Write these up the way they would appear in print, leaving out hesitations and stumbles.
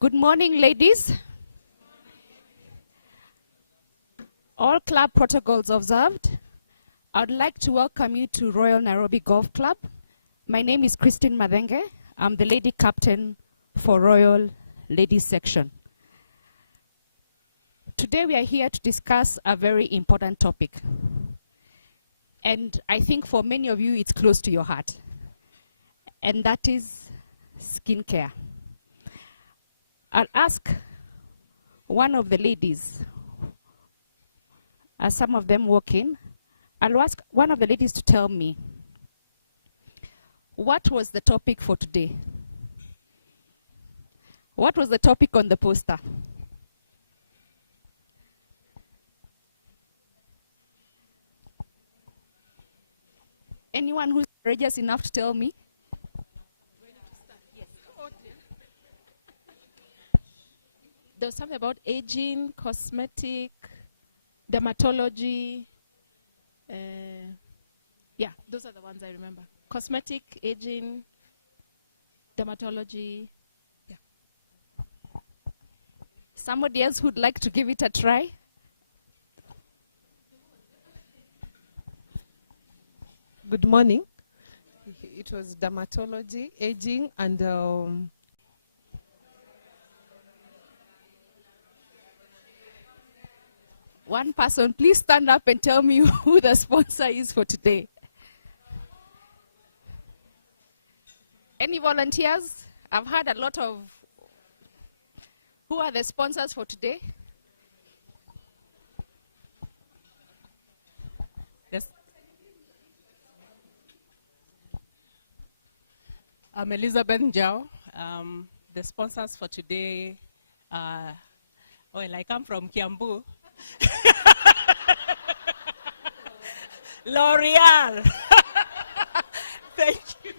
Good morning, ladies. All club protocols observed. I would like to welcome you to Royal Nairobi Golf Club. My name is Christine Madenge. I'm the lady captain for Royal Ladies Section. Today we are here to discuss a very important topic. And I think for many of you it's close to your heart. And that is skincare. I'll ask one of the ladies, as some of them walk in, I'll ask one of the ladies to tell me, what was the topic for today? What was the topic on the poster? Anyone who's courageous enough to tell me? There was something about aging, cosmetic, dermatology. Yeah, those are the ones I remember. Cosmetic, aging, dermatology. Yeah. Somebody else who'd like to give it a try? Good morning. It was dermatology, aging, and One person, please stand up and tell me who the sponsor is for today. Any volunteers? I've had a lot of... Who are the sponsors for today? Yes. I'm Elizabeth Njao. The sponsors for today are, well, I come from Kiambu. L'Oreal. Thank you.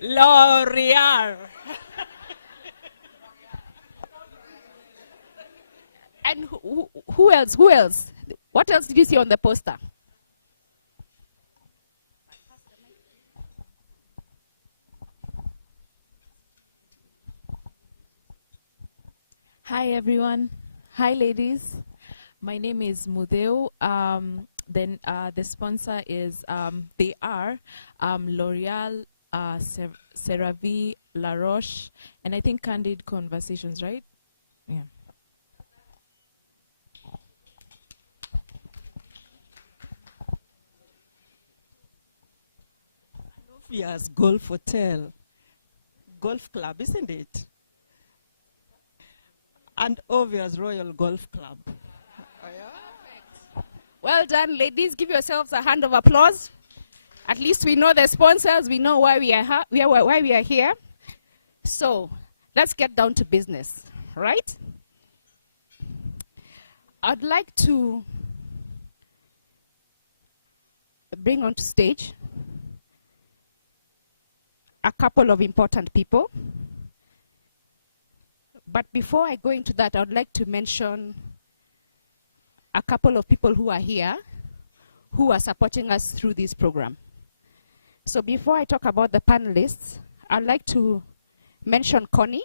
L'Oreal. And who else? Who else? What else did you see on the poster? Hi, everyone. Hi, ladies. My name is Mudeu. The sponsor is, they are L'Oreal, CeraVe, La Roche, and I think Candid Conversations, right? Yeah. Yes, Golf Hotel, Golf Club, isn't it? And obvious Royal Golf Club. Well done, ladies. Give yourselves a hand of applause. At least we know the sponsors. We know why we are why we are here. So let's get down to business, right? I'd like to bring onto stage a couple of important people. But before I go into that, I would like to mention a couple of people who are here who are supporting us through this program. So before I talk about the panelists, I'd like to mention Connie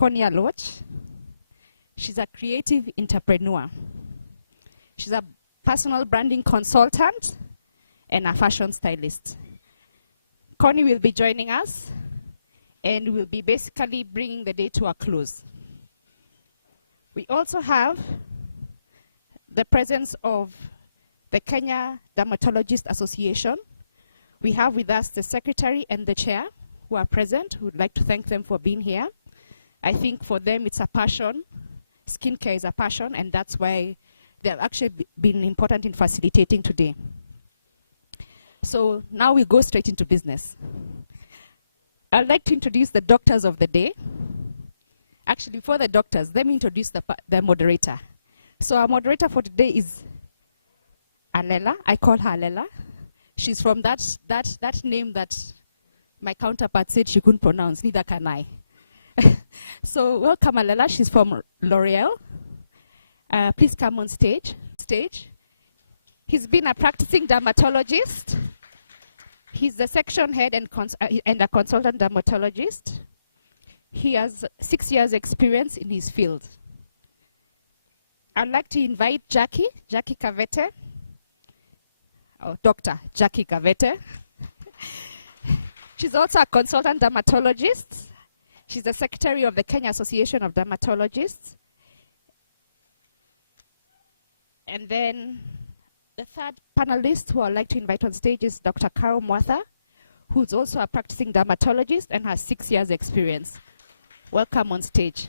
Aloch. She's a creative entrepreneur. She's a personal branding consultant and a fashion stylist. Connie will be joining us and will be basically bringing the day to a close. We also have the presence of the Kenya Dermatologist Association. We have with us the secretary and the chair who are present. We would like to thank them for being here. I think for them it's a passion. Skincare is a passion, and that's why they've actually been important in facilitating today. So now we go straight into business. I'd like to introduce the doctors of the day. Actually, before the doctors, let me introduce the moderator. So our moderator for today is Alela. I call her Alela. She's from that name that my counterpart said she couldn't pronounce, neither can I. So welcome, Alela. She's from L'Oreal. Please come on stage. He's been a practicing dermatologist He's the section head and a consultant dermatologist. He has 6 years experience in his field. I'd like to invite Jackie Kavete, Dr. Jackie Kavete. She's also a consultant dermatologist. She's the secretary of the Kenya Association of Dermatologists. And then the third panelist who I'd like to invite on stage is Dr. Carol Mwatha, who's also a practicing dermatologist and has 6 years experience. Welcome on stage.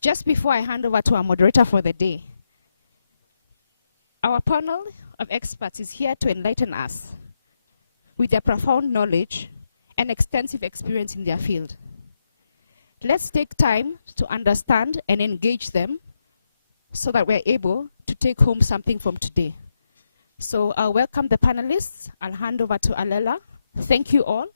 Just before I hand over to our moderator for the day, our panel of experts is here to enlighten us with their profound knowledge and extensive experience in their field. Let's take time to understand and engage them so that we're able to take home something from today. So I'll welcome the panelists. I'll hand over to Alela. Thank you all.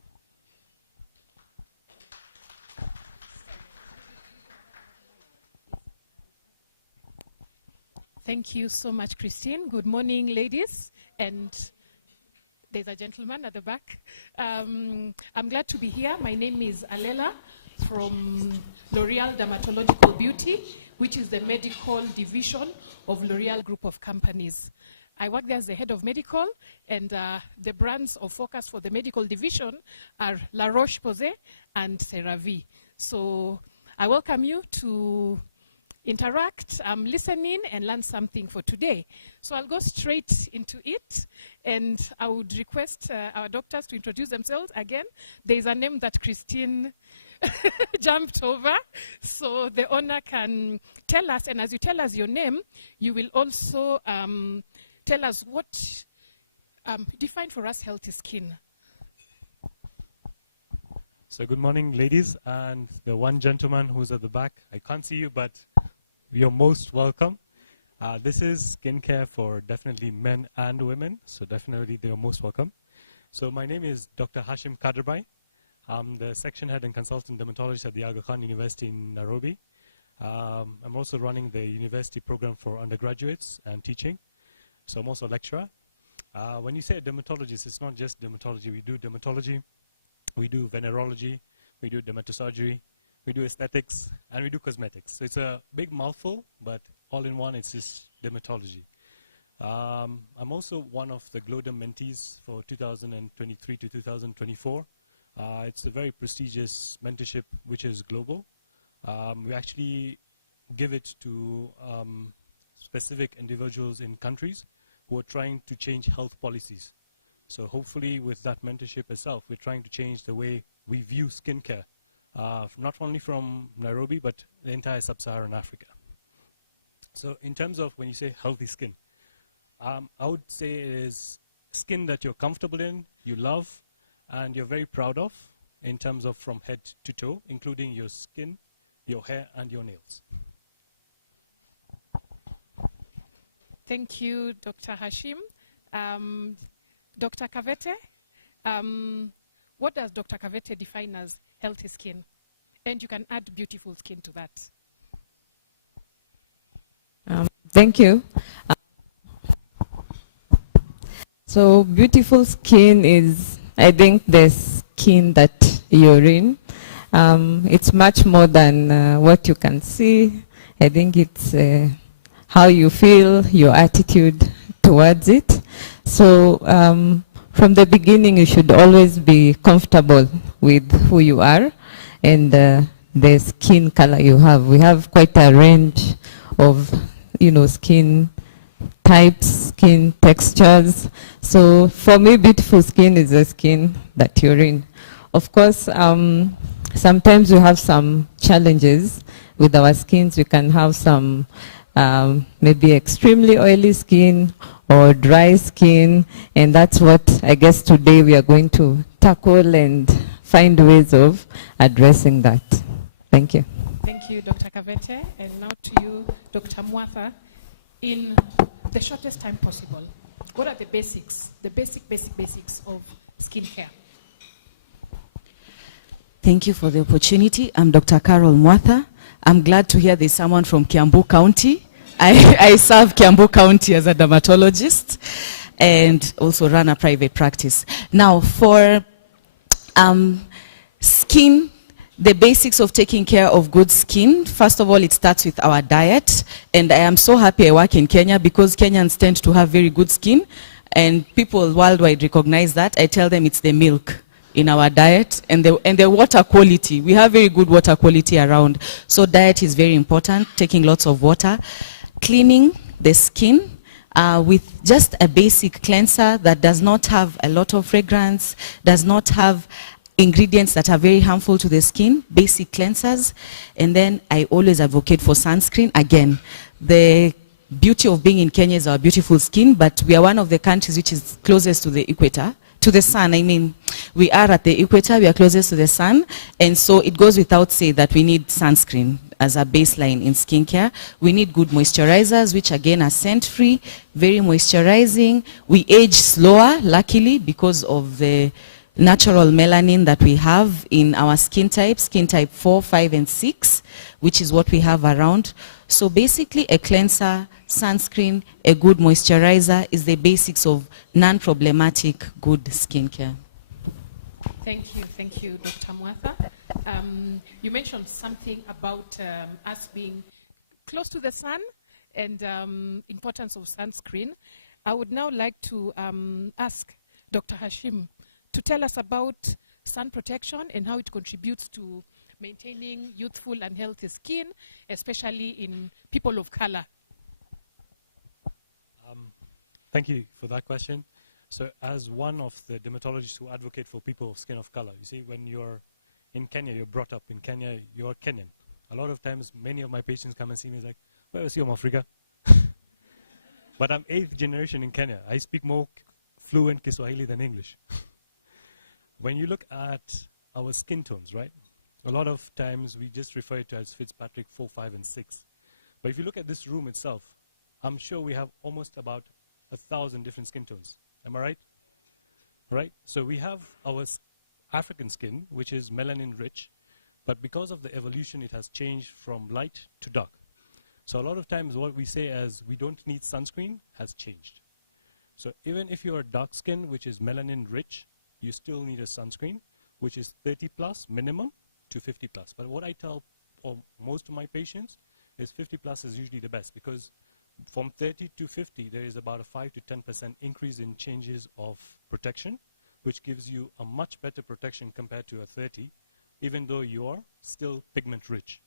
Thank you so much, Christine. Good morning, ladies. And there's a gentleman at the back. I'm glad to be here. My name is Alela from L'Oreal Dermatological Beauty, which is the medical division of L'Oreal Group of Companies. I work there as the head of medical, and the brands of focus for the medical division are La Roche-Posay and CeraVe. So I welcome you to interact, listen in, and learn something for today. So I'll go straight into it, and I would request our doctors to introduce themselves again. There's a name that Christine jumped over, so the owner can tell us, and as you tell us your name, you will also tell us what, define for us healthy skin. So good morning, ladies, and the one gentleman who's at the back. I can't see you, but you're most welcome. This is skincare for definitely men and women, so definitely they're most welcome. So my name is Dr. Hashim Kaderbai. I'm the section head and consultant dermatologist at the Aga Khan University in Nairobi. I'm also running the university program for undergraduates and teaching. So I'm also a lecturer. When you say a dermatologist, it's not just dermatology. We do dermatology, we do venerology, we do dermatosurgery, we do aesthetics, and we do cosmetics. So it's a big mouthful, but all in one, it's just dermatology. I'm also one of the GLODEM mentees for 2023 to 2024. It's a very prestigious mentorship, which is global. We actually give it to specific individuals in countries who are trying to change health policies. So hopefully with that mentorship itself, we're trying to change the way we view skincare, not only from Nairobi, but the entire sub-Saharan Africa. So in terms of when you say healthy skin, I would say it is skin that you're comfortable in, you love, and you're very proud of in terms of from head to toe, including your skin, your hair, and your nails. Thank you, Dr. Hashim. Dr. Kavete, what does Dr. Kavete define as healthy skin? And you can add beautiful skin to that. Thank you. So beautiful skin is, I think, the skin that you're in. It's much more than what you can see. I think it's how you feel, your attitude towards it. So from the beginning, you should always be comfortable with who you are and the skin color you have. We have quite a range of, skin types, skin textures. So for me, beautiful skin is the skin that you're in. Of course, sometimes we have some challenges with our skins. We can have some maybe extremely oily skin or dry skin, and that's what I guess today we are going to tackle and find ways of addressing that. Thank you. Thank you, Dr. Kavete. And now to you, Dr. Mwatha. In the shortest time possible, what are the basics, the basics of skincare? Thank you for the opportunity. I'm Dr. Carol Mwatha. I'm glad to hear there's someone from Kiambu County. I serve Kiambu County as a dermatologist and also run a private practice. Now, for skin, the basics of taking care of good skin, first of all, it starts with our diet. And I am so happy I work in Kenya because Kenyans tend to have very good skin. And people worldwide recognize that. I tell them it's the milk in our diet and the water quality. We have very good water quality around. So diet is very important, taking lots of water. Cleaning the skin with just a basic cleanser that does not have a lot of fragrance, does not have ingredients that are very harmful to the skin, basic cleansers. And then I always advocate for sunscreen. Again, the beauty of being in Kenya is our beautiful skin, but we are one of the countries which is closest to the equator, to the sun. I mean, we are at the equator, we are closest to the sun, and so it goes without say that we need sunscreen as a baseline in skincare. We need good moisturizers, which again are scent-free, very moisturizing. We age slower, luckily, because of the natural melanin that we have in our skin type 4, 5, and 6, which is what we have around. So basically a cleanser, sunscreen, a good moisturizer is the basics of non-problematic good skincare. Thank you, Dr. Mwatha. You mentioned something about us being close to the sun and importance of sunscreen. I would now like to ask Dr. Hashim to tell us about sun protection and how it contributes to maintaining youthful and healthy skin, especially in people of color. Thank you for that question. So as one of the dermatologists who advocate for people of skin of color, you see, when you're in Kenya, you're brought up in Kenya, you're Kenyan. A lot of times, many of my patients come and see me like, where was you, Africa? But I'm 8th generation in Kenya. I speak more fluent Kiswahili than English. When you look at our skin tones, right? A lot of times we just refer to it as Fitzpatrick 4, 5, and 6. But if you look at this room itself, I'm sure we have almost about 1,000 different skin tones. Am I right? Right? So we have our African skin, which is melanin rich, but because of the evolution, it has changed from light to dark. So a lot of times what we say as we don't need sunscreen has changed. So even if you're dark skin, which is melanin rich, you still need a sunscreen, which is 30 plus minimum to 50 plus. But what I tell most of my patients is 50 plus is usually the best, because from 30 to 50, there is about a 5 to 10% increase in changes of protection, which gives you a much better protection compared to a 30, even though you are still pigment rich.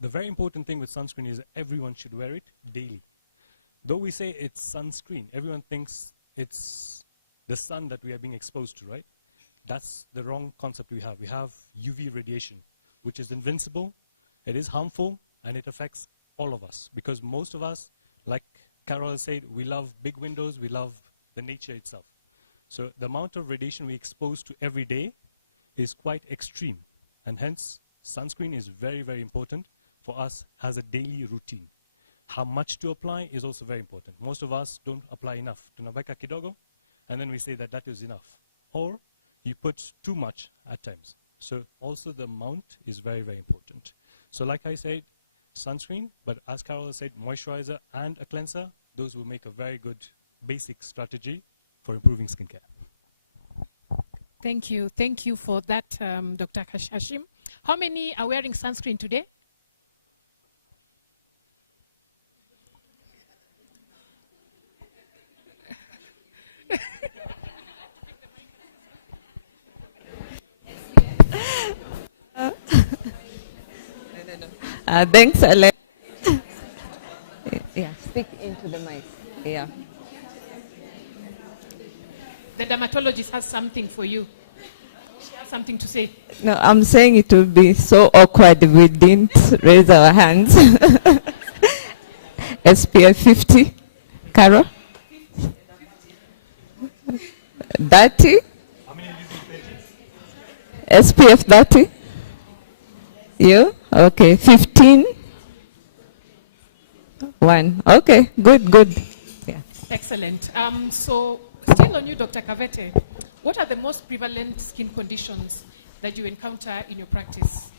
The very important thing with sunscreen is that everyone should wear it daily. Though we say it's sunscreen, everyone thinks it's the sun that we are being exposed to, right? That's the wrong concept we have. We have UV radiation, which is invincible, it is harmful, and it affects all of us. Because most of us, like Carol said, we love big windows, we love the nature itself. So the amount of radiation we expose to every day is quite extreme. And hence, sunscreen is very, very important for us as a daily routine. How much to apply is also very important. Most of us don't apply enough. Tunaweka kidogo, and then we say that that is enough. Or you put too much at times. So also the amount is very, very important. So like I said, sunscreen, but as Carol said, moisturizer and a cleanser, those will make a very good basic strategy for improving skincare. Thank you. Thank you for that, Dr. Hashim. How many are wearing sunscreen today? Thanks, Ale. Yeah, speak into the mic. Yeah. The dermatologist has something for you. She has something to say. No, I'm saying it would be so awkward if we didn't raise our hands. SPF 50. Carol? 30? SPF 30? You? Okay. 15? 1. Okay. Good. Yeah. Excellent. So, still on you, Dr. Kavete, what are the most prevalent skin conditions that you encounter in your practice?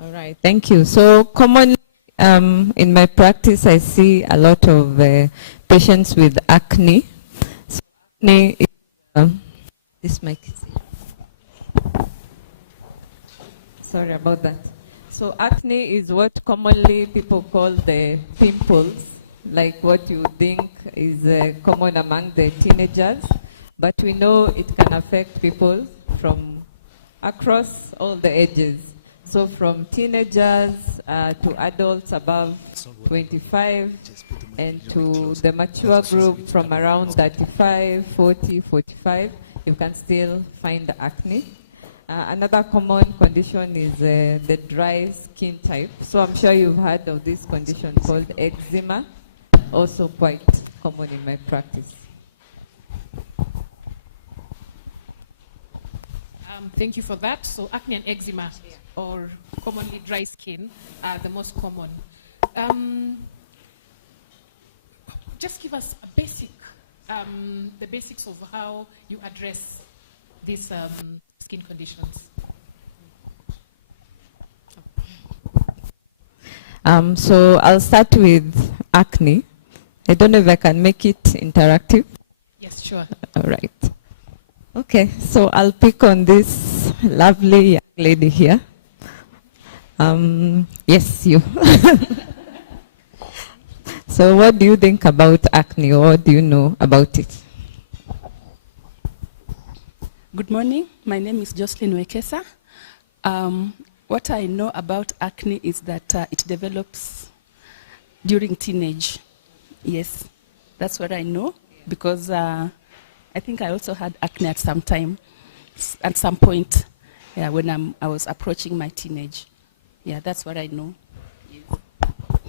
All right. Thank you. So, commonly In my practice, I see a lot of patients with acne. So acne is, this mic is here. Sorry about that. So acne is what commonly people call the pimples, like what you think is common among the teenagers. But we know it can affect people from across all the ages. So from teenagers to adults above 25, and to the mature group from around 35, 40, 45, you can still find acne. Another common condition is the dry skin type. So I'm sure you've heard of this condition called eczema, also quite common in my practice. Thank you for that. So acne and eczema, or commonly dry skin, are the most common. Just give us a basic, the basics of how you address these skin conditions. So I'll start with acne. I don't know if I can make it interactive. Yes, sure. All right. Okay, so I'll pick on this lovely young lady here. Yes, you. So what do you think about acne, or what do you know about it? Good morning. My name is Jocelyn Wekesa. What I know about acne is that it develops during teenage. Yes, that's what I know, because I think I also had acne at some time, at some point, yeah, when I was approaching my teenage. Yeah, that's what I know. Yes.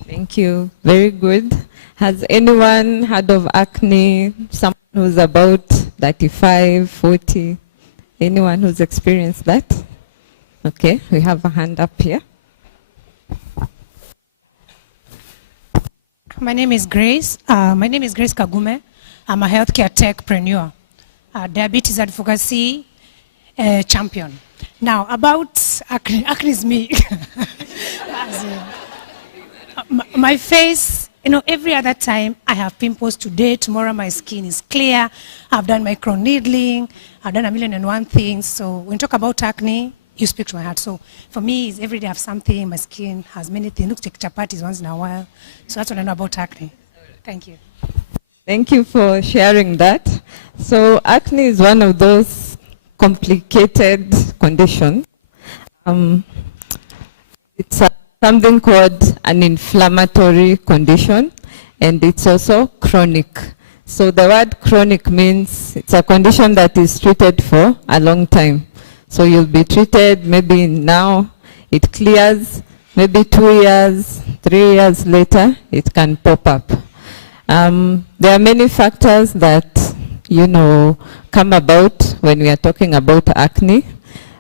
Thank you. Very good. Has anyone heard of acne? Someone who's about 35, 40? Anyone who's experienced that? Okay, we have a hand up here. My name is Grace. Grace Kagume. I'm a healthcare techpreneur, diabetes advocacy champion. Now, about acne is me. My face, every other time I have pimples. Today, tomorrow my skin is clear. I've done micro needling. I've done 1,000,001 things. So when you talk about acne, you speak to my heart. So for me, it's every day I have something. My skin has many things. Looks like chapatis once in a while. So that's what I know about acne. Thank you. Thank you for sharing that. So acne is one of those complicated conditions. It's something called an inflammatory condition, and it's also chronic. So the word chronic means it's a condition that is treated for a long time. So you'll be treated, maybe now it clears, maybe 2 years, 3 years later, it can pop up. There are many factors that, come about when we are talking about acne.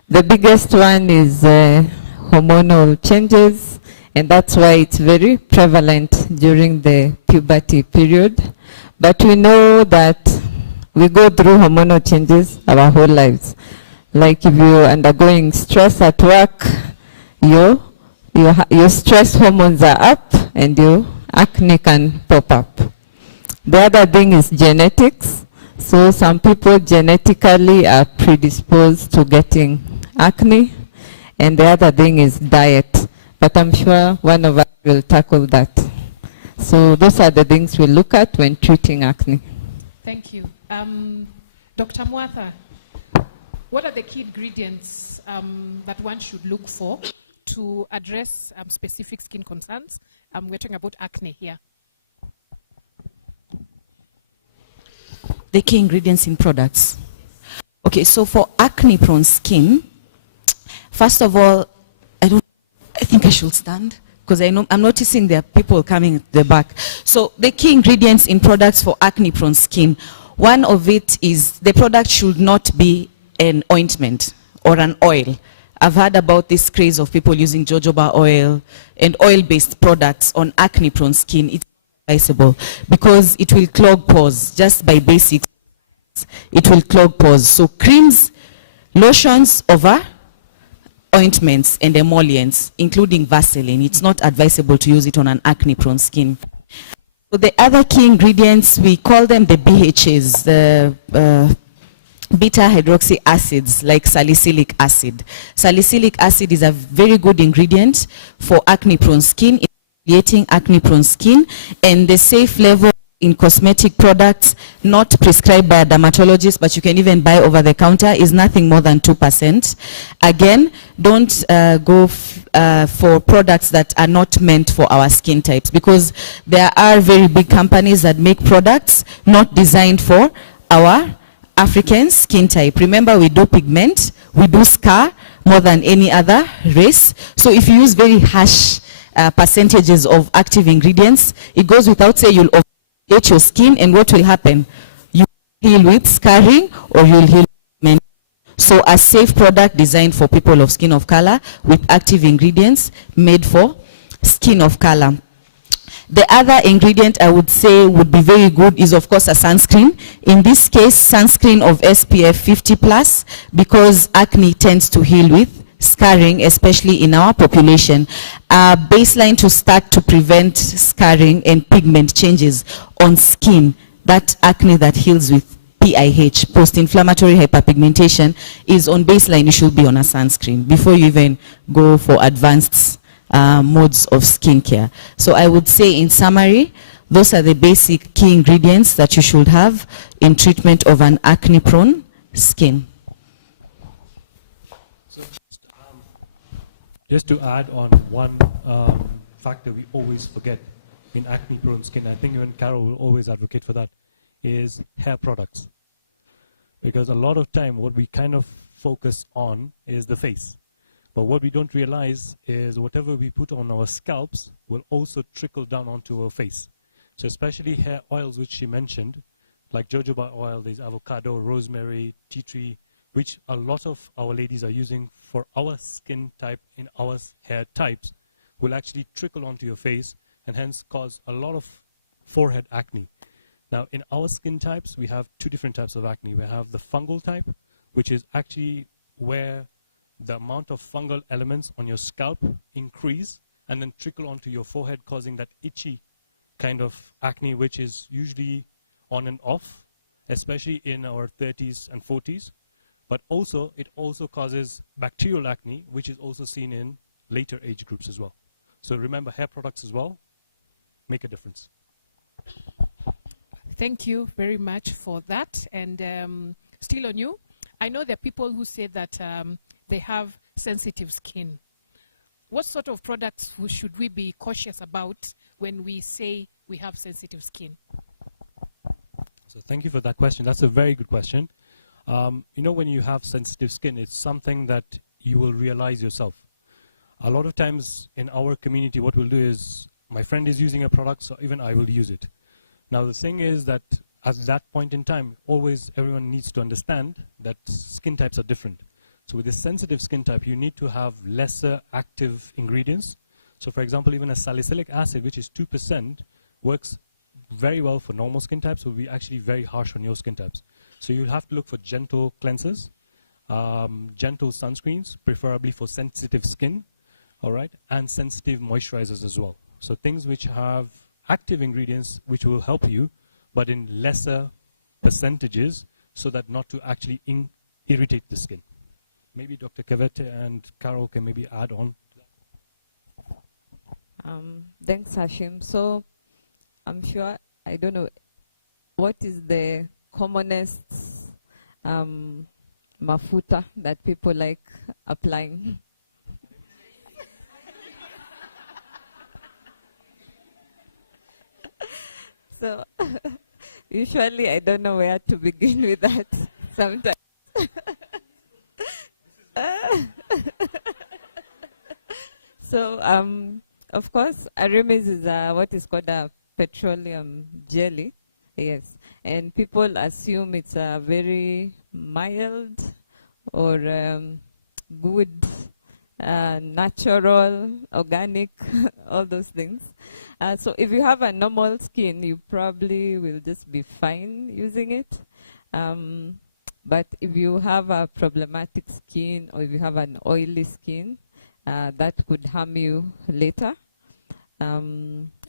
The biggest one is hormonal changes, and that's why it's very prevalent during the puberty period. But we know that we go through hormonal changes our whole lives. Like if you're undergoing stress at work, your stress hormones are up and your acne can pop up. The other thing is genetics. So some people genetically are predisposed to getting acne. And the other thing is diet. But I'm sure one of us will tackle that. So those are the things we look at when treating acne. Thank you. Dr. Mwatha, what are the key ingredients that one should look for to address specific skin concerns? We're talking about acne here. The key ingredients in products. Okay, so for acne-prone skin, first of all, I think I should stand because I'm noticing there are people coming at the back. So the key ingredients in products for acne-prone skin, one of it is the product should not be an ointment or an oil. I've heard about this craze of people using jojoba oil and oil-based products on acne-prone skin. It's advisable because it will clog pores. Just by basics, it will clog pores. So creams, lotions over ointments and emollients, including Vaseline. It's not advisable to use it on an acne-prone skin. So the other key ingredients, we call them the BHAs, the beta hydroxy acids, like salicylic acid. Salicylic acid is a very good ingredient for acne-prone skin, creating acne-prone skin, and the safe level in cosmetic products not prescribed by a dermatologist, but you can even buy over the counter, is nothing more than 2%. Again, don't go for products that are not meant for our skin types, because there are very big companies that make products not designed for our African skin type. Remember, we do pigment, we do scar more than any other race. So if you use very harsh percentages of active ingredients, it goes without saying you'll overheat your skin, and what will happen? You heal with scarring, or you'll heal with. So a safe product designed for people of skin of color with active ingredients made for skin of color. The other ingredient I would say would be very good is, of course, a sunscreen. In this case, sunscreen of SPF 50+, because acne tends to heal with scarring, especially in our population. Baseline to start to prevent scarring and pigment changes on skin, that acne that heals with PIH, post-inflammatory hyperpigmentation, is on baseline. You should be on a sunscreen before you even go for advanced modes of skincare. So I would say, in summary, those are the basic key ingredients that you should have in treatment of an acne-prone skin. So just to add on one factor we always forget in acne-prone skin, I think even Carol will always advocate for that, is hair products. Because a lot of time what we kind of focus on is the face. But what we don't realize is whatever we put on our scalps will also trickle down onto our face. So especially hair oils, which she mentioned, like jojoba oil, there's avocado, rosemary, tea tree, which a lot of our ladies are using for our skin type in our hair types, will actually trickle onto your face and hence cause a lot of forehead acne. Now, in our skin types, we have two different types of acne. We have the fungal type, which is actually where the amount of fungal elements on your scalp increase and then trickle onto your forehead, causing that itchy kind of acne, which is usually on and off, especially in our 30s and 40s. But also, it also causes bacterial acne, which is also seen in later age groups as well. So remember, hair products as well make a difference. Thank you very much for that. And still on you, I know there are people who say that they have sensitive skin. What sort of products should we be cautious about when we say we have sensitive skin? So thank you for that question. That's a very good question. You know, when you have sensitive skin, it's something that you will realize yourself. A lot of times in our community, what we'll do is, my friend is using a product, so even I will use it. Now the thing is that at that point in time, always everyone needs to understand that skin types are different. So with a sensitive skin type, you need to have lesser active ingredients. So for example, even a salicylic acid, which is 2%, works very well for normal skin types, will be actually very harsh on your skin types. So you'll have to look for gentle cleansers, gentle sunscreens, preferably for sensitive skin, all right, and sensitive moisturizers as well. So things which have active ingredients which will help you, but in lesser percentages, so that not to actually irritate the skin. Maybe Dr. Kevete and Carol can maybe add on to that. Thanks, Hashim. So I'm sure, I don't know, what is the commonest mafuta that people like applying? So usually I don't know where to begin with that sometimes. So of course, Aramis is what is called a petroleum jelly. Yes, and people assume it's a very mild or good, natural, organic, all those things. So if you have a normal skin, you probably will just be fine using it. But if you have a problematic skin or if you have an oily skin, that could harm you later.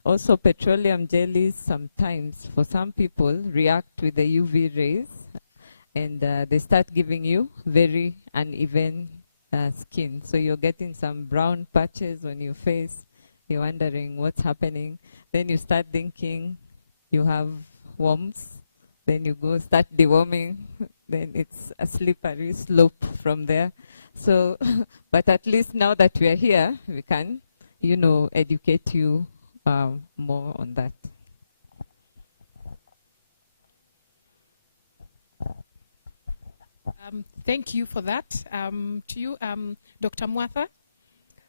Also, petroleum jellies sometimes, for some people, react with the UV rays, and they start giving you very uneven skin. So you're getting some brown patches on your face. You're wondering what's happening. Then you start thinking you have worms. Then you go start deworming. Then it's a slippery slope from there. So, but at least now that we are here, we can, educate you more on that. Thank you for that. To you, Dr. Mwatha,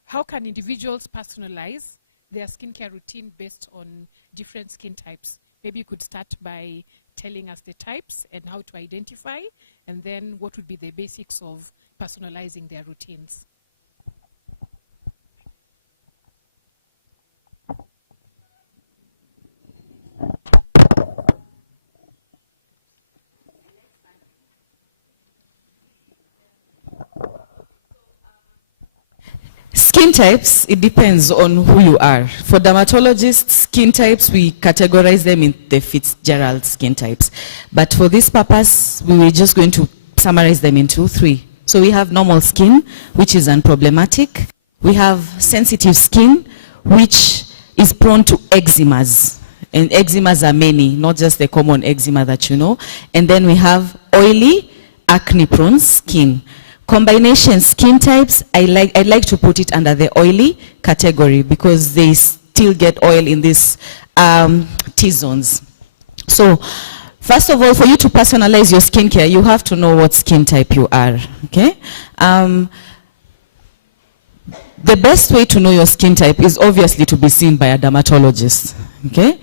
how can individuals personalize their skincare routine based on different skin types? Maybe you could start by telling us the types and how to identify, and then what would be the basics of personalizing their routines. Skin types, it depends on who you are. For dermatologists, skin types, we categorize them in the Fitzgerald skin types. But for this purpose, we were just going to summarize them into 3. So we have normal skin, which is unproblematic. We have sensitive skin, which is prone to eczemas. And eczemas are many, not just the common eczema that you know. And then we have oily, acne-prone skin. Combination skin types, I like to put it under the oily category because they still get oil in these T-zones. So, first of all, for you to personalize your skincare, you have to know what skin type you are, okay? The best way to know your skin type is obviously to be seen by a dermatologist, okay?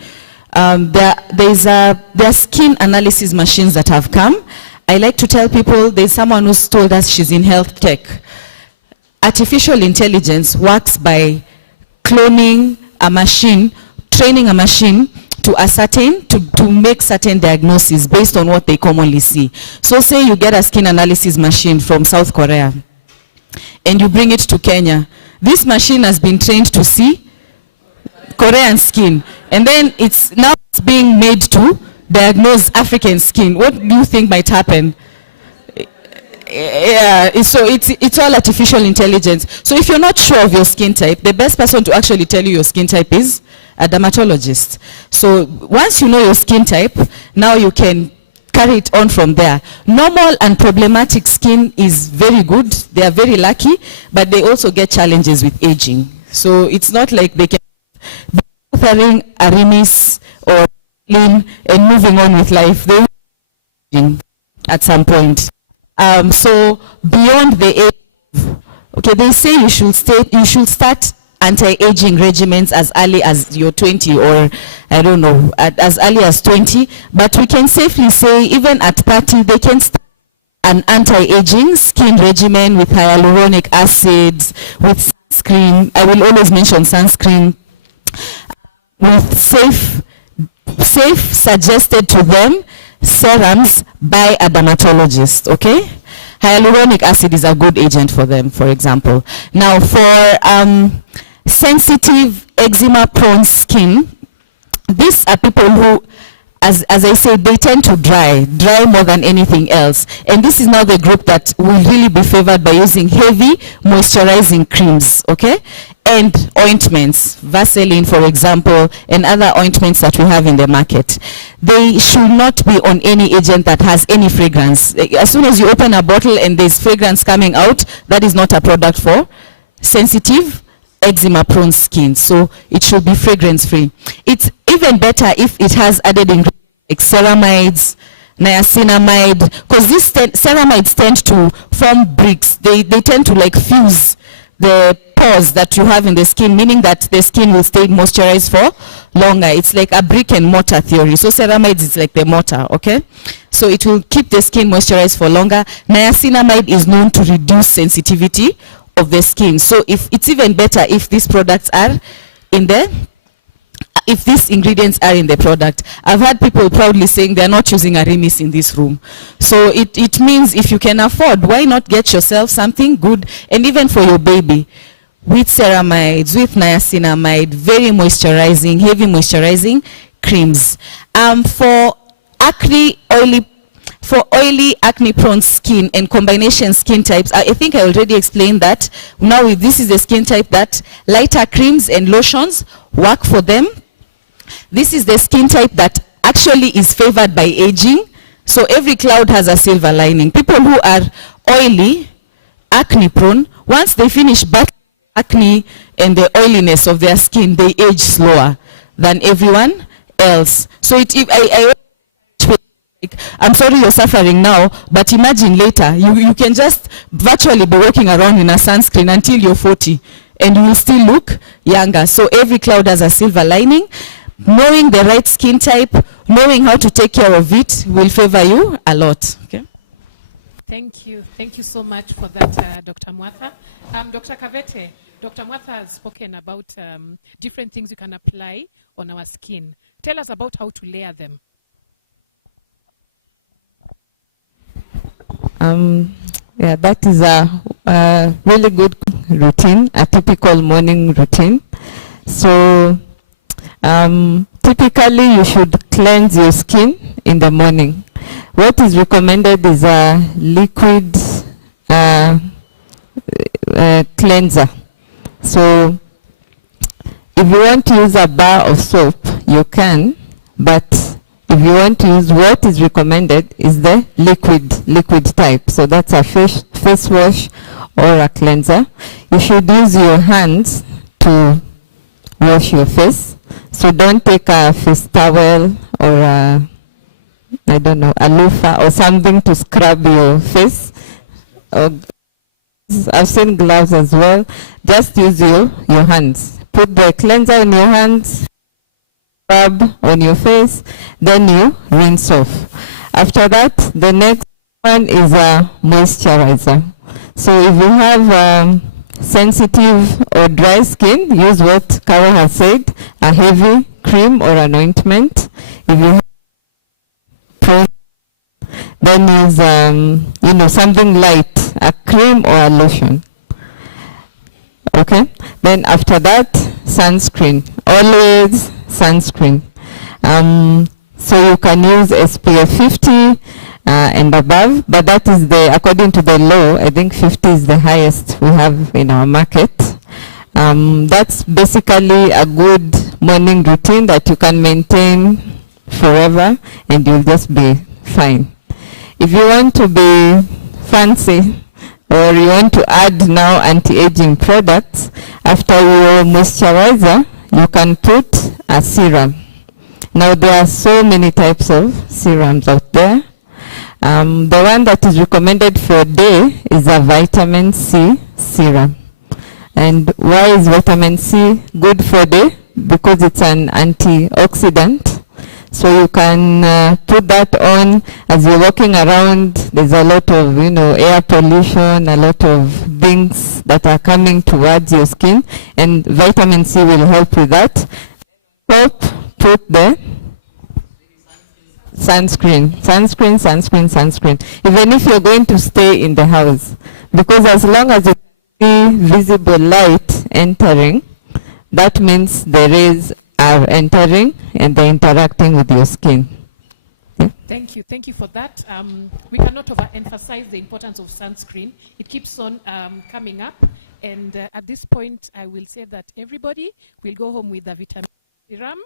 There are skin analysis machines that have come. I like to tell people there's someone who's told us she's in health tech. Artificial intelligence works by cloning a machine, training a machine to ascertain, to make certain diagnoses based on what they commonly see. So say you get a skin analysis machine from South Korea and you bring it to Kenya. This machine has been trained to see Korean skin, and then it's being made to diagnose African skin. What do you think might happen? Yeah, so it's all artificial intelligence. So if you're not sure of your skin type, the best person to actually tell you your skin type is a dermatologist. So once you know your skin type, now you can carry it on from there. Normal and problematic skin is very good. They are very lucky, but they also get challenges with aging. So it's not like they can be offering a Arimis or and moving on with life. They will at some point. So beyond the age, okay, they say you should start anti-aging regimens as early as you're 20, or I don't know, as early as 20. But we can safely say even at 30, they can start an anti-aging skin regimen with hyaluronic acids, with sunscreen. I will always mention sunscreen, with safe suggested to them serums by a dermatologist, okay? Hyaluronic acid is a good agent for them, for example. Now for sensitive eczema-prone skin, these are people who, as I said, they tend to dry more than anything else. And this is now the group that will really be favored by using heavy moisturizing creams, okay? And ointments, Vaseline, for example, and other ointments that we have in the market. They should not be on any agent that has any fragrance. As soon as you open a bottle and there's fragrance coming out, that is not a product for sensitive, eczema-prone skin. So it should be fragrance-free. It's even better if it has added ingredients like ceramides, niacinamide, because these ceramides tend to form bricks. They tend to like fuse the pores that you have in the skin, meaning that the skin will stay moisturized for longer. It's like a brick and mortar theory. So ceramides is like the mortar, okay? So it will keep the skin moisturized for longer. Niacinamide is known to reduce sensitivity of the skin. So if it's even better if these products are in if these ingredients are in the product. I've had people proudly saying they're not using Arimis in this room. So it means if you can afford, why not get yourself something good, and even for your baby, with ceramides, with niacinamide, very moisturizing, heavy moisturizing creams. For oily acne prone skin and combination skin types, I think I already explained that. Now this is the skin type that lighter creams and lotions work for them. This is the skin type that actually is favored by aging. So every cloud has a silver lining. People who are oily, acne prone, once they finish battling acne and the oiliness of their skin, they age slower than everyone else. So I'm sorry you're suffering now, but imagine later, you can just virtually be walking around in a sunscreen until you're 40, and you will still look younger. So every cloud has a silver lining. Knowing the right skin type, knowing how to take care of it will favor you a lot. Okay? Thank you. Thank you so much for that, Dr. Mwatha. Dr. Kavete, Dr. Mwatha has spoken about different things you can apply on our skin. Tell us about how to layer them. Yeah, that is a really good routine, a typical morning routine. So typically you should cleanse your skin in the morning. What is recommended is a liquid cleanser. So if you want to use a bar of soap, you can, but if you want to use, what is recommended is the liquid type. So that's a face wash or a cleanser. You should use your hands to wash your face. So don't take a face towel or a loofah or something to scrub your face. I've seen gloves as well. Just use your hands. Put the cleanser in your hands, rub on your face, then you rinse off. After that, the next one is a moisturizer. So if you have sensitive or dry skin, use what Carol has said, a heavy cream or an ointment. If you have then use something light, a cream or a lotion. Okay? Then after that, sunscreen. Always sunscreen. So you can use SPF 50 and above, but that is according to the law, I think 50 is the highest we have in our market. That's basically a good morning routine that you can maintain forever and you'll just be fine. If you want to be fancy or you want to add now anti-aging products, after your moisturizer, you can put a serum. Now there are so many types of serums out there. The one that is recommended for day is a vitamin C serum. And why is vitamin C good for day? Because it's an antioxidant. So you can put that on as you're walking around. There's a lot of, air pollution, a lot of things that are coming towards your skin, and vitamin C will help with that. Put the sunscreen. Even if you're going to stay in the house, because as long as you see visible light entering, that means the rays are entering and they're interacting with your skin. Yeah. Thank you for that. We cannot overemphasize the importance of sunscreen. It keeps on coming up, and at this point I will say that everybody will go home with a vitamin serum.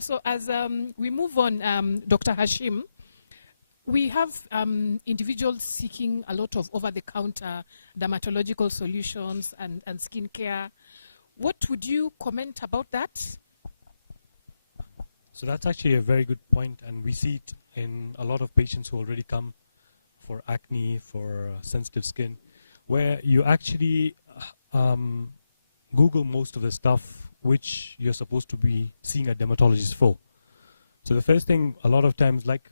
So as we move on, Dr. Hashim, we have individuals seeking a lot of over-the-counter dermatological solutions and skincare. What would you comment about that? So that's actually a very good point, and we see it in a lot of patients who already come for acne, for sensitive skin, where you actually Google most of the stuff which you're supposed to be seeing a dermatologist for. So the first thing, a lot of times, like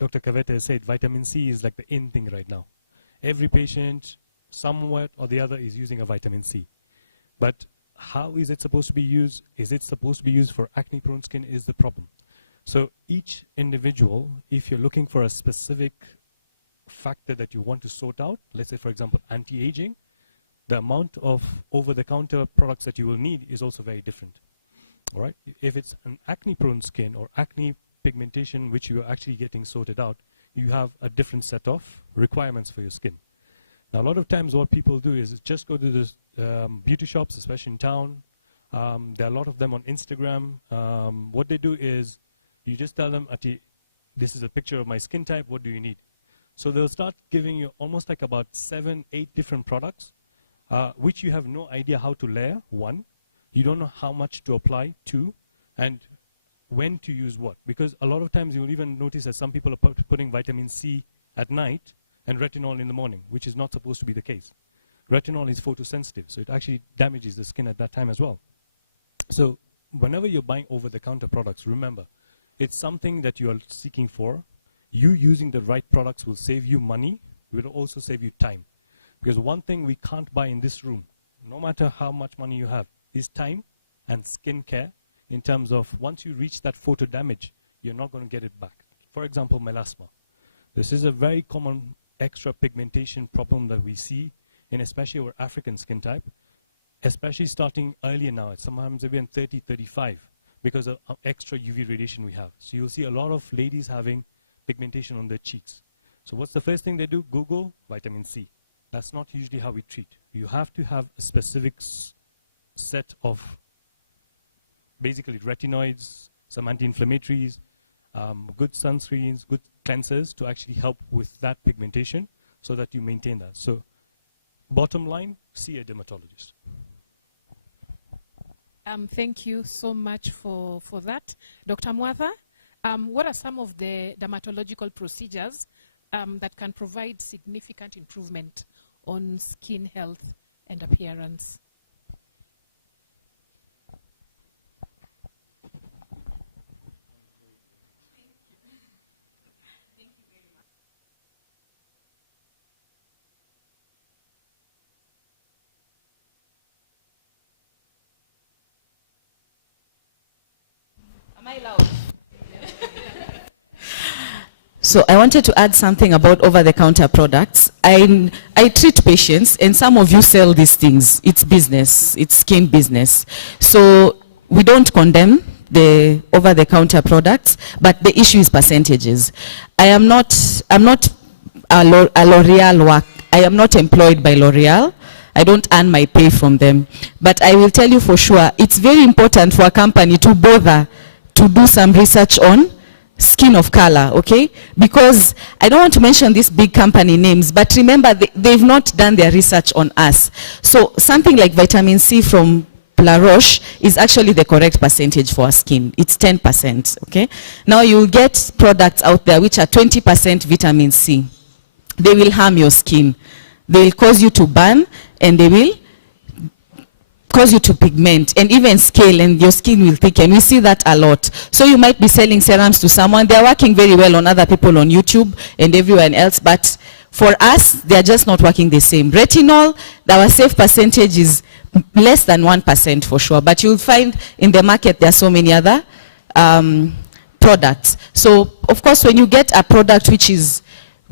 Dr. Kavete has said, vitamin C is like the in thing right now. Every patient somewhat or the other is using a vitamin C. But how is it supposed to be used? Is it supposed to be used for acne-prone skin is the problem. So each individual, if you're looking for a specific factor that you want to sort out, let's say, for example, anti-aging, the amount of over-the-counter products that you will need is also very different. All right? If it's an acne-prone skin or acne pigmentation which you are actually getting sorted out, you have a different set of requirements for your skin. Now, a lot of times what people do is just go to the beauty shops, especially in town. There are a lot of them on Instagram. What they do is you just tell them, Ati, this is a picture of my skin type, what do you need? So they'll start giving you almost like about 7, 8 different products, which you have no idea how to layer, 1. You don't know how much to apply, 2, and when to use what. Because a lot of times you'll even notice that some people are putting vitamin C at night and retinol in the morning, which is not supposed to be the case. Retinol is photosensitive, so it actually damages the skin at that time as well. So whenever you're buying over-the-counter products, remember, it's something that you are seeking for. You using the right products will save you money, will also save you time. Because one thing we can't buy in this room, no matter how much money you have, is time and skin care. In terms of once you reach that photo damage, you're not going to get it back. For example, melasma. This is a very common extra pigmentation problem that we see in especially our African skin type, especially starting earlier now, sometimes even 30, 35, because of extra UV radiation we have. So you'll see a lot of ladies having pigmentation on their cheeks. So what's the first thing they do? Google vitamin C. That's not usually how we treat. You have to have a specific set of basically retinoids, some anti-inflammatories, good sunscreens, good cleansers to actually help with that pigmentation so that you maintain that. So bottom line, see a dermatologist. Thank you so much for that. Dr. Mwatha, what are some of the dermatological procedures that can provide significant improvement on skin health and appearance? Am I loud? So I wanted to add something about over-the-counter products. I treat patients, and some of you sell these things. It's business. It's skin business. So we don't condemn the over-the-counter products, but the issue is percentages. I'm not a L'Oreal work. I am not employed by L'Oreal. I don't earn my pay from them. But I will tell you for sure, it's very important for a company to bother to do some research on skin of color, okay? Because I don't want to mention these big company names, but remember, they've not done their research on us. So something like vitamin C from La Roche is actually the correct percentage for our skin. It's 10%, okay? Now you'll get products out there which are 20% vitamin C. They will harm your skin. They will cause you to burn, and they will cause you to pigment and even scale, and your skin will thicken. We see that a lot. So you might be selling serums to someone. They're working very well on other people on YouTube and everywhere else, but for us, they're just not working the same. Retinol, our safe percentage is less than 1% for sure, but you'll find in the market there are so many other products. So of course, when you get a product which is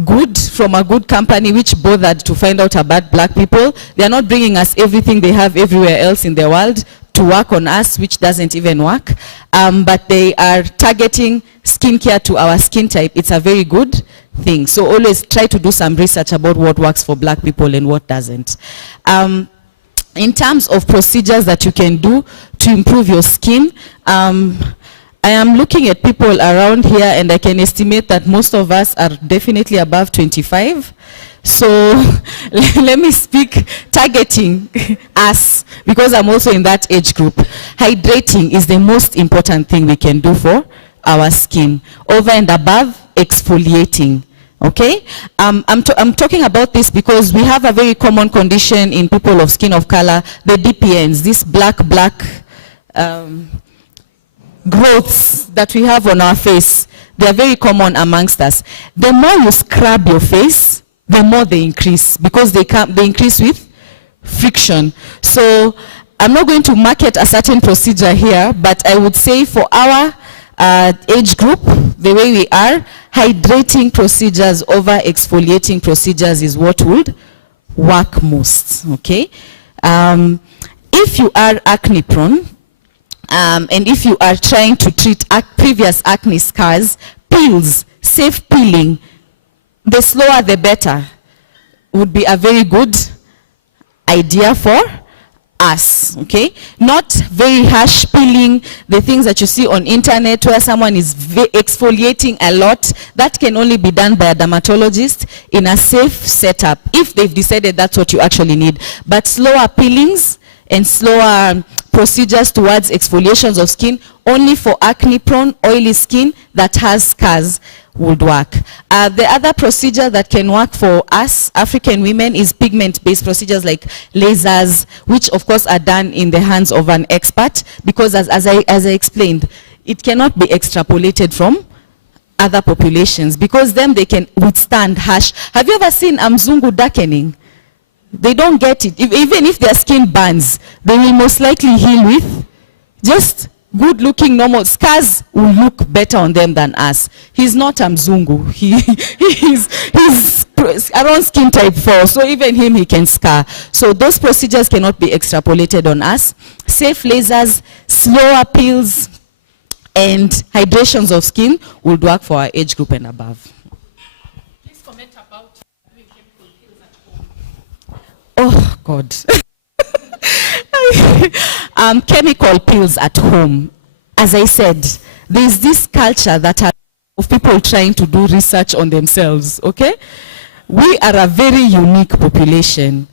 good from a good company which bothered to find out about black people, they are not bringing us everything they have everywhere else in the world to work on us, which doesn't even work, but they are targeting skincare to our skin type. It's a very good thing. So always try to do some research about what works for black people and what doesn't. In terms of procedures that you can do to improve your skin, I am looking at people around here, and I can estimate that most of us are definitely above 25. So let me speak targeting us, because I'm also in that age group. Hydrating is the most important thing we can do for our skin. Over and above, exfoliating. Okay? I'm talking about this because we have a very common condition in people of skin of color, the DPNs, this black growths that we have on our face. They are very common amongst us. The more you scrub your face, the more they increase, because they increase with friction. So I'm not going to market a certain procedure here, but I would say for our age group, the way we are, hydrating procedures over exfoliating procedures is what would work most, okay? If you are acne prone, and if you are trying to treat previous acne scars, peels, safe peeling, the slower the better, would be a very good idea for us, okay? Not very harsh peeling, the things that you see on internet where someone is exfoliating a lot. That can only be done by a dermatologist in a safe setup, if they've decided that's what you actually need. But slower peelings and slower procedures towards exfoliations of skin, only for acne-prone, oily skin that has scars would work. The other procedure that can work for us, African women, is pigment-based procedures like lasers, which of course are done in the hands of an expert, because as I explained, it cannot be extrapolated from other populations, because then they can withstand harsh. Have you ever seen Mzungu darkening? They don't get it. Even if their skin burns, they will most likely heal with just good-looking normal. Scars will look better on them than us. He's not Mzungu. He's around skin type 4, so even him, he can scar. So those procedures cannot be extrapolated on us. Safe lasers, slower peels, and hydrations of skin would work for our age group and above. Please comment about doing chemical peels at home. Oh, God. Chemical peels at home. As I said, there's this culture that of people trying to do research on themselves, okay? We are a very unique population,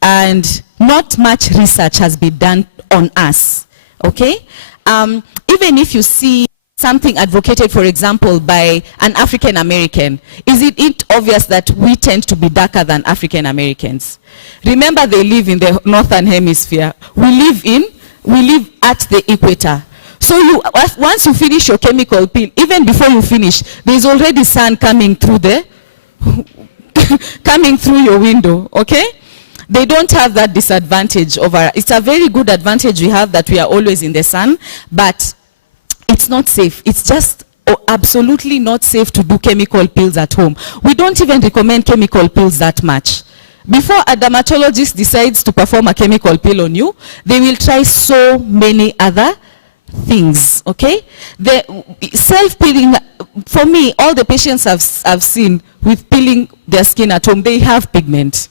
and not much research has been done on us, okay? Even if you see something advocated, for example, by an African American, is it obvious that we tend to be darker than African Americans? Remember, they live in the northern hemisphere. We live at the equator. So once you finish your chemical peel, even before you finish, there's already sun coming through coming through your window, okay? They don't have that disadvantage over. It's a very good advantage we have that we are always in the sun, but it's not safe. It's just absolutely not safe to do chemical peels at home. We don't even recommend chemical peels that much. Before a dermatologist decides to perform a chemical peel on you, they will try so many other things, okay? The self-peeling, for me, all the patients I've seen with peeling their skin at home, they have pigment.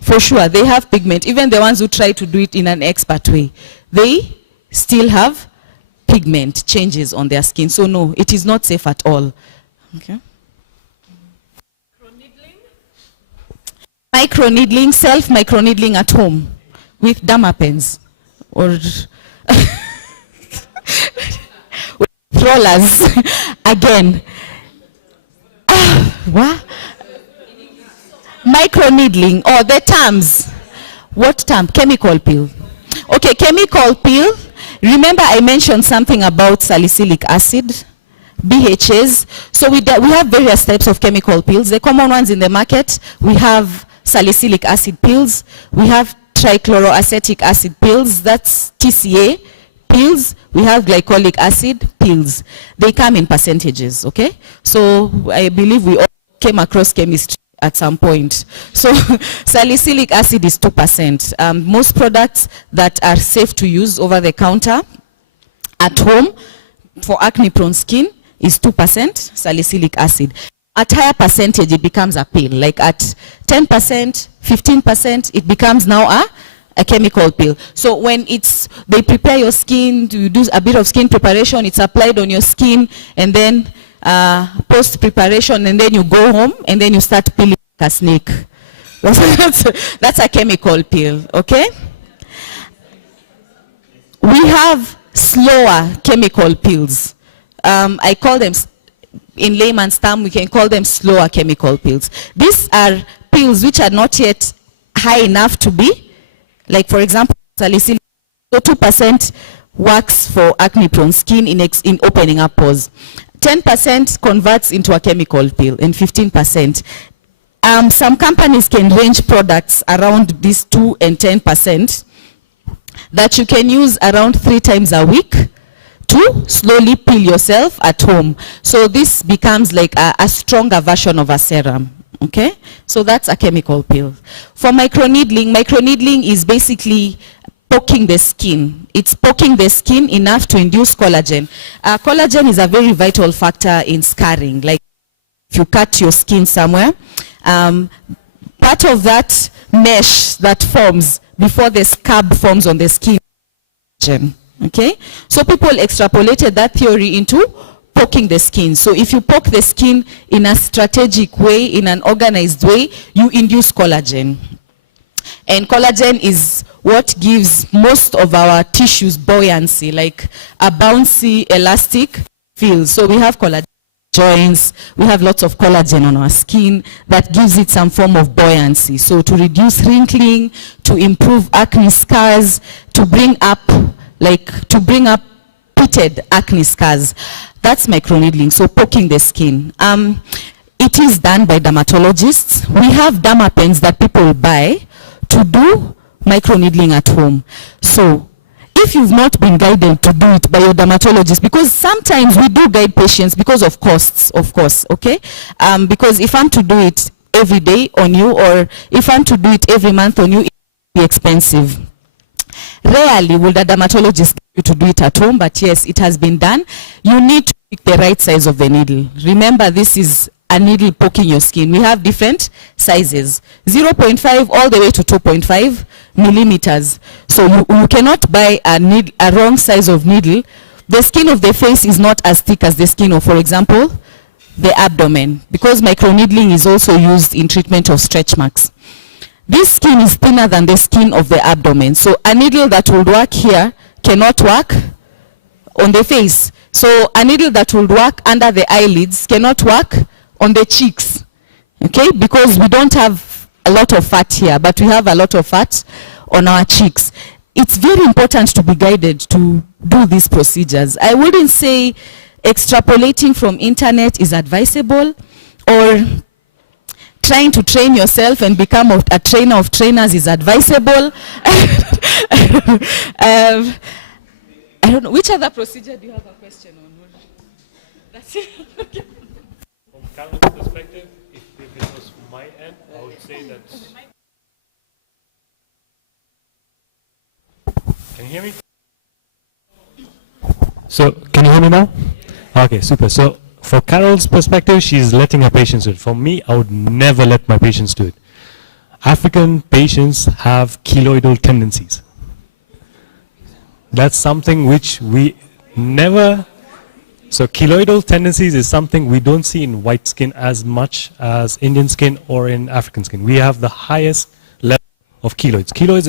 For sure, they have pigment. Even the ones who try to do it in an expert way, they still have pigment changes on their skin. So no, it is not safe at all. Okay. Microneedling, self-microneedling at home with Dermapens or with rollers. Again, what? Microneedling, or the terms. What term? Chemical peel. Okay, chemical peel. Remember I mentioned something about salicylic acid, BHAs. So we have various types of chemical peels. The common ones in the market, we have salicylic acid peels, we have trichloroacetic acid peels, that's TCA peels, we have glycolic acid peels. They come in percentages, okay? So I believe we all came across chemistry at some point. So salicylic acid is 2%. Most products that are safe to use over the counter at home for acne-prone skin is 2% salicylic acid. At higher percentage, it becomes a peel. Like at 10%, 15%, it becomes now a chemical peel. So when they prepare your skin, to do a bit of skin preparation, it's applied on your skin, and then post-preparation, and then you go home, and then you start peeling like a snake. That's a chemical peel, okay? We have slower chemical peels. I call them, in layman's term, we can call them slower chemical peels. These are peels which are not yet high enough to be, like for example, salicylic, so 2% works for acne-prone skin in opening up pores. 10% converts into a chemical peel, and 15% Some companies can range products around this 2 and 10% that you can use around 3 times a week to slowly peel yourself at home. So this becomes like a stronger version of a serum. Okay, so that's a chemical peel. For microneedling is basically poking the skin. It's poking the skin enough to induce collagen. Collagen is a very vital factor in scarring. Like if you cut your skin somewhere, part of that mesh that forms before the scab forms on the skin. Okay, so people extrapolated that theory into poking the skin. So if you poke the skin in a strategic way, in an organized way, you induce collagen. And collagen is what gives most of our tissues buoyancy, like a bouncy, elastic feel. So we have collagen joints, we have lots of collagen on our skin that gives it some form of buoyancy. So to reduce wrinkling, to improve acne scars, to bring up pitted acne scars. That's microneedling, so poking the skin. It is done by dermatologists. We have derma pens that people buy to do microneedling at home. So if you've not been guided to do it by your dermatologist, because sometimes we do guide patients because of costs, of course, okay? Because if I'm to do it every day on you, or if I'm to do it every month on you, it will be expensive. Rarely will the dermatologist get you to do it at home, but yes, it has been done. You need to pick the right size of the needle. Remember, this is a needle poking your skin. We have different sizes, 0.5 all the way to 2.5 millimeters. So you cannot buy a wrong size of needle. The skin of the face is not as thick as the skin of, for example, the abdomen, because microneedling is also used in treatment of stretch marks. This skin is thinner than the skin of the abdomen. So a needle that will work here cannot work on the face. So a needle that will work under the eyelids cannot work on the cheeks. Okay? Because we don't have a lot of fat here, but we have a lot of fat on our cheeks. It's very important to be guided to do these procedures. I wouldn't say extrapolating from internet is advisable, or trying to train yourself and become a trainer of trainers is advisable. I don't know. Which other procedure do you have a question on? That's it. Okay. From Carol's perspective, if it was from my end, I would say that... Can you hear me? So, can you hear me now? Okay, super. So, for Carol's perspective, she's letting her patients do it. For me, I would never let my patients do it. African patients have keloidal tendencies. That's something which we never... So keloidal tendencies is something we don't see in white skin as much as Indian skin or in African skin. We have the highest level of keloids. Keloids,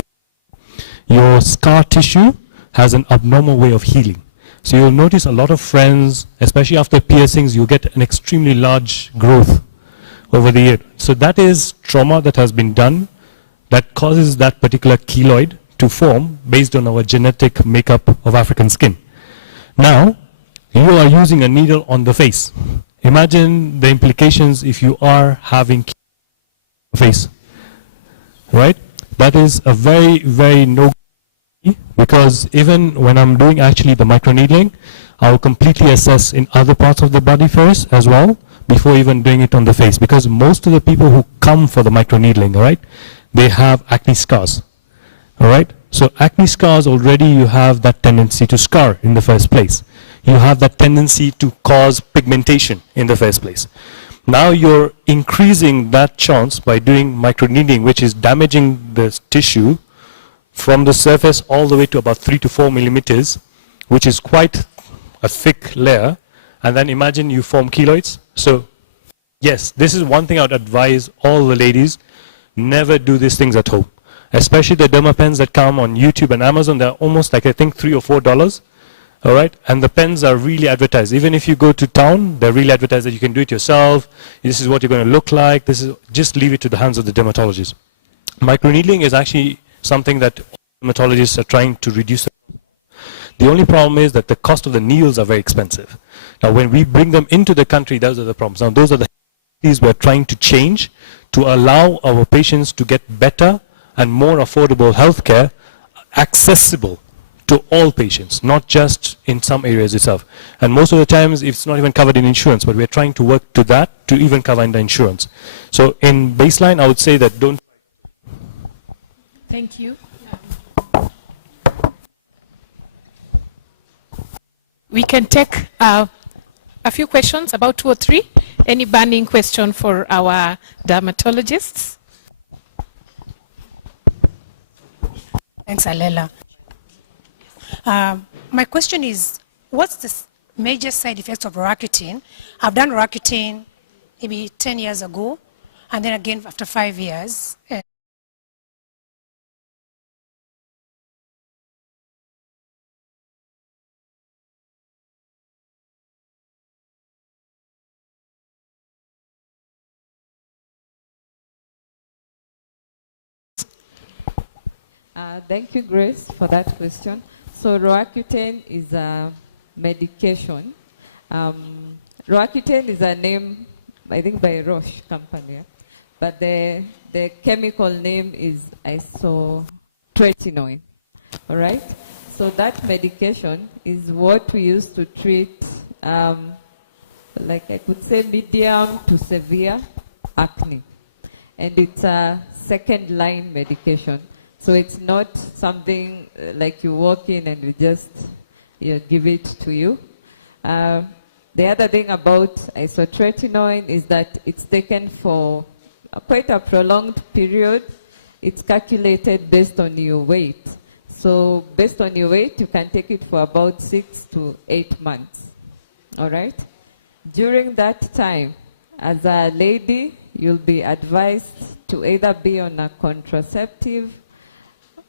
your scar tissue has an abnormal way of healing. So you'll notice a lot of friends, especially after piercings, you get an extremely large growth over the year. So that is trauma that has been done that causes that particular keloid to form based on our genetic makeup of African skin. Now, you are using a needle on the face. Imagine the implications if you are having face, right? That is a very, very no, because even when I'm doing actually the microneedling, I'll completely assess in other parts of the body first as well before even doing it on the face, because most of the people who come for the microneedling, all right, they have acne scars, all right? So acne scars, already you have that tendency to scar in the first place. You have that tendency to cause pigmentation in the first place. Now you're increasing that chance by doing microneedling, which is damaging the tissue from the surface all the way to about 3 to 4 millimeters, which is quite a thick layer. And then imagine you form keloids. So yes, this is one thing I would advise all the ladies, never do these things at home. Especially the derma pens that come on YouTube and Amazon, they're almost like I think $3 or $4. All right, and the pens are really advertised. Even if you go to town, they're really advertised that you can do it yourself. This is what you're going to look like. This is, just leave it to the hands of the dermatologist. Microneedling is actually something that dermatologists are trying to reduce. The only problem is that the cost of the needles are very expensive. Now, when we bring them into the country, those are the problems. Now, those are the we're trying to change to allow our patients to get better and more affordable healthcare accessible to all patients, not just in some areas itself. And most of the times it's not even covered in insurance, but we're trying to work to that to even cover in the insurance. So in baseline, I would say that don't. Thank you. We can take a few questions, about 2 or 3. Any burning question for our dermatologists? Thanks, Alela. My question is, what's the major side effects of Roaccutane? I've done Roaccutane maybe 10 years ago, and then again after 5 years. Thank you, Grace, for that question. So Roaccutane is a medication. Roaccutane is a name, I think, by Roche company, but the chemical name is isotretinoin. All right? So that medication is what we use to treat, like I could say, medium to severe acne. And it's a second-line medication. So it's not something like you walk in and we just give it to you. The other thing about isotretinoin is that it's taken for quite a prolonged period. It's calculated based on your weight. So based on your weight, you can take it for about 6 to 8 months. All right? During that time, as a lady, you'll be advised to either be on a contraceptive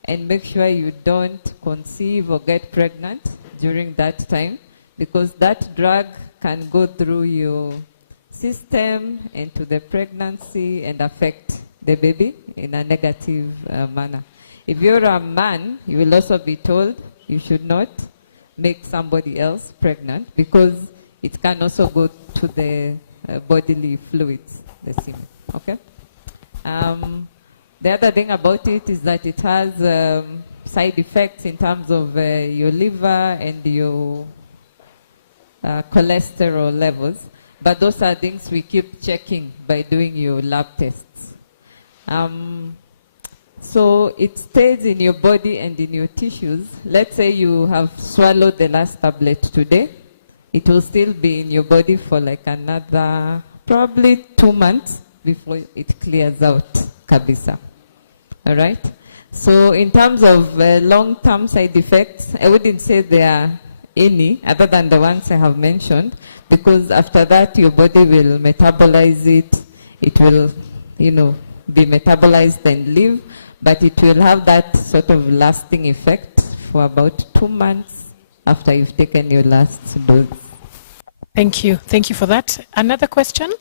and make sure you don't conceive or get pregnant during that time, because that drug can go through your system into the pregnancy and affect the baby in a negative manner. If you're a man, you will also be told you should not make somebody else pregnant, because it can also go to the bodily fluids, the semen. Okay? The other thing about it is that it has side effects in terms of your liver and your cholesterol levels, but those are things we keep checking by doing your lab tests. So it stays in your body and in your tissues. Let's say you have swallowed the last tablet today. It will still be in your body for like another probably 2 months before it clears out kabisa. All right? So in terms of long-term side effects, I wouldn't say there are any other than the ones I have mentioned, because after that your body will metabolize it. It will, be metabolized and leave, but it will have that sort of lasting effect for about 2 months after you've taken your last dose. Thank you. Thank you for that. Another question?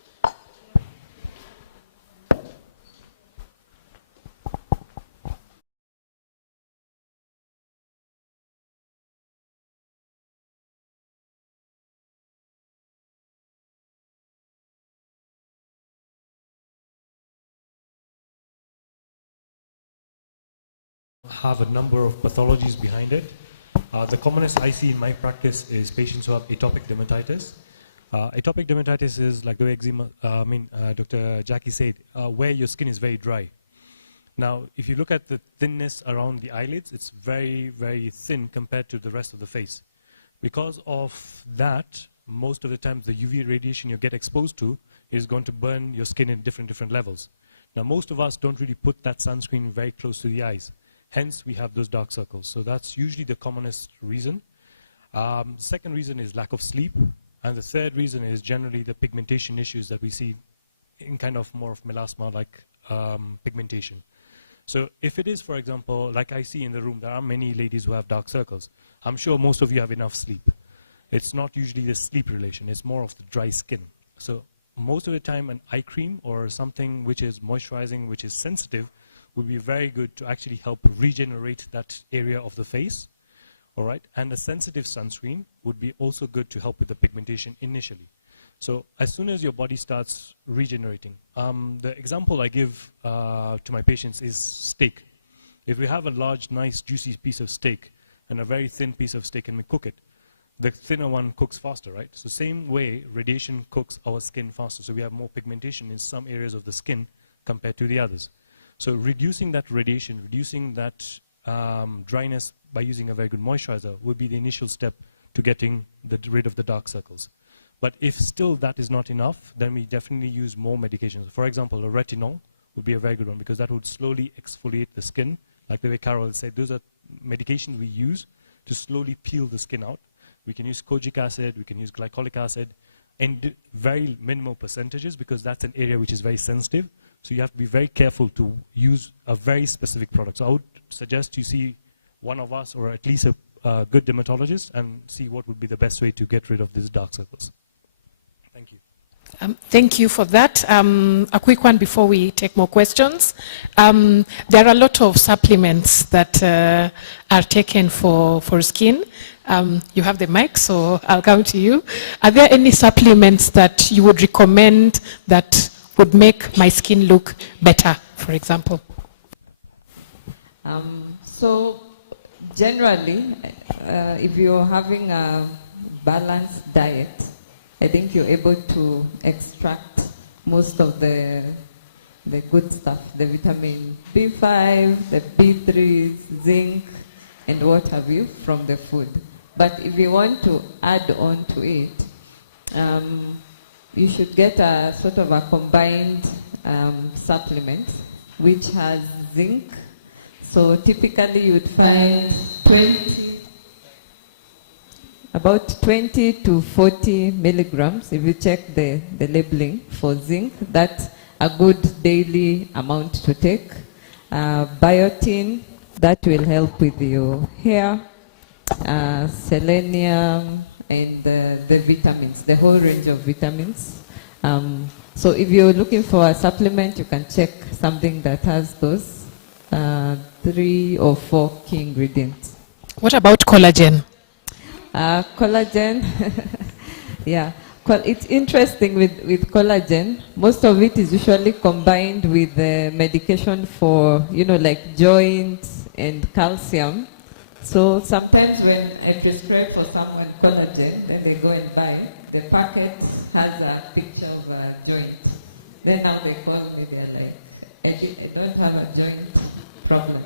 Have a number of pathologies behind it. The commonest I see in my practice is patients who have atopic dermatitis. Atopic dermatitis is like the way Dr. Jackie said, where your skin is very dry. Now, if you look at the thinness around the eyelids, it's very, very thin compared to the rest of the face. Because of that, most of the time the UV radiation you get exposed to is going to burn your skin in different levels. Now, most of us don't really put that sunscreen very close to the eyes. Hence, we have those dark circles. So that's usually the commonest reason. Second reason is lack of sleep. And the third reason is generally the pigmentation issues that we see in kind of more of melasma-like pigmentation. So if it is, for example, like I see in the room, there are many ladies who have dark circles. I'm sure most of you have enough sleep. It's not usually the sleep relation. It's more of the dry skin. So most of the time, an eye cream or something which is moisturizing, which is sensitive, would be very good to actually help regenerate that area of the face, all right? And a sensitive sunscreen would be also good to help with the pigmentation initially. So as soon as your body starts regenerating, the example I give to my patients is steak. If we have a large, nice, juicy piece of steak and a very thin piece of steak and we cook it, the thinner one cooks faster, right? So same way, radiation cooks our skin faster. So we have more pigmentation in some areas of the skin compared to the others. So reducing that radiation, reducing that dryness by using a very good moisturizer would be the initial step to getting rid of the dark circles. But if still that is not enough, then we definitely use more medications. For example, a retinol would be a very good one because that would slowly exfoliate the skin. Like the way Carol said, those are medications we use to slowly peel the skin out. We can use kojic acid, we can use glycolic acid, and very minimal percentages because that's an area which is very sensitive. So you have to be very careful to use a very specific product. So I would suggest you see one of us or at least a good dermatologist and see what would be the best way to get rid of these dark circles. Thank you. Thank you for that. A quick one before we take more questions. There are a lot of supplements that are taken for skin. You have the mic, so I'll come to you. Are there any supplements that you would recommend that would make my skin look better, for example? So generally, if you're having a balanced diet, I think you're able to extract most of the good stuff, the vitamin B5, the B3, zinc, and what have you from the food. But if you want to add on to it, you should get a sort of a combined supplement which has zinc. So typically you would find about 20 to 40 milligrams, if you check the labeling for zinc. That's a good daily amount to take. Biotin, that will help with your hair. Selenium, and the vitamins, the whole range of vitamins. So if you're looking for a supplement, you can check something that has those 3 or 4 key ingredients. What about collagen? Collagen, yeah. It's interesting with collagen. Most of it is usually combined with medication for, like joints and calcium. So sometimes when I prescribe for someone collagen, then they go and buy, the packet has a picture of a joint. Then now they call me, they're like, I don't have a joint problem.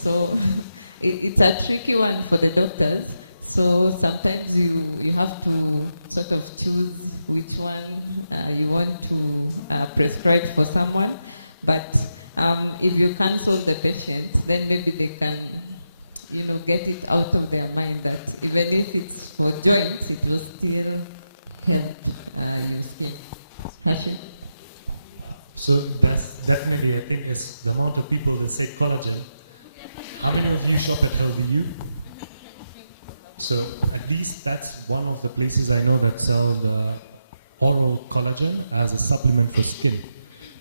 So it's a tricky one for the doctors. So sometimes you have to sort of choose which one you want to prescribe for someone. But if you cancel the patient, then maybe they can get it out of their mind that even if it's for joints, it will still help your skin. So that's definitely, I think, it's the amount of people that say collagen. How many of you shop at Healthy You? So at least that's one of the places I know that sell oral collagen as a supplement for skin.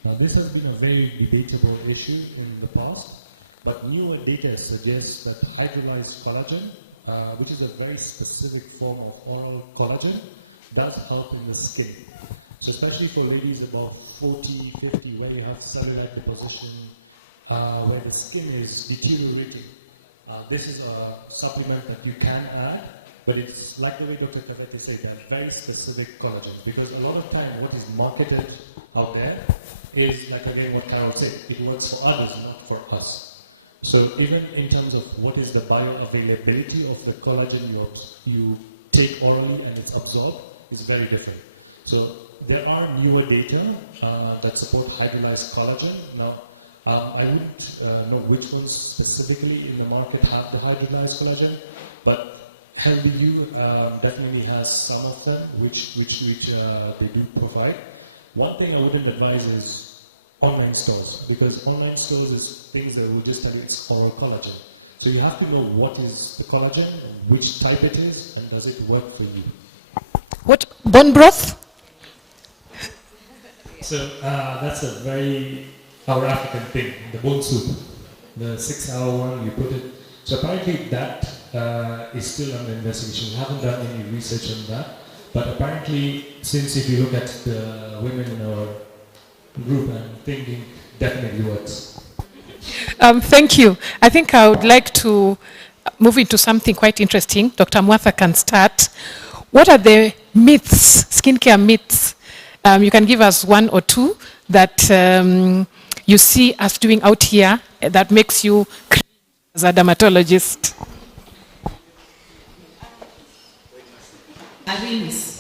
Now this has been a very debatable issue in the past. But newer data suggests that hydrolyzed collagen, which is a very specific form of oral collagen, does help in the skin. So especially for ladies above 40, 50, where you have cellular deposition, where the skin is deteriorating. This is a supplement that you can add, but it's like the way Dr. Kaveti said, they're very specific collagen. Because a lot of time what is marketed out there is, like again what Carol said, it works for others, not for us. So even in terms of what is the bioavailability of the collagen you take orally and it's absorbed is very different. So there are newer data that support hydrolyzed collagen. Now, I wouldn't know which ones specifically in the market have the hydrolyzed collagen, but Healthy You definitely has some of them which they do provide. One thing I wouldn't advise is online stores, because online stores is things that will just tell you it's oral collagen. So you have to know what is the collagen, which type it is, and does it work for you. What, bone broth? So that's a very our African thing, the bone soup, the 6-hour one, you put it. So apparently that is still under investigation. We haven't done any research on that. But apparently, since if you look at the women in our group, I'm thinking definitely works. Thank you. I think I would like to move into something quite interesting. Dr. Mwatha can start. What are the myths, skincare myths? You can give us one or two that you see us doing out here that makes you cringe as a dermatologist. Arimis.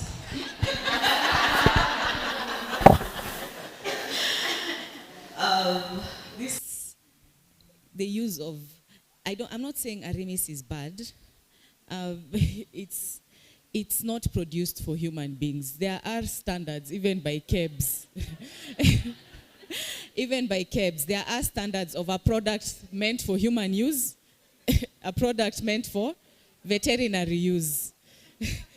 The use of, I'm not saying Arimis is bad. It's not produced for human beings. There are standards, even by KEBS. Even by KEBS, there are standards of a product meant for human use, a product meant for veterinary use.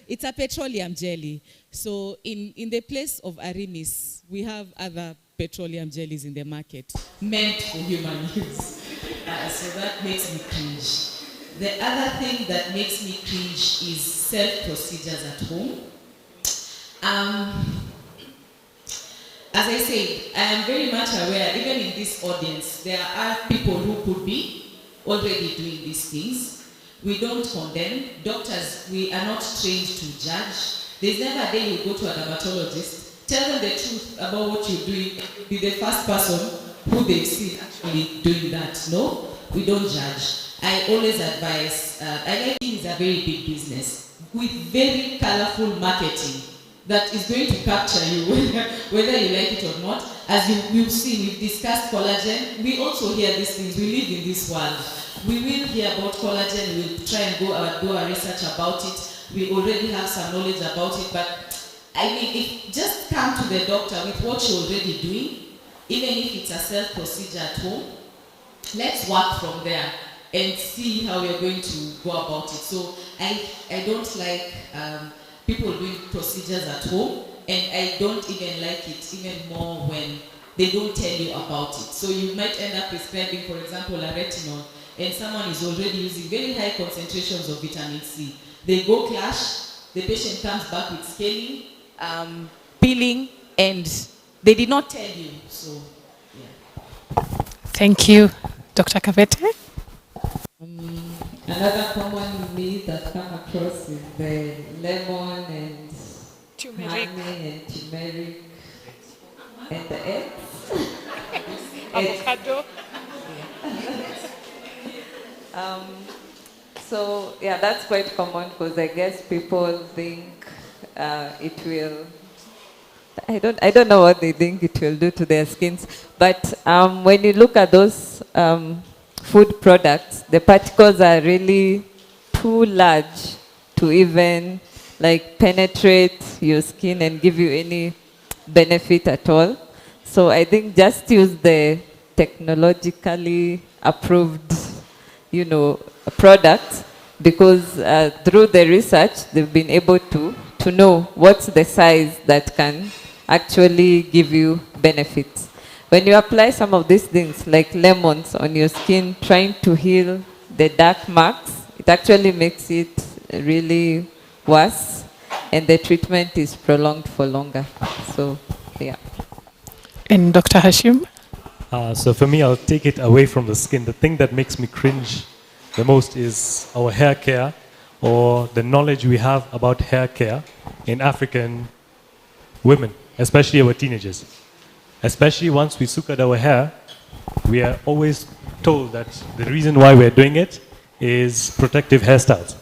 It's a petroleum jelly. So in the place of Arimis, we have other petroleum jellies in the market meant for human use. So that makes me cringe. The other thing that makes me cringe is self-procedures at home. As I said, I am very much aware, even in this audience, there are people who could be already doing these things. We don't condemn. Doctors, we are not trained to judge. There's never a day you go to a dermatologist, tell them the truth about what you're doing, be the first person who they've seen actually doing that. No, we don't judge. I always advise, I think it's a very big business with very colorful marketing that is going to capture you whether you like it or not. As you've seen, we've discussed collagen. We also hear these things. We live in this world. We will hear about collagen. We'll try and do our research about it. We already have some knowledge about it. But I mean, just come to the doctor with what you're already doing, even if it's a self-procedure at home. Let's work from there and see how we're going to go about it. So I don't like people doing procedures at home, and I don't even like it even more when they don't tell you about it. So you might end up prescribing, for example, a retinol, and someone is already using very high concentrations of vitamin C. They go clash, the patient comes back with scaling, peeling, and they did not tell you. So, yeah. Thank you. Dr. Kavete? Another common myth that come across is the lemon and turmeric and turmeric and the eggs. Avocado. So yeah, that's quite common because I guess people think it will. I don't know what they think it will do to their skins, but when you look at those food products, the particles are really too large to even like penetrate your skin and give you any benefit at all. So I think just use the technologically approved, products, because through the research they've been able to know what's the size that can actually give you benefits. When you apply some of these things like lemons on your skin, trying to heal the dark marks, it actually makes it really worse, and the treatment is prolonged for longer. So, yeah. And Dr. Hashim? So for me, I'll take it away from the skin. The thing that makes me cringe the most is our hair care, or the knowledge we have about hair care in African women, especially our teenagers. Especially once we suka our hair, we are always told that the reason why we're doing it is protective hairstyles.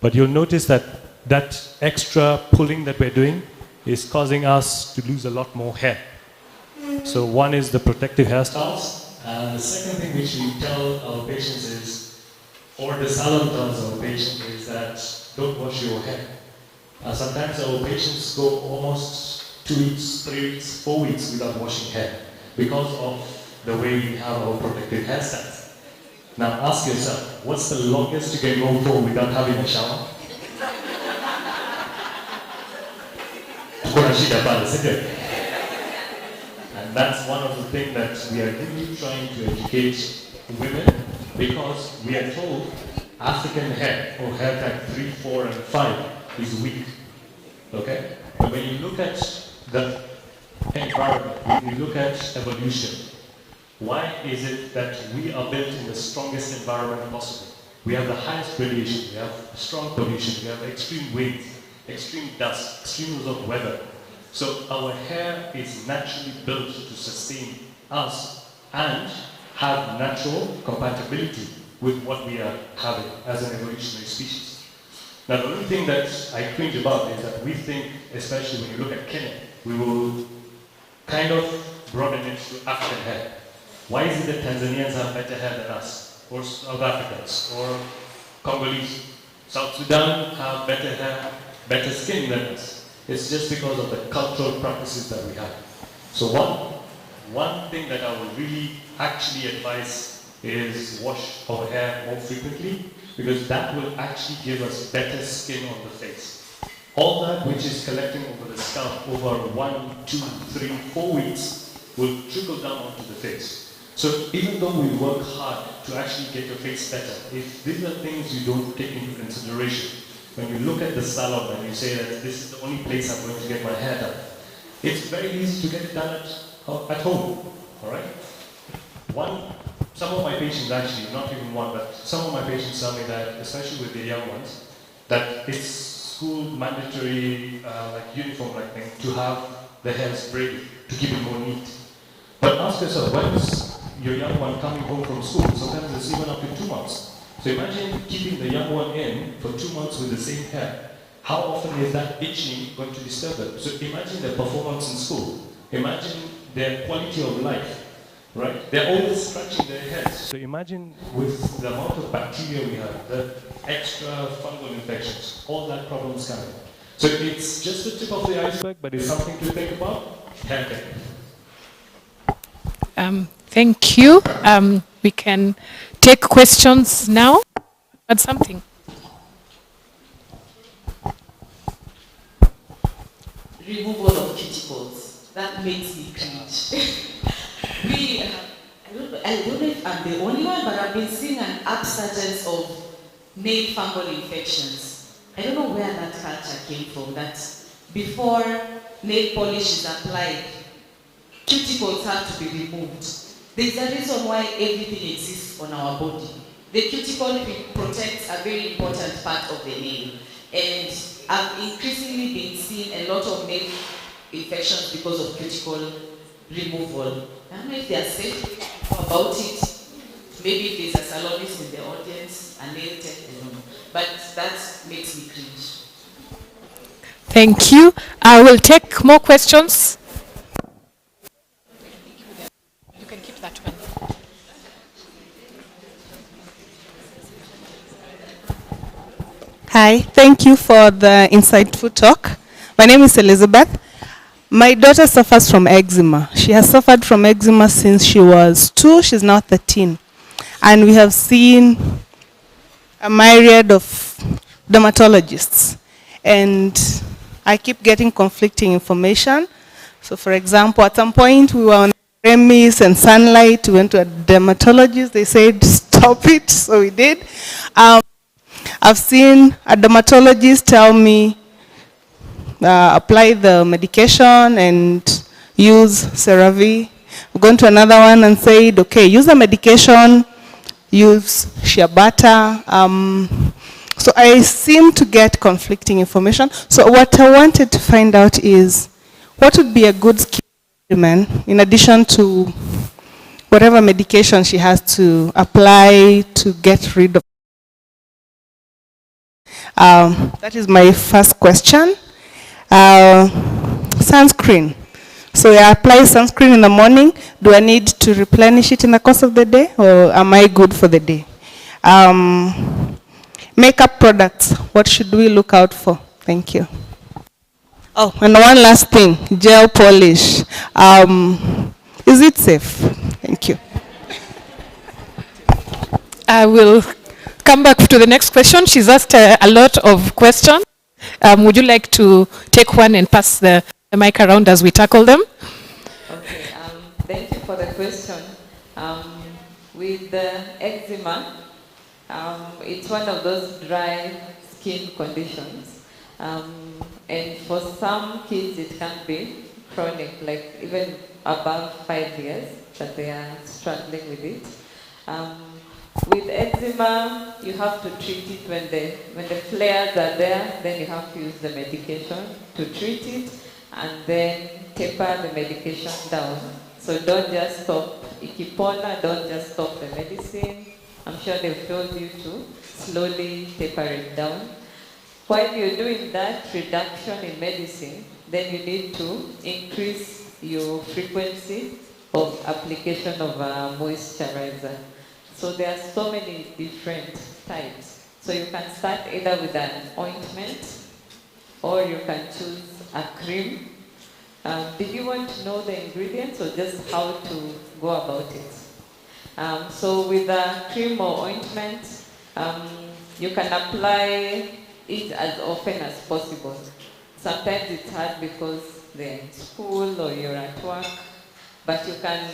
But you'll notice that that extra pulling that we're doing is causing us to lose a lot more hair. So one is the protective hairstyles, and the second thing which we tell our patients is, or the salon tells our patient, is that don't wash your hair. Sometimes our patients go almost 2 weeks, 3 weeks, 4 weeks without washing hair because of the way we have our protective hairstyles. Now ask yourself, what's the longest you can go for without having a shower? And that's one of the things that we are really trying to educate women, because we are told African hair, or hair type 3, 4, and 5 is weak. Okay? But when you look at the environment, when you look at evolution, why is it that we are built in the strongest environment possible? We have the highest radiation, we have strong pollution, we have extreme winds, extreme dust, extremes of weather. So our hair is naturally built to sustain us and have natural compatibility with what we are having as an evolutionary species. Now the only thing that I cringe about is that we think, especially when you look at Kenya, we will kind of broaden it to African hair. Why is it that Tanzanians have better hair than us, or South Africans, or Congolese? South Sudan have better hair, better skin than us. It's just because of the cultural practices that we have. So one thing that I would really actually advise is wash our hair more frequently, because that will actually give us better skin on the face. All that which is collecting over the scalp over 1, 2, 3, 4 weeks will trickle down onto the face. So even though we work hard to actually get your face better, if these are things you don't take into consideration, when you look at the salon and you say that this is the only place I'm going to get my hair done, it's very easy to get it done at home, all right? Some of my patients actually, not even one, but some of my patients tell me that, especially with the young ones, that it's school mandatory, like uniform-like thing, to have the hair braided to keep it more neat. But ask yourself, when is your young one coming home from school? Sometimes it's even up to 2 months. So imagine keeping the young one in for 2 months with the same hair. How often is that itching going to disturb them? So imagine their performance in school. Imagine their quality of life, right? They're always scratching their heads. So imagine with the amount of bacteria we have, the extra fungal infections, all that problems coming. So it's just the tip of the iceberg, but it's something to think about. Hair care. Thank you. We can take questions now. Add something. Removal of cuticles. That makes me cringe. I don't know if I'm the only one, but I've been seeing an upsurgence of nail fungal infections. I don't know where that culture came from, that before nail polish is applied, cuticles have to be removed. There's a reason why everything exists on our body. The cuticle protects a very important part of the nail. And I've increasingly been seeing a lot of nail infections because of cuticle removal. I don't know if they are safe about it. Maybe if there's a salonist in the audience, a nail tech, I don't know. But that makes me cringe. Thank you. I will take more questions. You can keep that one. Hi, thank you for the insightful talk. My name is Elizabeth. My daughter suffers from eczema. She has suffered from eczema since she was 2, she's now 13. And we have seen a myriad of dermatologists. And I keep getting conflicting information. So for example, at some point we were on Remis and Sunlight, we went to a dermatologist, they said stop it, so we did. I've seen a dermatologist tell me apply the medication and use CeraVe. We're going to another one and said, okay, use the medication, use shea butter. So I seem to get conflicting information. So what I wanted to find out is, what would be a good skin regimen in addition to whatever medication she has to apply to get rid of. That is my first question. Sunscreen. So I apply sunscreen in the morning. Do I need to replenish it in the course of the day, or am I good for the day? Makeup products, what should we look out for? Thank you. Oh, and one last thing, gel polish. Is it safe? Thank you. I will come back to the next question. She's asked a lot of questions. Would you like to take one and pass the mic around as we tackle them? Okay, thank you for the question. With the eczema, it's one of those dry skin conditions. And for some kids, it can be chronic, like even above 5 years, that they are struggling with it. With eczema, you have to treat it when the flares are there, then you have to use the medication to treat it, and then taper the medication down. So don't just stop Ikipona, don't just stop the medicine. I'm sure they've told you to slowly taper it down. While you're doing that reduction in medicine, then you need to increase your frequency of application of a moisturizer. So there are so many different types. So you can start either with an ointment, or you can choose a cream. Did you want to know the ingredients or just how to go about it? So with a cream or ointment, you can apply it as often as possible. Sometimes it's hard because they're in school or you're at work, but you can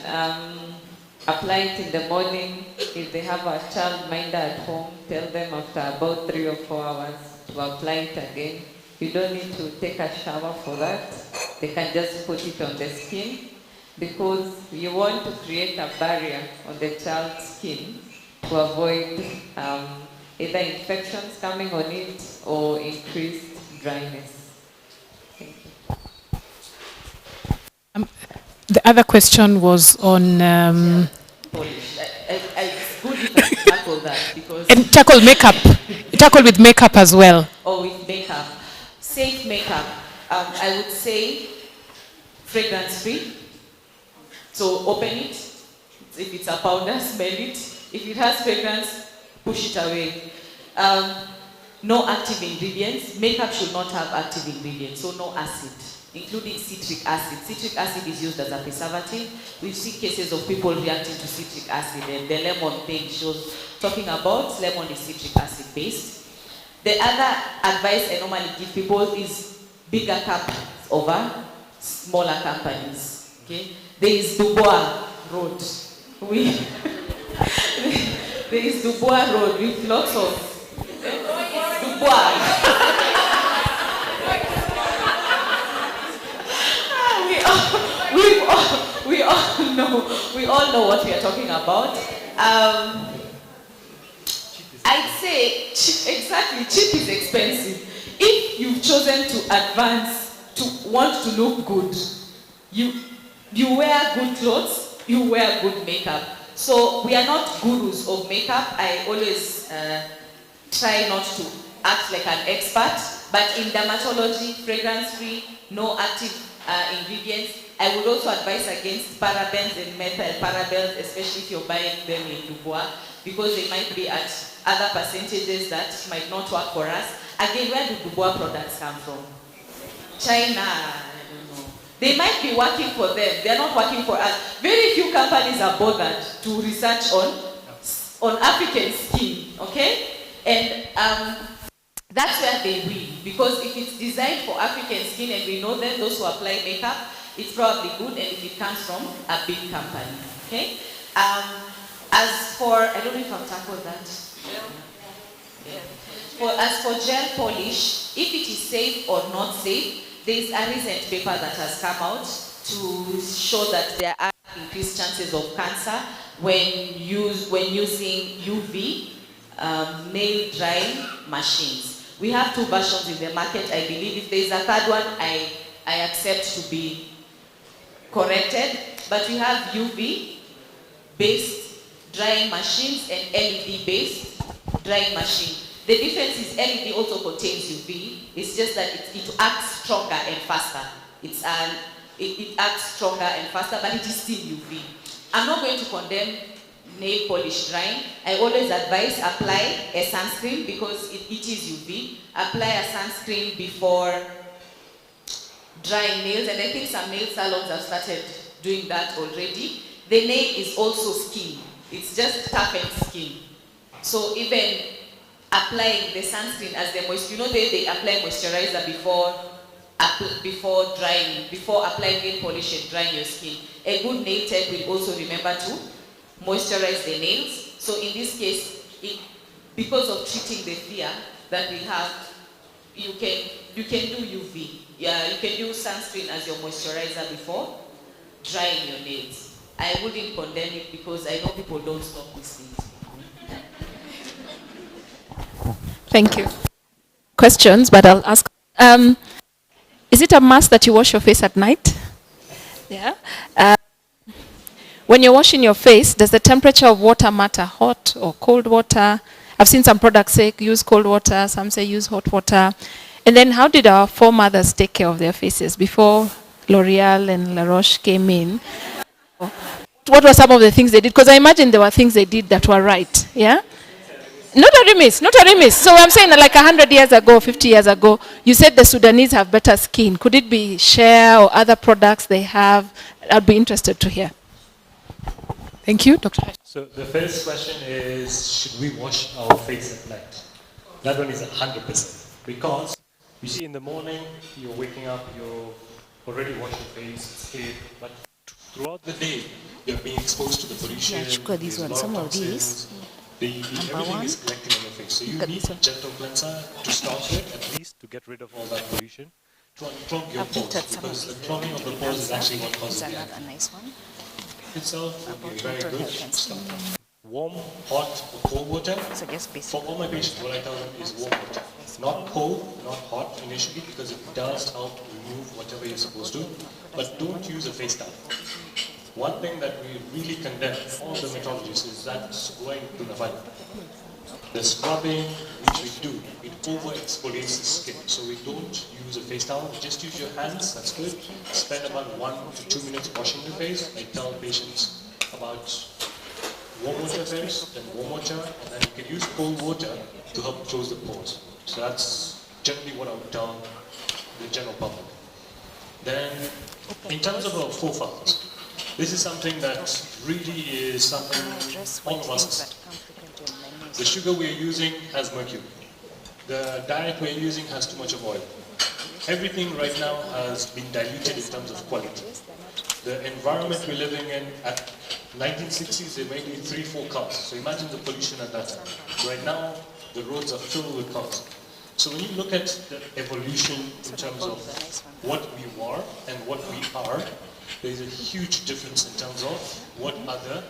apply it in the morning. If they have a childminder at home, tell them after about 3 or 4 hours to apply it again. You don't need to take a shower for that. They can just put it on the skin, because you want to create a barrier on the child's skin to avoid either infections coming on it or increased dryness. Thank you. The other question was on... It's good if I tackle that, because... And tackle with makeup as well. Oh, with makeup. Safe makeup, I would say fragrance-free. So open it. If it's a powder, smell it. If it has fragrance, push it away. No active ingredients. Makeup should not have active ingredients, so no acid, including citric acid. Citric acid is used as a preservative. We've seen cases of people reacting to citric acid, and the lemon thing she was talking about, lemon is citric acid based. The other advice I normally give people is bigger companies over smaller companies. Okay? There is Dubois Road. There is Dubois Road with lots of Dubois. We all know what we are talking about. I'd say cheap is expensive. If you've chosen to advance, to want to look good, you wear good clothes, you wear good makeup. So we are not gurus of makeup. I always try not to act like an expert, but in dermatology, fragrance-free, no active ingredients. I would also advise against parabens and methyl parabens, especially if you're buying them in Dubois, because they might be at other percentages that might not work for us. Again, where do Dubois products come from? China, I don't know. They might be working for them. They're not working for us. Very few companies are bothered to research on African skin, okay? And that's where they win, because if it's designed for African skin and we know them, those who apply makeup, it's probably good, and if it comes from a big company, okay? As for, I don't know if I'll tackle that. Yeah. As for gel polish, if it is safe or not safe, there is a recent paper that has come out to show that there are increased chances of cancer when using UV nail drying machines. We have 2 versions in the market. I believe if there is a third one, I accept to be corrected. But we have UV-based drying machines and LED-based drying machine. The difference is LED also contains UV. It's just that it acts stronger and faster. It acts stronger and faster, but it is still UV. I'm not going to condemn nail polish drying. I always advise apply a sunscreen, because it is UV. Apply a sunscreen before drying nails, and I think some nail salons have started doing that already. The nail is also skin. It's just toughened skin. So even applying the sunscreen as the moisture, they apply moisturizer before drying, before applying nail polish and drying your skin. A good nail tech will also remember to moisturize the nails. So in this case, because of treating the fear that we have you can do UV. Yeah, you can use sunscreen as your moisturizer before drying your nails. I wouldn't condemn it because I know people don't stop these things. Thank you. Questions, but I'll ask. Is it a must that you wash your face at night? Yeah. When you're washing your face, does the temperature of water matter? Hot or cold water? I've seen some products say use cold water, some say use hot water. And then how did our foremothers take care of their faces before L'Oreal and La Roche came in? What were some of the things they did? Because I imagine there were things they did that were right, yeah? Not a remiss, not a remiss. So I'm saying that like 100 years ago, 50 years ago, you said the Sudanese have better skin. Could it be Share or other products they have? I'd be interested to hear. Thank you, Dr. So the first question is, should we wash our face at night? That one is 100%. Because you see in the morning, you're waking up, you're already washing your face, skin, but throughout the day, you're being exposed to the pollution. Yeah, sugar, this one, some of these. Everything is collecting on your face. So you need a gentle cleanser to start with, at least to get rid of all that pollution, to unclog your pores, because the clogging of the pores is actually what causes the acne. Nice one. Itself would be very good. Warm, hot, or cold water. For all my patients, what I tell them is warm water. Not cold, not hot initially, because it does help remove whatever you're supposed to, but don't use a face towel. One thing that we really condemn, all the dermatologists, is that going to the fire. The scrubbing, which we do, it over-exfoliates the skin. So we don't use a face towel, just use your hands, that's good. Spend about 1 to 2 minutes washing the face. I tell patients about warm water first, then warm water, and then you can use cold water to help close the pores. So that's generally what I would tell the general public. Then, in terms of our forefathers, this is something that really is something all of us. The sugar we're using has mercury. The diet we're using has too much of oil. Everything right now has been diluted in terms of quality. The environment we're living in, at 1960s, there may be 3-4 cars. So imagine the pollution at that time. Right now, the roads are filled with cars. So when you look at the evolution in terms of what we were and what we are, there is a huge difference in terms of what other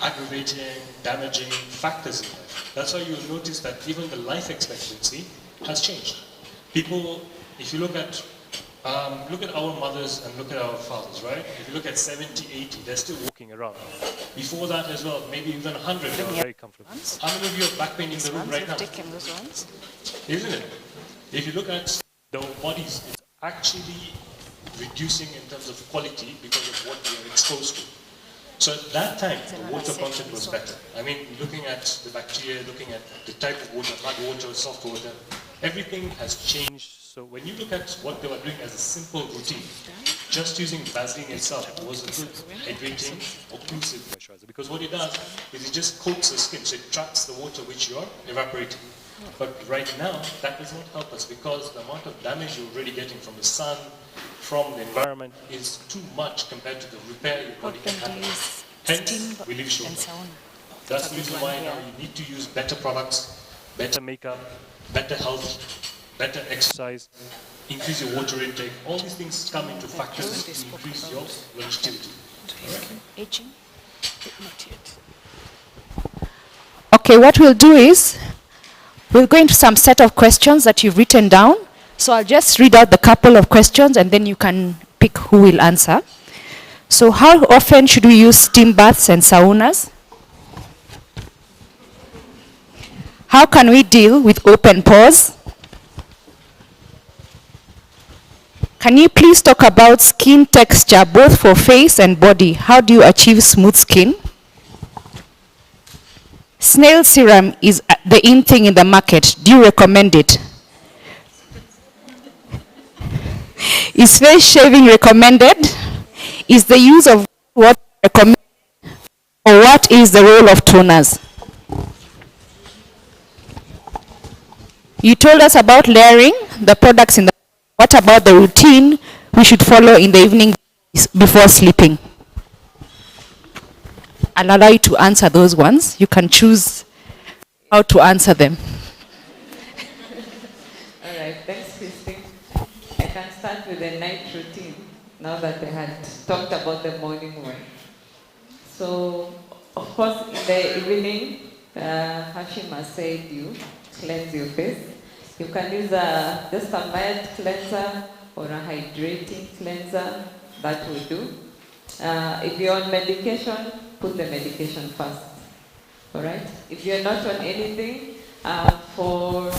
aggravating, damaging factors in life. That's why you'll notice that even the life expectancy has changed. People, if you look at our mothers and look at our fathers, right? If you look at 70, 80, they're still walking around. Before that as well, maybe even 100, they were very comfortable. How many of you have back pain in the room right now? Isn't it? If you look at the bodies, it's actually reducing in terms of quality because of what we are exposed to. So at that time, the water content was better. I mean, looking at the bacteria, looking at the type of water, hard water, soft water, everything has changed. So when you look at what they were doing as a simple routine, just using Vaseline itself was a good hydrating, occlusive moisturizer. Because what it does is it just coats the skin, so it traps the water which you're evaporating. But right now, that does not help us because the amount of damage you're already getting from the sun, from the environment is too much compared to the repair your body can handle. Hence, we leave short. That's the reason why now you need to use better products, better makeup, better health, better exercise, increase your water intake. All these things come into factors to increase your longevity. Aging? Not yet. Okay, what we'll do is, we'll go into some set of questions that you've written down. So I'll just read out the couple of questions and then you can pick who will answer. So how often should we use steam baths and saunas? How can we deal with open pores? Can you please talk about skin texture both for face and body? How do you achieve smooth skin? Snail serum is the in thing in the market. Do you recommend it? Is face shaving recommended? Is the use of what recommended? Or what is the role of toners? You told us about layering the products in the... What about the routine we should follow in the evening before sleeping? I'll allow you to answer those ones. You can choose how to answer them. All right. with the night routine, now that I had talked about the morning one. So, of course, in the evening, Hashim has said you cleanse your face. You can use just a mild cleanser or a hydrating cleanser, that will do. If you're on medication, put the medication first. All right? If you're not on anything, for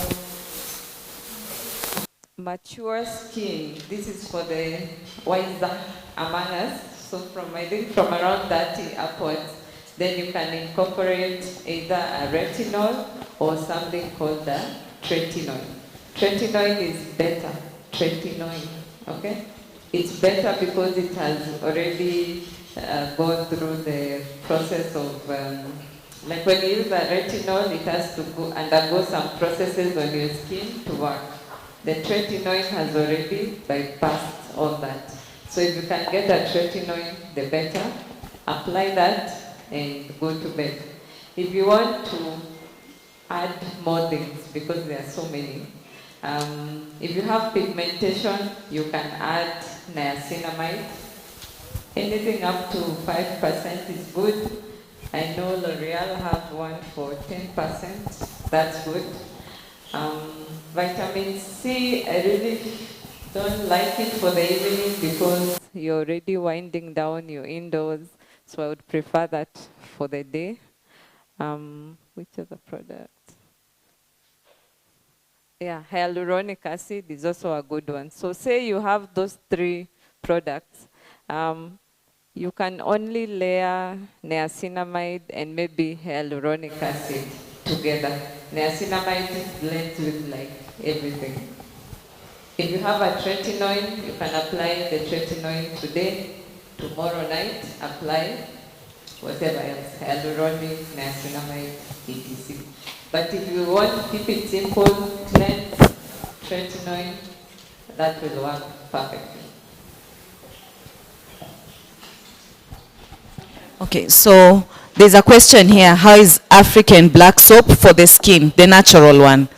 mature skin, this is for the wiser among us. So I think from around 30 upwards, then you can incorporate either a retinol or something called the tretinoin. Tretinoin is better. Tretinoin, okay? It's better because it has already gone through the process of, like when you use a retinol, it has to undergo some processes on your skin to work. The tretinoin has already bypassed all that. So if you can get a tretinoin, the better. Apply that and go to bed. If you want to add more things, because there are so many, if you have pigmentation, you can add niacinamide. Anything up to 5% is good. I know L'Oreal have one for 10%. That's good. Vitamin C, I really don't like it for the evening because you're already winding down, you're indoors. So I would prefer that for the day. Which other product? Yeah, hyaluronic acid is also a good one. So say you have those 3 products. You can only layer niacinamide and maybe hyaluronic acid together. Niacinamide blends with like everything. If you have a tretinoin, you can apply the tretinoin today, tomorrow night, apply whatever else, hyaluronic, niacinamide, etc. But if you want to keep it simple, cleanse, tretinoin, that will work perfectly. Okay, so there's a question here. How is African black soap for the skin, the natural one?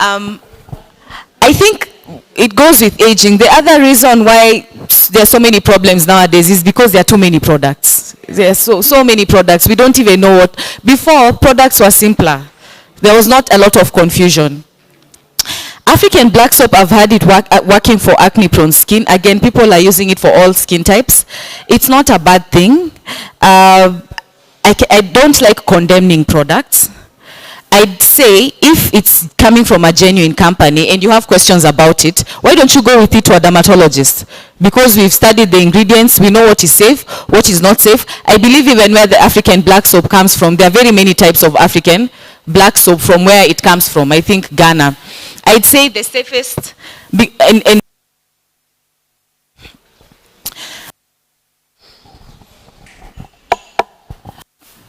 I think it goes with aging. The other reason why there are so many problems nowadays is because there are too many products. There are so many products. We don't even know what. Before, products were simpler. There was not a lot of confusion. African black soap, I've had it working for acne-prone skin. Again, people are using it for all skin types. It's not a bad thing. I don't like condemning products. I'd say if it's coming from a genuine company and you have questions about it, why don't you go with it to a dermatologist? Because we've studied the ingredients, we know what is safe, what is not safe. I believe even where the African black soap comes from, there are very many types of African black soap from where it comes from. I think Ghana. I'd say the safest, and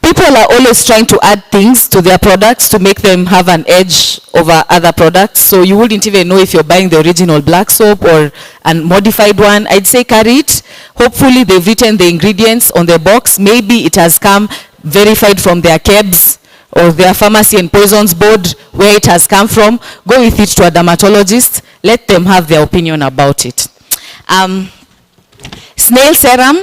people are always trying to add things to their products to make them have an edge over other products. So you wouldn't even know if you're buying the original black soap or a modified one. I'd say carry it. Hopefully they've written the ingredients on the box. Maybe it has come verified from their KEBS or their Pharmacy and Poisons Board, where it has come from. Go with it to a dermatologist. Let them have their opinion about it. Snail serum.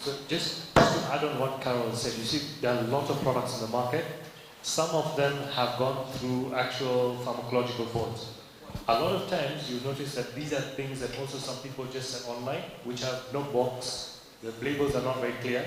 So just to add on what Carol said, you see there are a lot of products in the market. Some of them have gone through actual pharmacological boards. A lot of times you notice that these are things that also some people just sell online, which have no box. The labels are not very clear.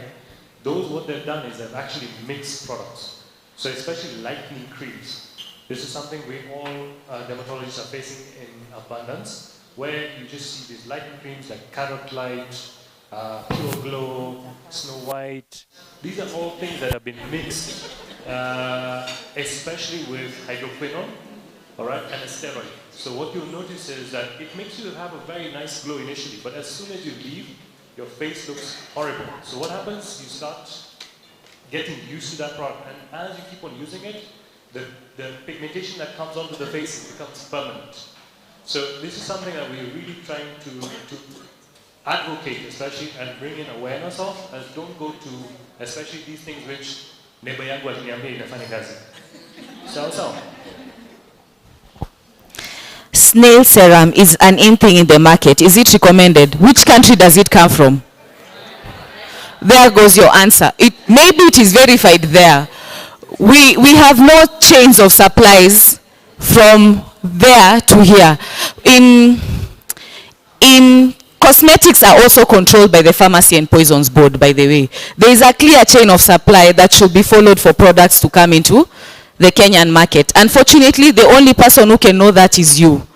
Those, what they've done is they've actually mixed products. So especially lightening creams. This is something we all dermatologists are facing in abundance, where you just see these lightening creams like Carrot Light, Pure Glow, Snow White. These are all things that have been mixed, especially with hydroquinone, all right, and a steroid. So what you'll notice is that it makes you have a very nice glow initially, but as soon as you leave, your face looks horrible. So what happens? You start getting used to that product, and as you keep on using it, the pigmentation that comes onto the face becomes permanent. So this is something that we're really trying to advocate, especially, and bring in awareness of, as don't go to, especially these things which neighbor yangu aliniambia inafanya kazi. So. snail serum is an in thing in the market, is it recommended? Which country does it come from? There goes your answer. Maybe it is verified there. We have no chains of supplies from there to here. In cosmetics are also controlled by the Pharmacy and Poisons Board, by the way. There is a clear chain of supply that should be followed for products to come into the Kenyan market. Unfortunately, the only person who can know that is you.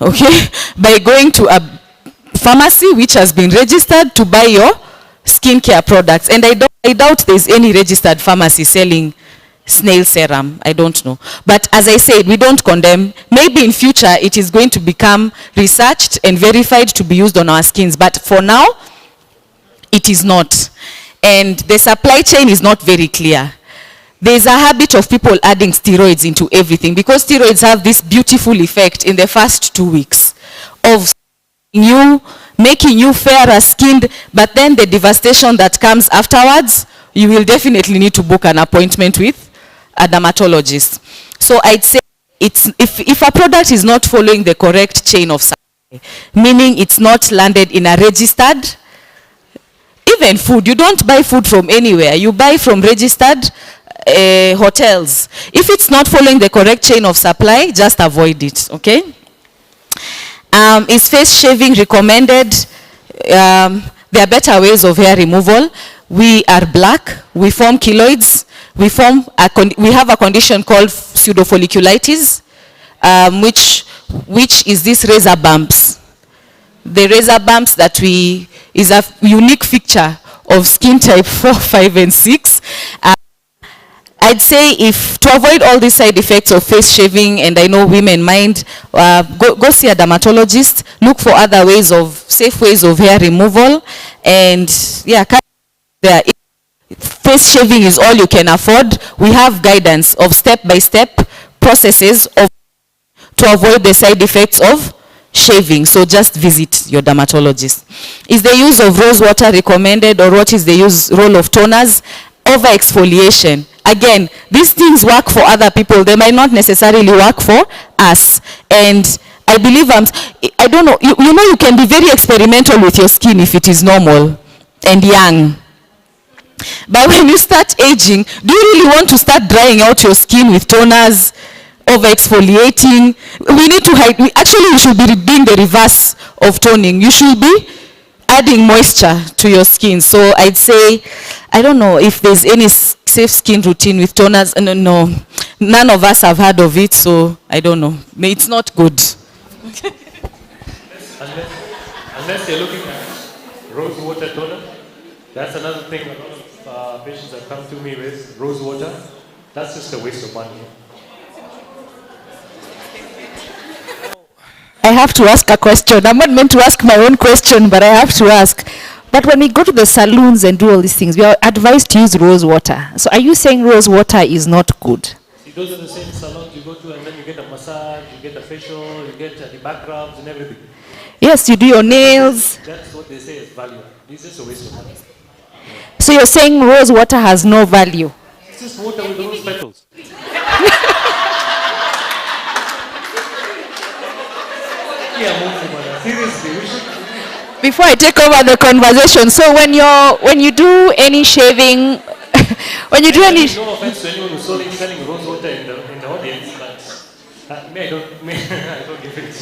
Okay? By going to a pharmacy which has been registered to buy your skincare products. And I doubt there's any registered pharmacy selling snail serum. I don't know. But as I said, we don't condemn. Maybe in future it is going to become researched and verified to be used on our skins. But for now, it is not. And the supply chain is not very clear. There's a habit of people adding steroids into everything because steroids have this beautiful effect in the first 2 weeks of making you fairer skinned, but then the devastation that comes afterwards, you will definitely need to book an appointment with a dermatologist. So I'd say if a product is not following the correct chain of supply, meaning it's not landed in a registered, even food, you don't buy food from anywhere, you buy from registered hotels. If it's not following the correct chain of supply, just avoid it, okay? Is face shaving recommended? There are better ways of hair removal. We are black, we form keloids, we have a condition called pseudofolliculitis, which is this razor bumps. The razor bumps that is a unique feature of skin type 4, 5, and 6. I'd say to avoid all these side effects of face shaving, and I know women mind, go see a dermatologist, look for other safe ways of hair removal, and yeah, face shaving is all you can afford. We have guidance of step-by-step processes to avoid the side effects of shaving, so just visit your dermatologist. Is the use of rose water recommended, or what is the role of toners? Over exfoliation. Again, these things work for other people. They might not necessarily work for us. And I believe, I don't know, you know you can be very experimental with your skin if it is normal and young. But when you start aging, do you really want to start drying out your skin with toners, over exfoliating? We need to hide. Actually, you should be doing the reverse of toning. You should be adding moisture to your skin. So I'd say, I don't know if there's any safe skin routine with toners. No, none of us have heard of it, so I don't know. It's not good. Unless you're looking at rose water toner, that's another thing a lot of patients have come to me with, rose water. That's just a waste of money. I have to ask a question. I'm not meant to ask my own question, but I have to ask. But when we go to the saloons and do all these things, we are advised to use rose water. So are you saying rose water is not good? See, those are the same salons you go to, and then you get a massage, you get a facial, you get the back rubs and everything. Yes, you do your nails. That's what they say is value. It's just a waste of money. So you're saying rose water has no value? It's just water with rose petals. Seriously, we should. Before I take over the conversation, so when you do any shaving, when you do any... No offense to anyone who's selling rose water in the audience, but I don't give it.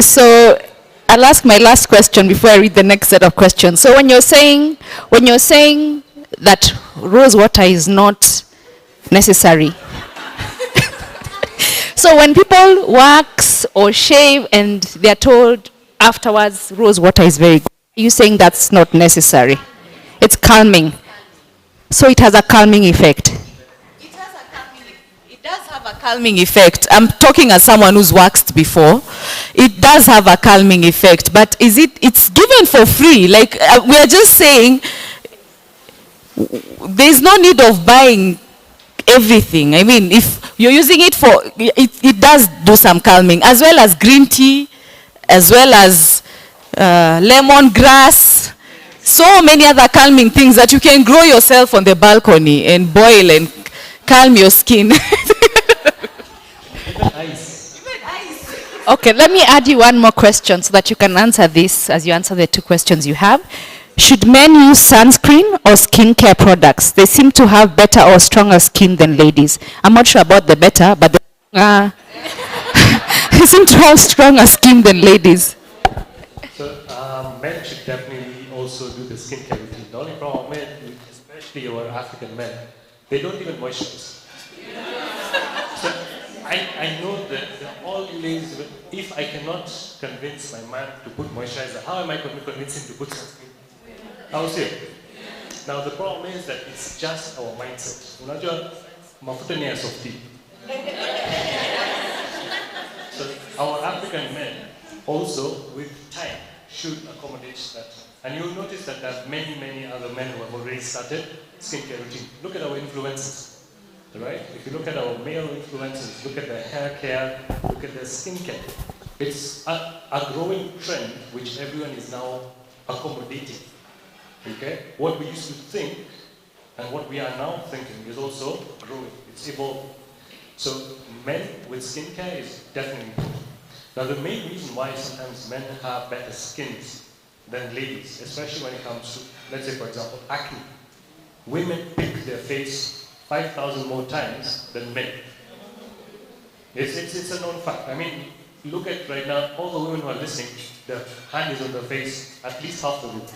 So I'll ask my last question before I read the next set of questions. So when you're saying that rose water is not necessary, so when people wax or shave and they're told afterwards rose water is very good, are you saying that's not necessary? It's calming. So it has a calming effect. It does have a calming effect. I'm talking as someone who's waxed before. It does have a calming effect, but it's given for free. Like we are just saying there's no need of buying everything. I mean, if you're using it for, it does do some calming, as well as green tea, as well as lemongrass, so many other calming things that you can grow yourself on the balcony and boil and calm your skin. Ice. Okay, let me add you one more question so that you can answer this as you answer the two questions you have. Should men use sunscreen or skincare products? They seem to have better or stronger skin than ladies. I'm not sure about the better, but they seem to have stronger skin than ladies. So men should definitely also do the skincare routine. The only problem with men, especially our African men, they don't even moisturize. So I know that all ladies, if I cannot convince my man to put moisturizer, how am I going to convince him to put sunscreen? I will say. Now the problem is that it's just our mindset. Unajua mafuta ni ya softy. So our African men also with time should accommodate that. And you'll notice that there are many other men who have already started skincare routine. Look at our influencers, right? If you look at our male influencers, look at their hair care, look at their skincare. It's a growing trend which everyone is now accommodating. Okay? What we used to think and what we are now thinking is also growing. It's evolving. So men with skincare is definitely important. Now the main reason why sometimes men have better skins than ladies, especially when it comes to, let's say for example, acne. Women pick their face 5,000 more times than men. It's a known fact. I mean, look at right now, all the women who are listening, the hand is on their face at least half the room.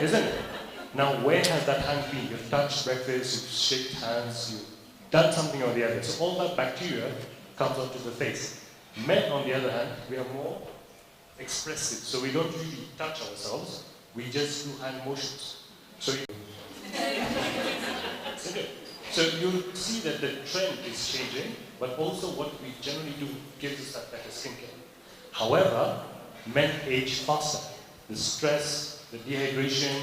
Isn't it? Now, where has that hand been? You've touched breakfast, you've shaken hands, you've done something or the other. So all that bacteria comes onto the face. Men, on the other hand, we are more expressive. So we don't really touch ourselves. We just do hand motions. So you'll see that the trend is changing, but also what we generally do gives us that better skincare. However, men age faster. The stress, the dehydration,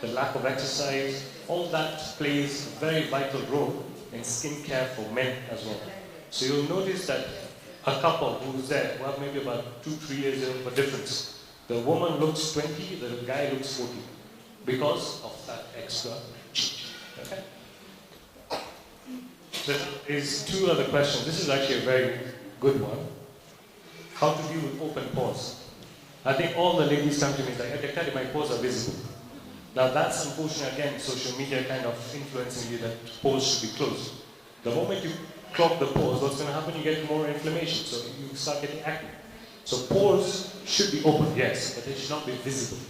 the lack of exercise, all that plays a very vital role in skincare for men as well. So you'll notice that a couple who's there, who have maybe about 2-3 years of a difference, the woman looks 20, the guy looks 40, because of that extra change. Okay? There is two other questions. This is actually a very good one. How to deal with open pores. I think all the ladies come to me and say, okay, Teddy, my pores are visible. Now that's unfortunate, again, social media kind of influencing you that pores should be closed. The moment you clog the pores, what's going to happen? You get more inflammation, so you start getting acne. So pores should be open, yes, but they should not be visible.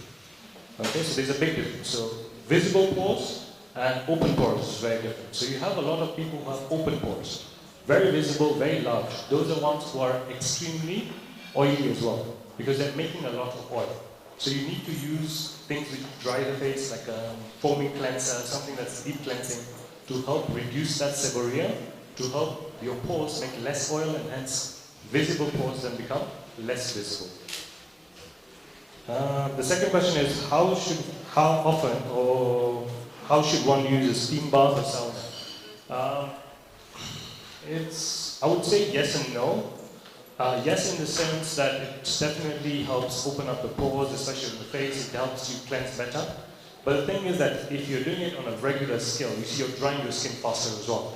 Okay, so there's a big difference. So visible pores and open pores is very different. So you have a lot of people who have open pores. Very visible, very large. Those are ones who are extremely oily as well, because they're making a lot of oil. So you need to use things which dry the face, like a foaming cleanser, something that's deep cleansing, to help reduce that seborrhea, to help your pores make less oil, and hence visible pores then become less visible. The second question is, how often or how should one use a steam bath or sauna? I would say yes and no. Yes, in the sense that it definitely helps open up the pores, especially in the face. It helps you cleanse better. But the thing is that if you're doing it on a regular scale, you see you're drying your skin faster as well.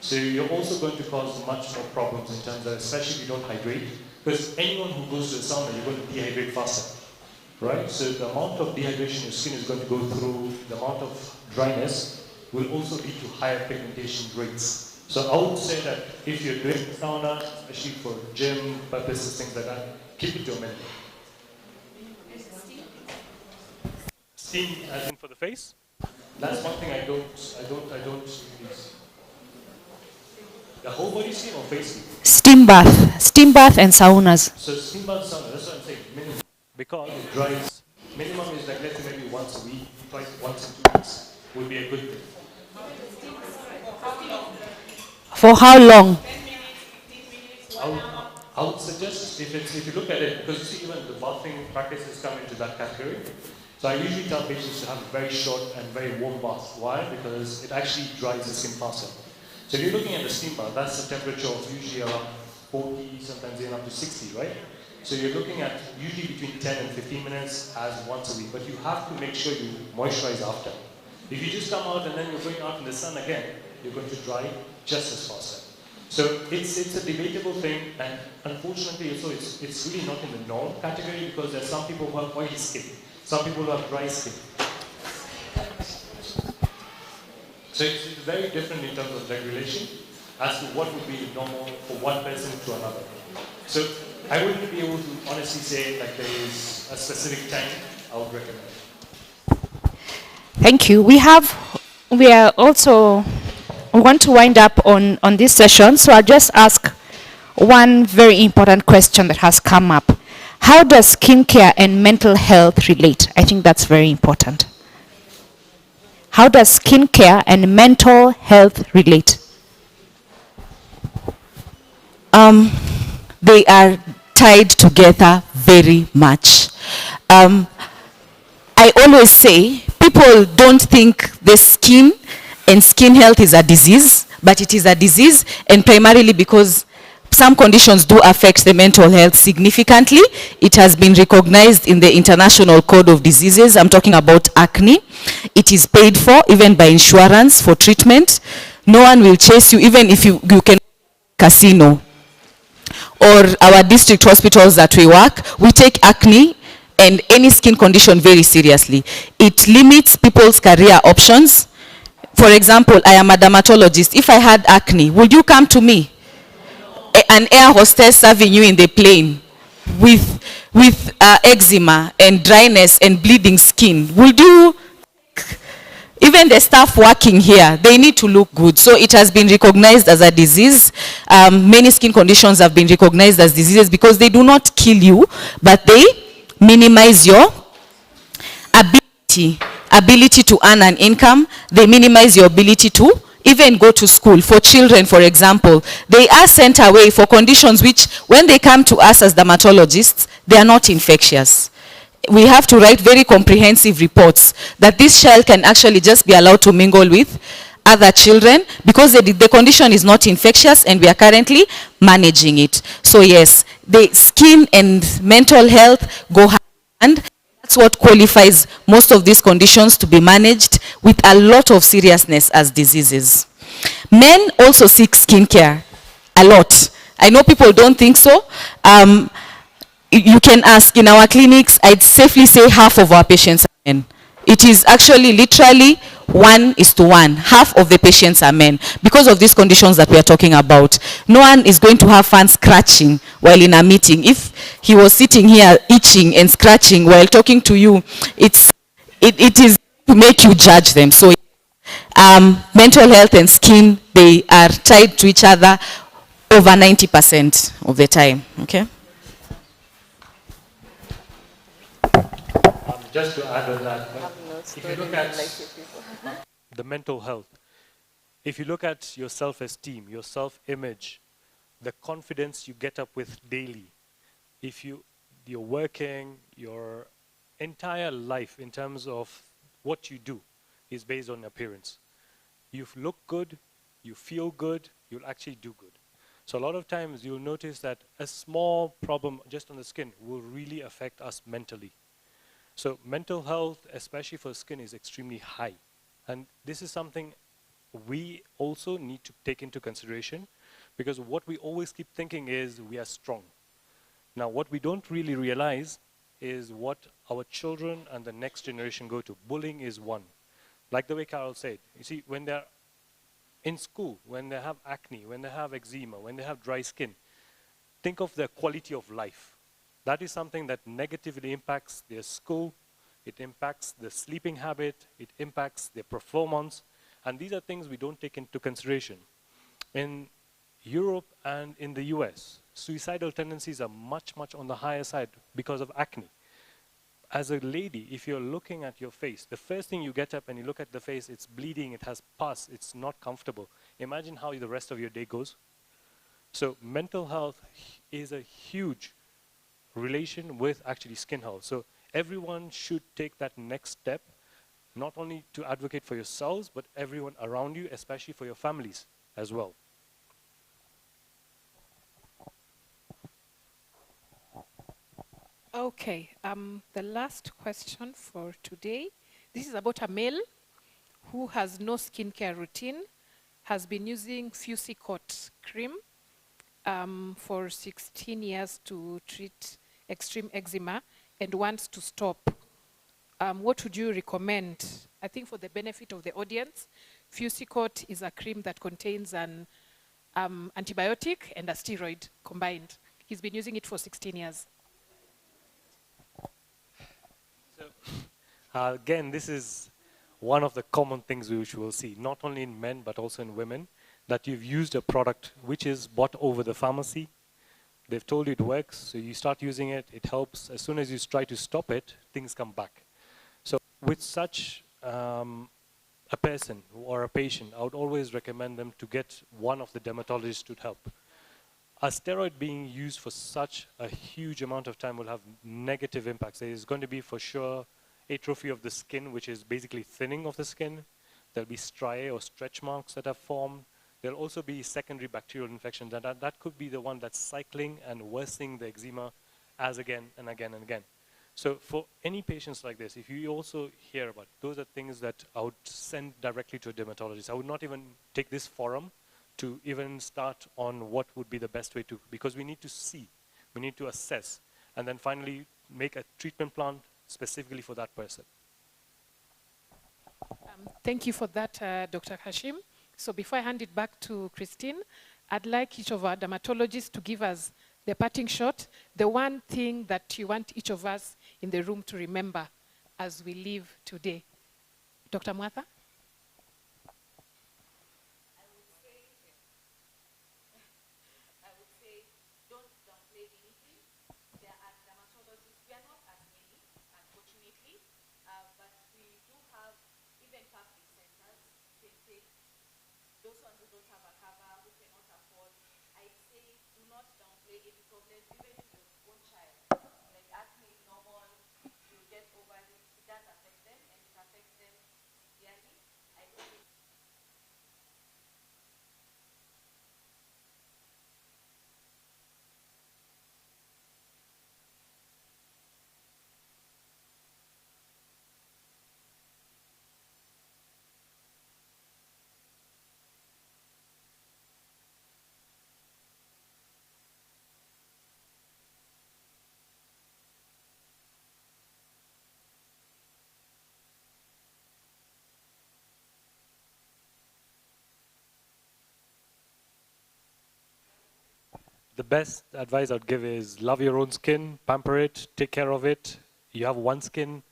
So you're also going to cause much more problems in terms of, especially if you don't hydrate. Because anyone who goes to the sauna, you're going to dehydrate faster. Right? So the amount of dehydration your skin is going to go through, the amount of dryness will also lead to higher pigmentation rates. So I would say that if you're doing sauna, especially for gym purposes, things like that, keep it to a minimum. Steam as in for the face? That's one thing I don't use. The whole body steam or face steam? Steam bath and saunas. So steam bath, sauna, that's what I'm saying, minimum. Because it dries, minimum is like, let's say maybe once a week, once in 2 weeks would be a good thing. For how long? I would suggest if you look at it, because you see even the bathing practices come into that category. So I usually tell patients to have a very short and very warm bath. Why? Because it actually dries the skin faster. So if you're looking at the steam bath, that's the temperature of usually around 40, sometimes even up to 60, right? So you're looking at usually between 10 and 15 minutes as once a week, but you have to make sure you moisturize after. If you just come out and then you're going out in the sun again, you're going to dry just as faster. So it's a debatable thing, and unfortunately also it's really not in the norm category because there are some people who have oily skin, some people who have dry skin. So it's very different in terms of regulation as to what would be normal for one person to another. So I wouldn't be able to honestly say like there is a specific time I would recommend. Thank you. We want to wind up on this session, so I'll just ask one very important question that has come up. How does skincare and mental health relate? I think that's very important. How does skincare and mental health relate? They are tied together very much. I always say, people don't think the skin and skin health is a disease, but it is a disease, and primarily because some conditions do affect the mental health significantly. It has been recognized in the International Code of Diseases. I'm talking about acne. It is paid for, even by insurance, for treatment. No one will chase you, even if you can casino. Or our district hospitals that we work, we take acne and any skin condition very seriously. It limits people's career options. For example, I am a dermatologist. If I had acne, would you come to me? An air hostess serving you in the plane with eczema and dryness and bleeding skin, would you? Even the staff working here, they need to look good. So it has been recognized as a disease. Many skin conditions have been recognized as diseases because they do not kill you, but they minimize your ability to earn an income. They minimize your ability to even go to school. For children, for example, they are sent away for conditions which, when they come to us as dermatologists, they are not infectious. We have to write very comprehensive reports that this child can actually just be allowed to mingle with other children because the condition is not infectious, and we are currently managing it. So yes, the skin and mental health go hand in hand. That's what qualifies most of these conditions to be managed with a lot of seriousness as diseases. Men also seek skincare a lot. I know people don't think so. You can ask in our clinics, I'd safely say half of our patients are men. It is actually literally 1:1. Half of the patients are men because of these conditions that we are talking about. No one is going to have fun scratching while in a meeting. If he was sitting here itching and scratching while talking to you, it is to make you judge them. So mental health and skin, they are tied to each other over 90% of the time. Okay. Just to add on that, if you look at the mental health, if you look at your self-esteem, your self-image, the confidence you get up with daily, if you're working, your entire life in terms of what you do is based on appearance. You look good, you feel good, you'll actually do good. So a lot of times you'll notice that a small problem just on the skin will really affect us mentally. So mental health, especially for skin, is extremely high. And this is something we also need to take into consideration, because what we always keep thinking is we are strong. Now, what we don't really realize is what our children and the next generation go to. Bullying is one. Like the way Carol said, you see, when they're in school, when they have acne, when they have eczema, when they have dry skin, think of their quality of life. That is something that negatively impacts their school, it impacts their sleeping habit, it impacts their performance, and these are things we don't take into consideration. In Europe and in the US, suicidal tendencies are much, much on the higher side because of acne. As a lady, if you're looking at your face, the first thing you get up and you look at the face, it's bleeding, it has pus, it's not comfortable. Imagine how the rest of your day goes. So mental health is a huge relation with actually skin health. So everyone should take that next step, not only to advocate for yourselves, but everyone around you, especially for your families as well. Okay, the last question for today. This is about a male who has no skincare routine, has been using Fusicot cream for 16 years to treat extreme eczema and wants to stop. What would you recommend? I think for the benefit of the audience, Fusicot is a cream that contains an antibiotic and a steroid combined. He's been using it for 16 years. So, again, this is one of the common things which we will see, not only in men but also in women, that you've used a product which is bought over the pharmacy. They've told you it works, so you start using it, it helps. As soon as you try to stop it, things come back. So with such a person or a patient, I would always recommend them to get one of the dermatologists to help. A steroid being used for such a huge amount of time will have negative impacts. There is going to be for sure atrophy of the skin, which is basically thinning of the skin. There'll be striae or stretch marks that have formed. There'll also be secondary bacterial infections, and that could be the one that's cycling and worsening the eczema as again and again and again. So for any patients like this, if you also hear about, those are things that I would send directly to a dermatologist. I would not even take this forum to even start on what would be the best way to, because we need to see, we need to assess, and then finally make a treatment plan specifically for that person. Thank you for that, Dr. Hashim. So before I hand it back to Christine, I'd like each of our dermatologists to give us the parting shot, the one thing that you want each of us in the room to remember as we leave today. Dr. Mwatha? Those ones who don't have a cover, who cannot afford, I say do not downplay any problem, even in your own child. Like acne is normal, you get over it, it does affect them, and it affects them severely. I always The best advice I'd give is love your own skin, pamper it, take care of it. You have one skin,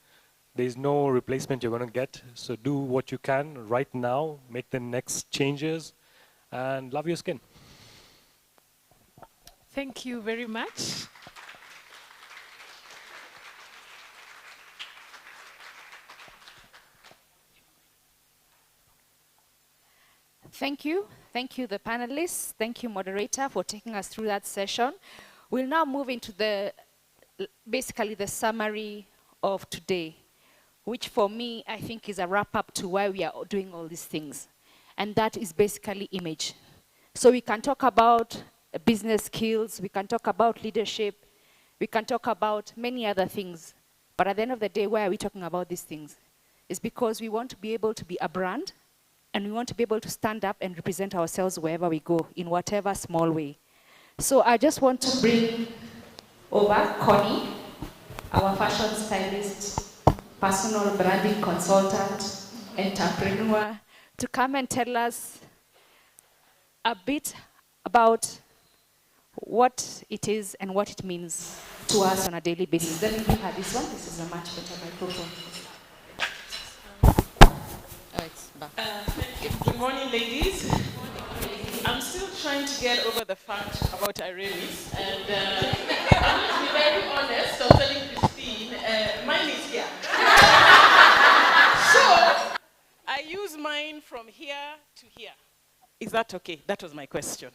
there's no replacement you're going to get. So do what you can right now, make the next changes, and love your skin. Thank you very much. Thank you. Thank you, the panelists. Thank you, moderator, for taking us through that session. We'll now move into basically the summary of today, which for me, I think is a wrap-up to why we are doing all these things. And that is basically image. So we can talk about business skills, we can talk about leadership, we can talk about many other things. But at the end of the day, why are we talking about these things? It's because we want to be able to be a brand, and we want to be able to stand up and represent ourselves wherever we go, in whatever small way. So I just want to bring over Connie, our fashion stylist, personal branding consultant, entrepreneur, to come and tell us a bit about what it is and what it means to us on a daily basis. Let me give her this one. This is a much better microphone. Good morning, ladies. I'm still trying to get over the fact about Irelis, and to be very honest, I was telling Christine, mine is here. So I use mine from here to here. Is that okay? That was my question.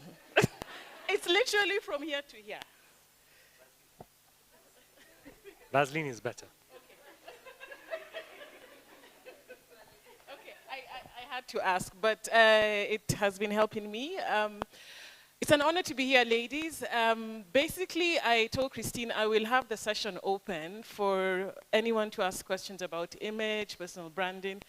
It's literally from here to here. Vaseline is better. I had to ask, but it has been helping me. It's an honor to be here, ladies. Basically, I told Christine I will have the session open for anyone to ask questions about image, personal branding.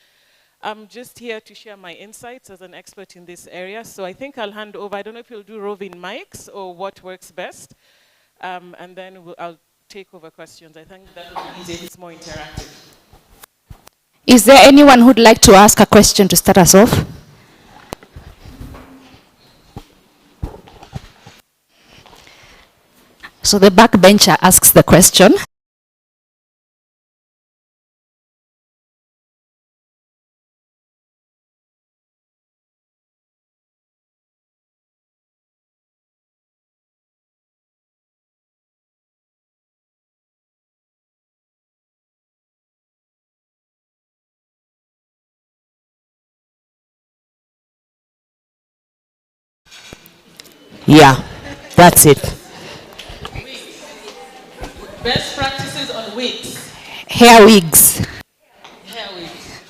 I'm just here to share my insights as an expert in this area. So I think I'll hand over. I don't know if you'll do roving mics or what works best. And then I'll take over questions. I think that will be easier. It's more interactive. Is there anyone who'd like to ask a question to start us off? So the backbencher asks the question. Yeah, that's it. Best practices on wigs. Hair wigs. Hair wigs.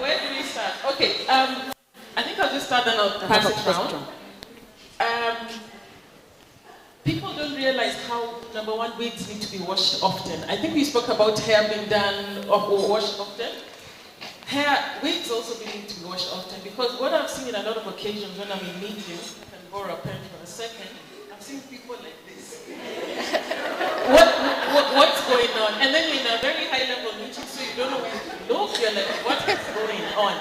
Where do we start? Okay, I think I'll just start, then I'll pass it round. People don't realize how, number one, wigs need to be washed often. I think we spoke about hair being done or washed often. Wigs also need to be washed often, because what I've seen in a lot of occasions when I'm in meetings, I can borrow a pen for a second, I've seen people like this. What's going on? And then in a very high level meeting, so you don't know where to look, you're like, what is going on?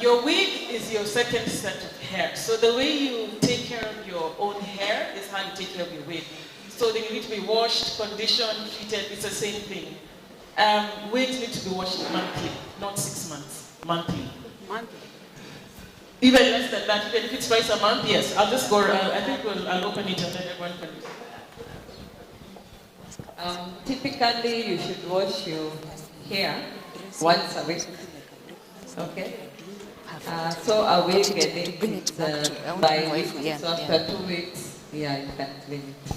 Your wig is your second set of hair. So the way you take care of your own hair is how you take care of your wig. So they need to be washed, conditioned, treated, it's the same thing. Wigs need to be washed monthly, not 6 months, monthly. Monthly. Even less than that, even if it's twice a month, yes. I'll just go around. I think I'll open it and then everyone can do. Typically, you should wash your hair once a week. Okay? So a week, I think it's by week. So after 2 weeks, yeah, you can clean it.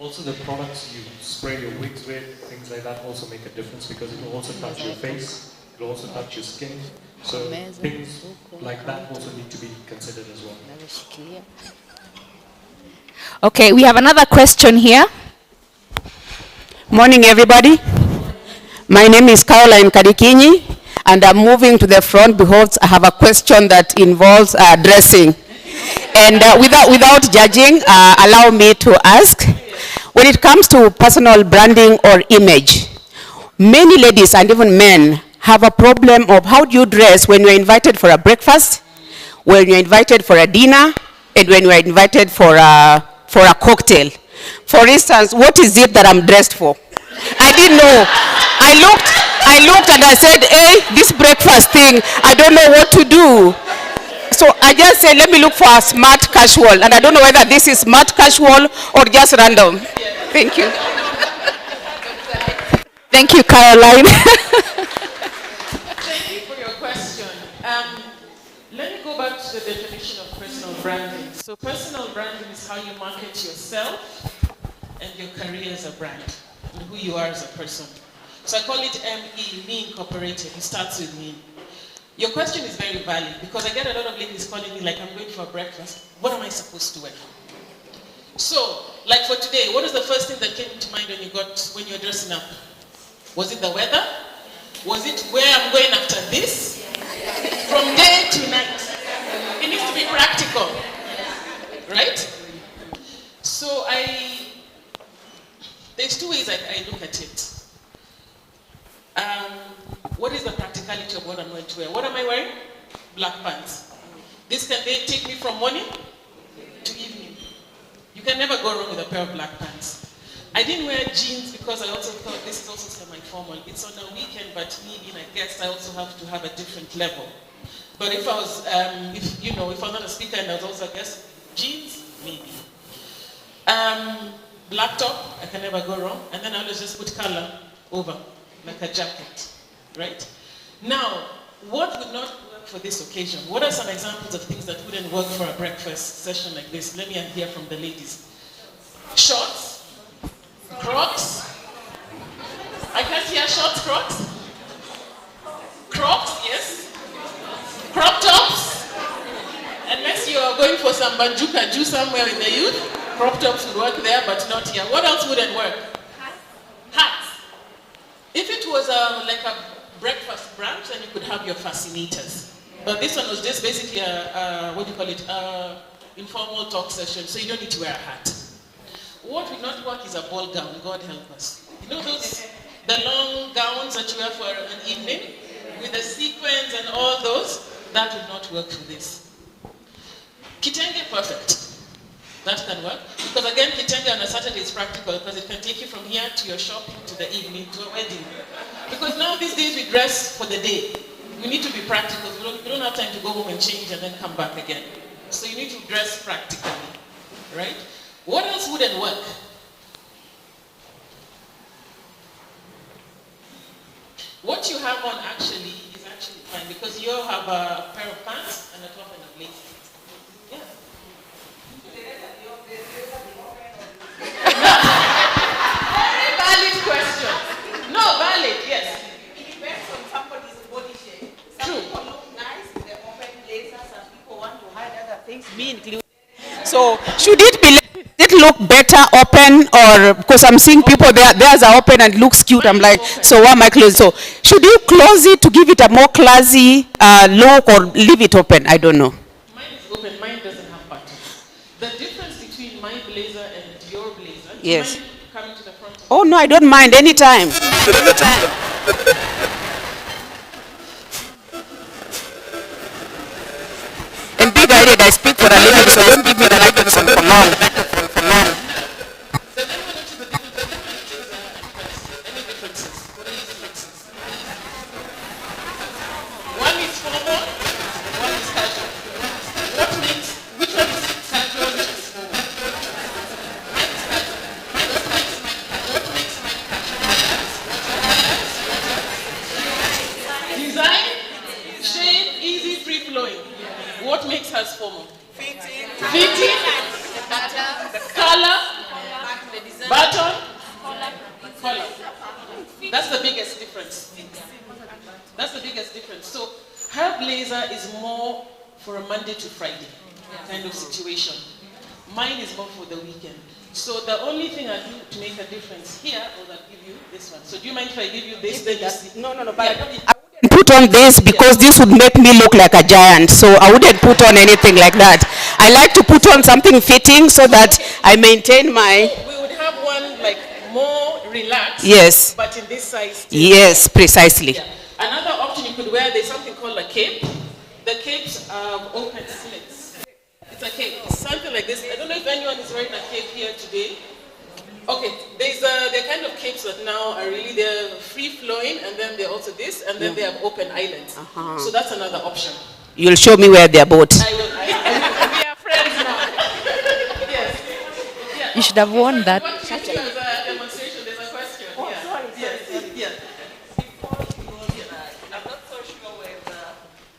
Also, the products you spray your wigs with, things like that, also make a difference, because it will also touch your face, it will also touch your skin. So things like that also need to be considered as well. Okay, we have another question here. Morning, everybody. My name is Caroline Kadikinyi, and I'm moving to the front because I have a question that involves dressing. And without judging, allow me to ask. When it comes to personal branding or image, many ladies and even men have a problem of how do you dress when you're invited for a breakfast, when you're invited for a dinner, and when you're invited for a cocktail. For instance, what is it that I'm dressed for? I didn't know. I looked and I said, hey, this breakfast thing, I don't know what to do. So I just said, let me look for a smart casual. And I don't know whether this is smart casual or just random. Thank you. Thank you, Caroline. Thank you for your question. Let me go back to the definition of personal branding. So personal branding is how you market yourself and your career as a brand, and who you are as a person. So I call it ME, Me Incorporated. It starts with me. Your question is very valid, because I get a lot of ladies calling me like, I'm going for breakfast. What am I supposed to wear? So, like for today, what is the first thing that came to mind when you were dressing up? Was it the weather? Was it where I'm going after this? From day to night. It needs to be practical, right? So there's two ways I look at it. What is the practicality of what I'm going to wear? What am I wearing? Black pants. This can take me from morning to evening. You can never go wrong with a pair of black pants. I didn't wear jeans because I also thought this is also semi-formal. It's on a weekend, but me being a guest, I also have to have a different level. But if I was, if I'm not a speaker and I was also a guest, jeans, maybe. Black top, I can never go wrong. And then I always just put color over, like a jacket, right? Now, what would not work for this occasion? What are some examples of things that wouldn't work for a breakfast session like this? Let me hear from the ladies. Shorts, Crocs. I can't hear shorts, Crocs. Crocs, yes. Crop tops. Unless you are going for some banjuka juice somewhere with the youth. Crop tops would work there, but not here. What else wouldn't work? Hats. If it was like a breakfast brunch, then you could have your fascinators. But this one was just basically what do you call it? Informal talk session, so you don't need to wear a hat. What would not work is a ball gown, God help us. You know the long gowns that you wear for an evening? With the sequins and all those? That would not work for this. Kitenge, perfect. That can work. Because again, kitenge on a Saturday is practical because it can take you from here to your shop to the evening to a wedding. Because now these days we dress for the day. We need to be practical. We don't have time to go home and change and then come back again. So you need to dress practically, right? What else wouldn't work? What you have on actually is actually fine because you all have a pair of pants and a top and a blazer. Yeah. Very valid question. No, valid, yes. It depends on somebody's body shape. Some people look nice, they open blazers, some people want to hide other things, me included. So should it look better open, or because I'm seeing people theirs are open and looks cute. I'm like, so why am I closed? So should you close it to give it a more classy look, or leave it open? I don't know. Mine is open. Mine doesn't have buttons. The difference between my blazer and your blazer. Yes. Do you mind coming to the front? Oh no, I don't mind anytime. Anytime. And big idea, I speak for a living, so don't give me the microphone for long. One is formal, one is casual. What makes, which one is casual, which is formal? Mine is casual. What makes my casual? Design, shape, easy, free-flowing. What makes us formal? Fitting, color, button, color. That's the biggest difference. That's the biggest difference. So her blazer is more for a Monday to Friday kind of situation. Mine is more for the weekend. So the only thing I do to make a difference here was I give you this one. So do you mind if I give you this? Then you see? No, but put on this because this would make me look like a giant, so I wouldn't put on anything like that. I like to put on something fitting so that I maintain my... We would have one like more relaxed, Yes. but in this size. Yes, precisely. Yeah. Another option you could wear, there's something called a cape. The capes are open slits. It's a cape, something like this. I don't know if anyone is wearing a cape here today. Okay, there are kind of capes that now are really, they're free-flowing, and then they're also this, and then they have open eyelets. So that's another option. You'll show me where they're bought. I will. We are friends now. Yes. Yeah. You should have worn that. What you do as a demonstration, there's a question. Oh, yeah. Sorry. Yes. I'm not so sure whether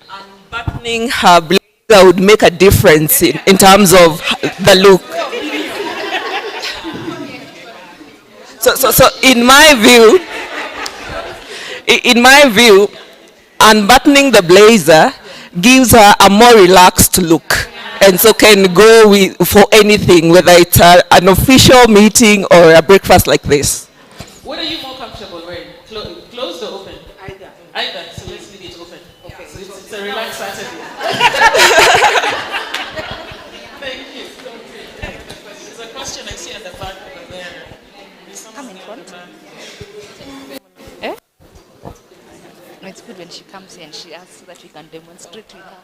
unbuttoning her blazer would make a difference in terms of the look. So in my view, unbuttoning the blazer gives her a more relaxed look, and so can go for anything, whether it's an official meeting or a breakfast like this. What are you more comfortable wearing? Closed or open? Either. So let's leave it open. Okay. So it's a relaxed Saturday. Thank you. There's a question I see at the back over there. Come in front. Eh? It's good when she comes here and she asks so that we can demonstrate with her.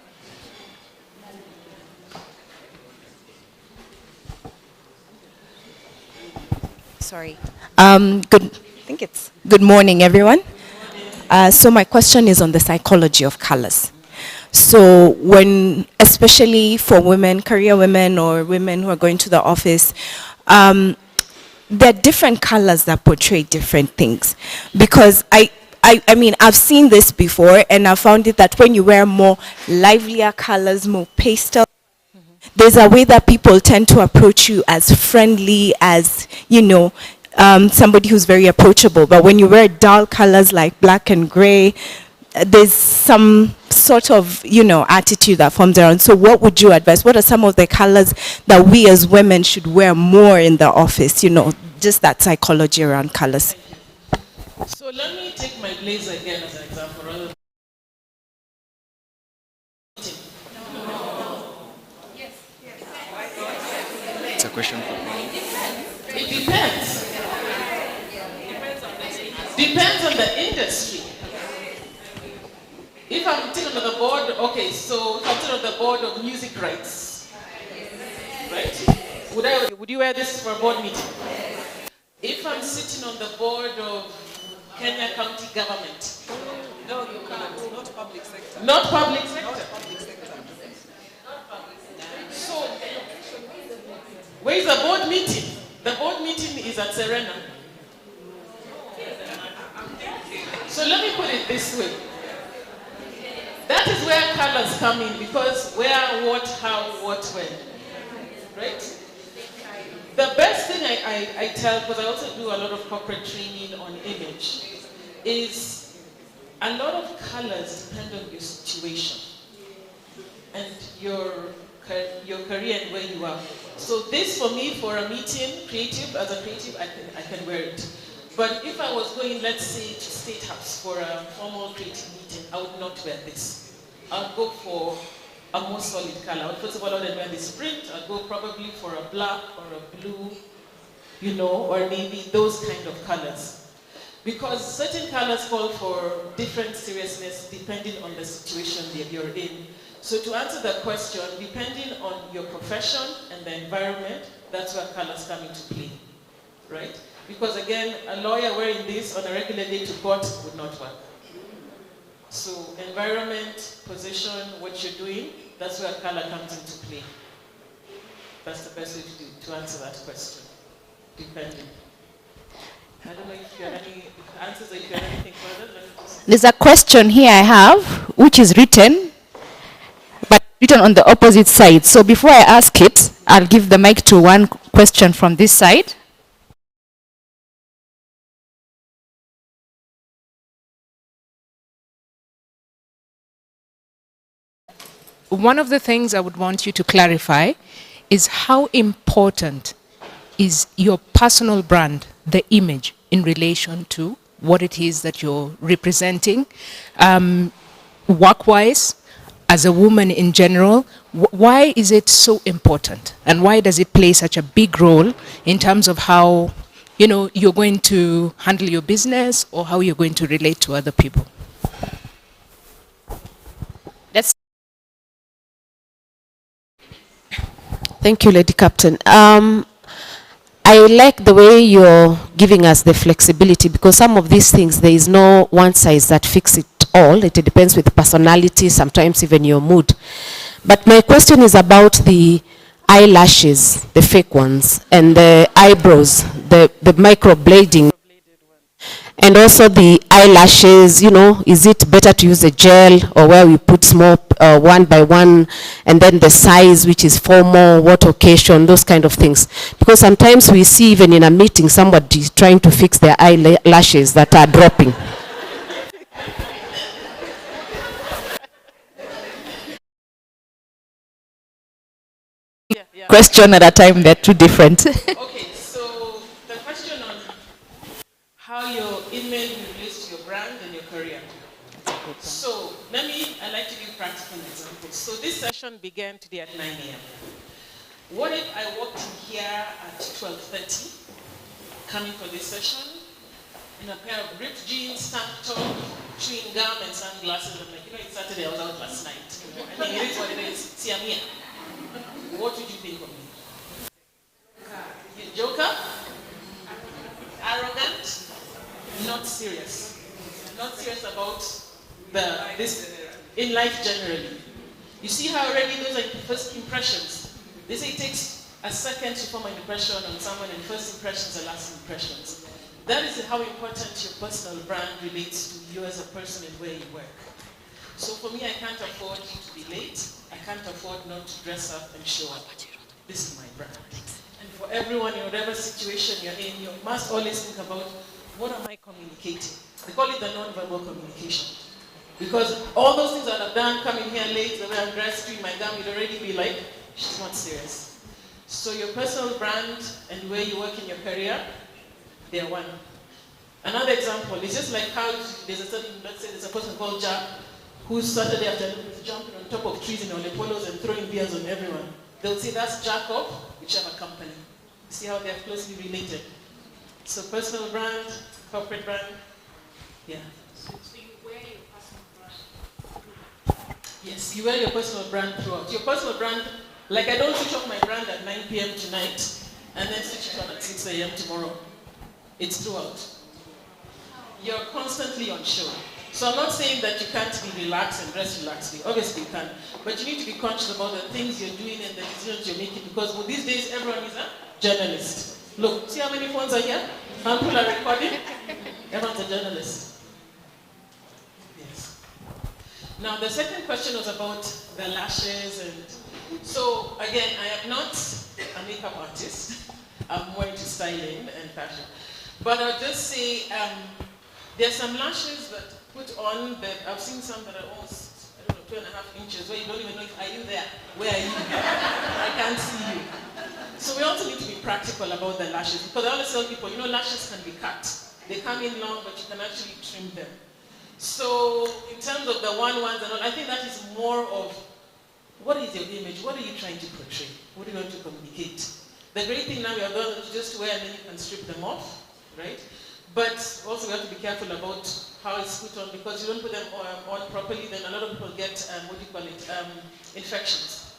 Sorry. Good morning, everyone. So my question is on the psychology of colors. So when, especially for women, career women or women who are going to the office, there are different colors that portray different things. Because I mean, I've seen this before, and I found it that when you wear more livelier colors, more pastel, there's a way that people tend to approach you as friendly, as, you know, somebody who's very approachable. But when you wear dull colors like black and gray, there's some sort of, attitude that forms around. So what would you advise? What are some of the colors that we as women should wear more in the office? Just that psychology around colors. So let me take my blazer again as an example. Rather It's a question for me. It depends. Depends on the industry. If I'm sitting on the board, okay, so if I'm sitting on the board of music rights, right? Would you wear this for a board meeting? If I'm sitting on the board of Kenya County government. No, you can't. Not public sector. Not public sector. Not public sector. So, where is the board meeting? The board meeting is at Serena. So let me put it this way. That is where colors come in, because where, what, how, what, when. Right? The best thing I tell, because I also do a lot of corporate training on image, is a lot of colors depend on your situation and your career and where you are. So this for me, for a meeting, creative, as a creative, I can wear it. But if I was going, let's say, to State House for a formal creative meeting, I would not wear this. I would go for a more solid color. First of all, I would wear this print. I'd go probably for a black or a blue, or maybe those kind of colors. Because certain colors call for different seriousness depending on the situation that you're in. So to answer that question, depending on your profession and the environment, that's where colors come into play, right? Because again, a lawyer wearing this on a regular day to court would not work. So environment, position, what you're doing, that's where color comes into play. That's the best way to answer that question, depending. I don't know if you have any answers or if you have anything further. There's a question here I have, which is written, but written on the opposite side. So before I ask it, I'll give the mic to one question from this side. One of the things I would want you to clarify is how important is your personal brand, the image, in relation to what it is that you're representing, work-wise, as a woman in general. Why is it so important? And why does it play such a big role in terms of how, you're going to handle your business or how you're going to relate to other people? Thank you, Lady Captain. I like the way you're giving us the flexibility, because some of these things, there is no one size that fits it all. It depends with personality, sometimes even your mood. But my question is about the eyelashes, the fake ones, and the eyebrows, the microblading. And also the eyelashes, is it better to use a gel or where we put small one by one, and then the size, which is formal, what occasion, those kind of things. Because sometimes we see even in a meeting somebody trying to fix their eyelashes that are dropping. Question at a time, they're too different. Okay, so the question on how your image relates to your brand and your career. So I like to give practical examples. So this session began today at 9 a.m. What if I walked in here at 12:30, coming for this session, in a pair of ripped jeans, tank top, chewing gum, and sunglasses? I'm like, it's Saturday, I was out last night. I mean, it is what it is. See, I'm here. What would you think of me? Joker? Arrogant? Not serious. Not serious about this in life generally. You see how already those are first impressions. They say it takes a second to form an impression on someone, and first impressions are last impressions. That is how important your personal brand relates to you as a person and where you work. So for me, I can't afford you to be late. I can't afford not to dress up and show up. This is my brand. And for everyone, in whatever situation you're in, you must always think about, what am I communicating? They call it the non-verbal communication. Because all those things that I've done, coming here late, the way I'm dressed, doing my gown, you'd already be like, she's not serious. So your personal brand and where you work in your career, they are one. Another example is just like how there's a certain, let's say there's a person called Jack, who's Saturday afternoon is jumping on top of trees in Olepolos and throwing beers on everyone. They'll say that's Jack of whichever company. See how they're closely related. So personal brand, corporate brand, yeah. So you wear your personal brand. Yes, you wear your personal brand throughout. Your personal brand, like I don't switch off my brand at 9 p.m. tonight and then switch it on at 6 a.m. tomorrow. It's throughout. You're constantly on show. So I'm not saying that you can't be relaxed and dress relaxedly. Obviously you can. But you need to be conscious about the things you're doing and the decisions you're making, because well, these days everyone is a journalist. Look, see how many phones are here? How many people are recording? Everyone's a journalist. Yes. Now the second question was about the lashes, and so again, I am not a makeup artist. I'm more into styling and fashion. But I'll just say there's some lashes that put on that I've seen some that are almost, I don't know, 2.5 inches, where you don't even know if, are you there? Where are you? I can't see you. So we also need to be practical about the lashes, because I always tell people, you know, lashes can be cut. They come in long, but you can actually trim them. So in terms of the ones and all, I think that is more of, what is your image? What are you trying to portray? What are you going to communicate? The great thing now, we are going to just wear and then you can strip them off, right? But also we have to be careful about how it's put on, because you don't put them on properly, then a lot of people get, infections.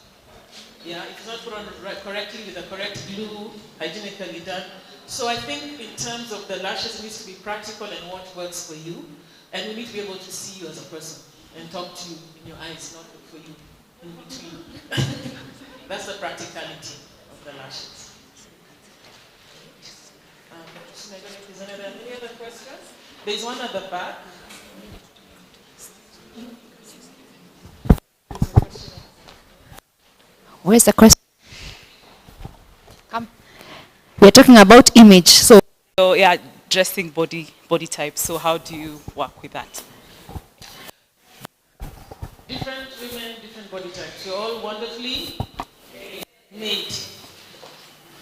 Yeah, if it's not put on correctly with the correct glue, hygienically done. So I think in terms of the lashes, it needs to be practical and what works for you. And we need to be able to see you as a person and talk to you in your eyes, not look for you in between. That's the practicality of the lashes. Is there any other questions? There's one at the back. Where's the question? Come. We're talking about image. So yeah, dressing body type. So how do you work with that? Different women, different body types. You're all wonderfully made.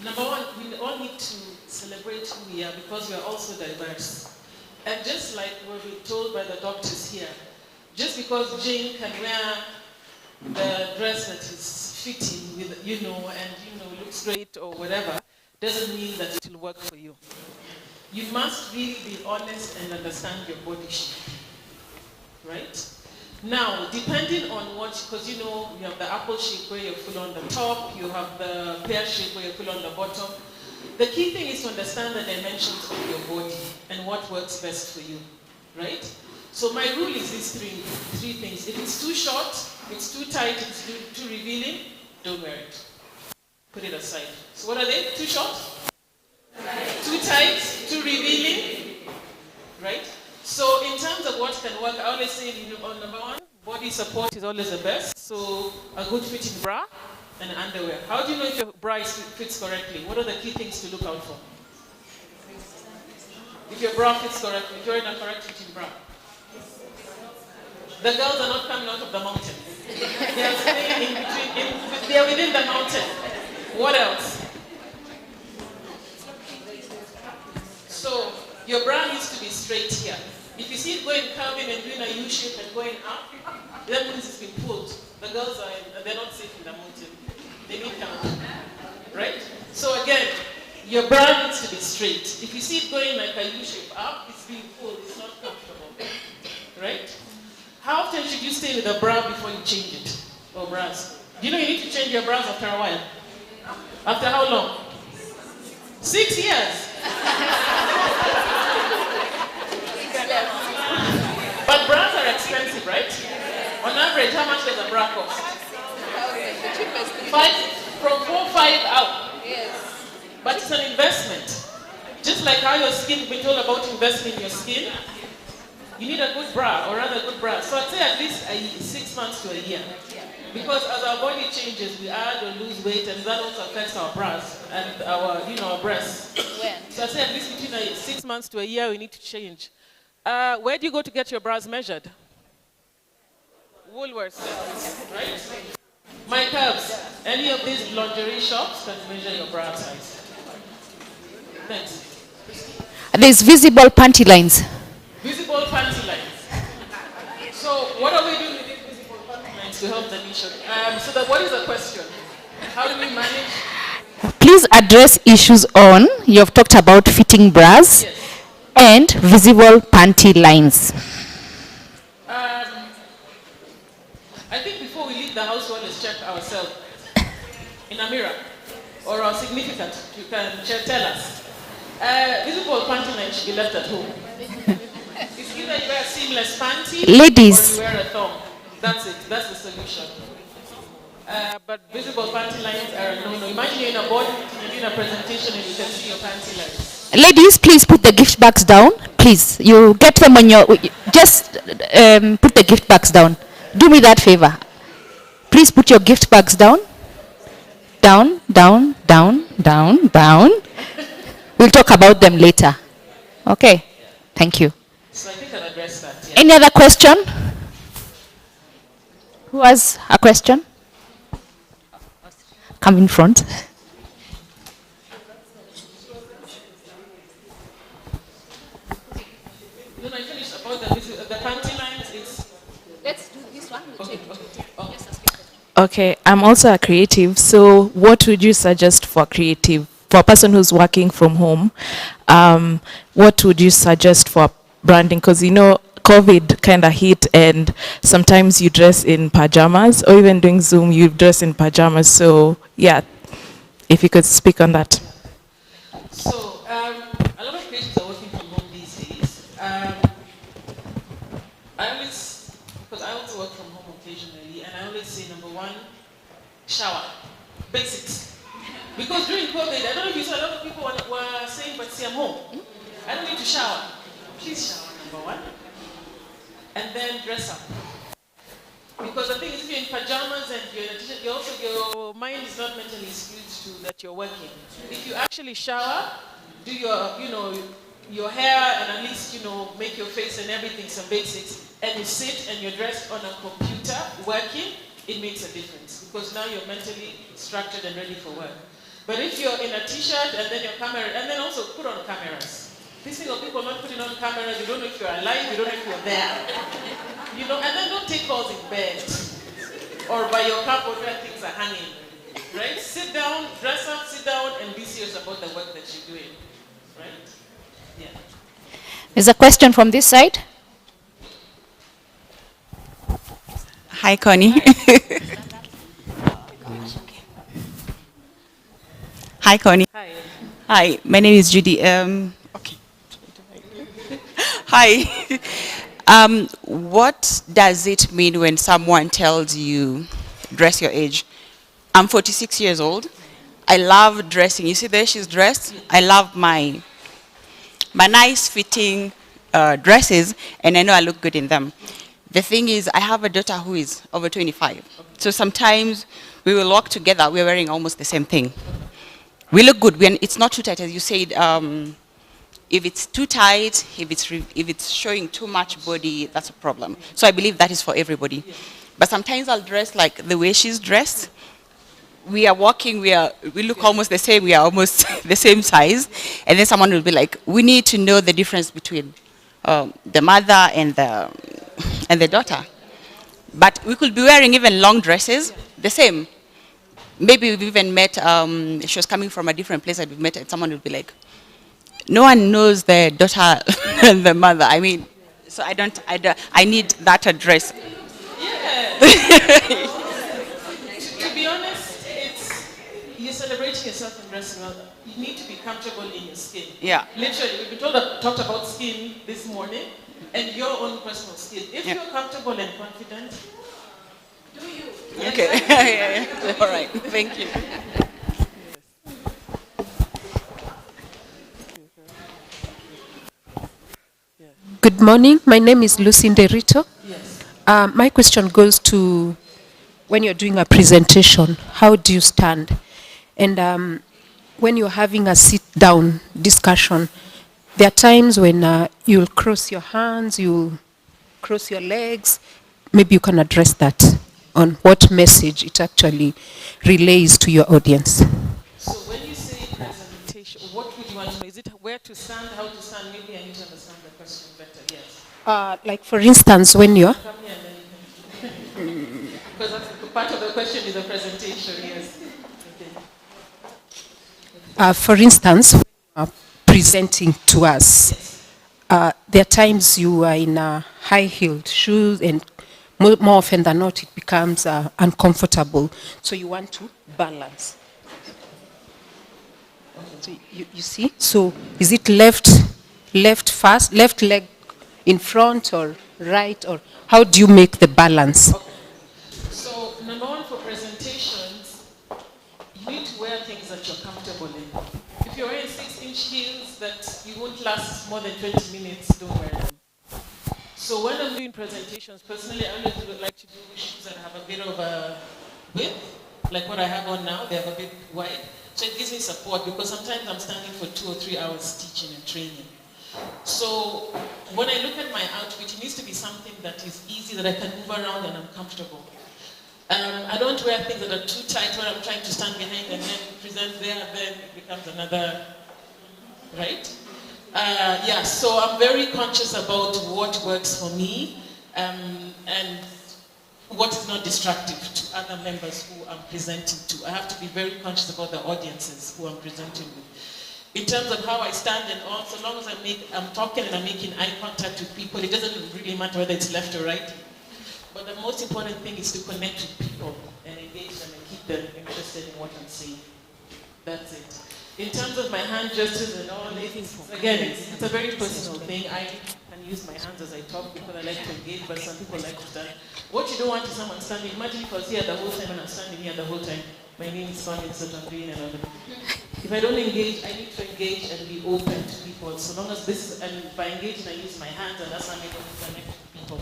Number one, we all need to celebrate who we are, because we are also diverse. And just like we've been told by the doctors here, just because Jane can wear the dress that is fitting with, and looks great or whatever, doesn't mean that it will work for you. You must really be honest and understand your body shape, right? Now, depending on what, because you have the apple shape where you're full on the top, you have the pear shape where you're full on the bottom. The key thing is to understand the dimensions of your body and what works best for you, right? So my rule is these three things. If it's too short, it's too tight, it's too revealing, don't wear it. Put it aside. So what are they? Too short? Too tight? Too revealing? Right? So in terms of what can work, I always say, number one, body support is always the best. So a good fitting bra and underwear. How do you know if your bra fits correctly? What are the key things to look out for? If your bra fits correctly, if you're in a correct fitting bra. The girls are not coming out of the mountain. They are staying in between, they are within the mountain. What else? So your bra needs to be straight here. If you see it going curving and doing a U shape and going up, that means it's been pulled. The girls they're not safe in the mountain. They need help, right? So again, your bra needs to be straight. If you see it going like a U shape up, it's being pulled. It's not comfortable, right? How often should you stay with a bra before you change it, or bras? Do you know you need to change your bras after a while? After how long? 6 years. But bras are expensive, right? On average, how much does a bra cost? From 4-5 out. Yes. But it's an investment. Just like how your skin, we're told about investing in your skin, you need a good bra, or rather good bra. So I'd say at least 6 months to a year. Because as our body changes, we add or lose weight, and that also affects our bras and our breasts. So I'd say at least between 6 months to a year, we need to change. Where do you go to get your bras measured? Woolworths, right? My cubs, any of these lingerie shops can measure your bra size. Next. There's visible panty lines. Visible panty lines. So what are we doing with these visible panty lines to help the nation? What is the question? How do we manage? Please address issues on, you have talked about fitting bras and visible panty lines. I think before we leave the house, let's check ourselves in a mirror or our significant. You can tell us. Visible panty line should be left at home. It's either you wear a seamless panty Ladies. or you wear a thong. That's it. That's the solution. But visible panty lines are no. Imagine you're in a board meeting, you're doing a presentation and you can see your panty lines. Ladies, please put the gift bags down. Please, you get them on your, just put the gift bags down. Do me that favor. Please put your gift bags down. Down, down, down, down, down. We'll talk about them later. Okay, thank you. So I think I'll address that. Yeah. Any other question? Who has a question? Come in front. Then I finished about the panty lines. Let's do this one. We'll take it. Okay, I'm also a creative, so what would you suggest for a person who's working from home? What would you suggest for branding? Because COVID kind of hit, and sometimes you dress in pajamas, or even doing Zoom, you dress in pajamas. So yeah, if you could speak on that. So a lot of creatives are working from home these days. Because I also work from home occasionally, and I always say, number one, shower, basics. Because during COVID, I don't know if you saw, a lot of people were saying, but see, I'm home. I don't need to shower. Please shower, number one. And then dress up. Because the thing is, if you're in pajamas and you're in a t-shirt, your mind is not mentally skewed to that you're working. If you actually shower, do your hair, and at least, make your face and everything, some basics, and you sit and you're dressed on a computer working, it makes a difference. Because now you're mentally structured and ready for work. But if you're in a t-shirt and then your camera, and then also put on cameras. This thing of people not putting on cameras, you don't know if you're alive, you don't know if you're there. And then don't take calls in bed or by your cupboard where things are hanging. Right? Sit down, dress up, sit down, and be serious about the work that you're doing. Right? Yeah. There's a question from this side. Hi, Connie. Hi, Connie. Hi. Hi, my name is Judy. Hi. What does it mean when someone tells you, dress your age? I'm 46 years old. I love dressing. You see there, she's dressed. I love my nice fitting dresses, and I know I look good in them. The thing is, I have a daughter who is over 25. So sometimes we will walk together, we're wearing almost the same thing. We look good when it's not too tight, as you said. If it's too tight, if it's showing too much body, that's a problem. So I believe that is for everybody. But sometimes I'll dress like the way she's dressed. We are walking, we look almost the same, we are almost the same size. And then someone will be like, we need to know the difference between the mother and the daughter. But we could be wearing even long dresses, the same. Maybe we've even met, she was coming from a different place and we've met, and someone would be like, no one knows the daughter and the mother. I mean, so I need that address. Yeah. To be honest, you're celebrating yourself and dressing well. You need to be comfortable in your skin. Yeah. Literally, we've been talked about skin this morning and your own personal skin. If you're comfortable and confident, do you? Okay. Yeah. All right. Thank you. Good morning. My name is Lucy Nderito. Yes. My question goes to when you're doing a presentation, how do you stand? And when you're having a sit-down discussion, there are times when you'll cross your hands, you'll cross your legs. maybe you can address that on what message it actually relays to your audience. So when you say presentation, what would you want to know? Is it where to stand, how to stand? Maybe I need to understand the question better, yes. Like for instance, when you're... Come here and then because that's part of the question is the presentation, yes. Okay. For instance, when you are presenting to us, there are times you are in high-heeled shoes, and more often than not, it becomes uncomfortable. So you want to balance. So you see? So is it left leg in front, or right, or how do you make the balance? Okay. So number one, for presentations, you need to wear things that you're comfortable in. If you're wearing 6-inch heels that you won't last more than 20 minutes, don't wear them. So when I'm doing presentations, personally, I always would like to do shoes that have a bit of a width, like what I have on now. They have a bit wide. So it gives me support, because sometimes I'm standing for 2 or 3 hours teaching and training. So when I look at my outfit, it needs to be something that is easy, that I can move around and I'm comfortable. I don't wear things that are too tight where I'm trying to stand behind and then present there, then it becomes another, right? Yeah, so I'm very conscious about what works for me and what is not destructive to other members who I'm presenting to. I have to be very conscious about the audiences who I'm presenting with. In terms of how I stand and all, so long as I'm talking and I'm making eye contact with people, it doesn't really matter whether it's left or right. But the most important thing is to connect with people and engage them and keep them interested in what I'm saying. That's it. In terms of my hand gestures and all, again, it's a very personal thing. I can use my hands as I talk because I like to engage, but some people like to stand. What you don't want is someone standing. Imagine if I was here the whole time and I'm standing here the whole time. My name is Connie, so I'm doing another. If I don't engage, I need to engage and be open to people. So long as this, and by engaging, I use my hands, and that's how I'm able to connect with people.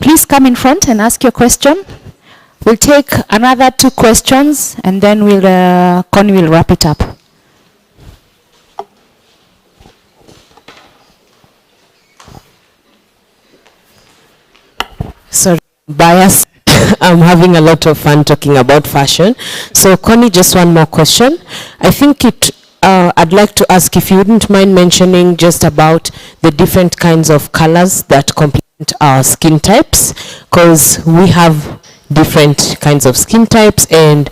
Please come in front and ask your question. We'll take another 2 questions, and then Connie will wrap it up. Sorry, bias. I'm having a lot of fun talking about fashion. So Connie, just one more question. I think I'd like to ask if you wouldn't mind mentioning just about the different kinds of colors that complement our skin types, because we have different kinds of skin types, and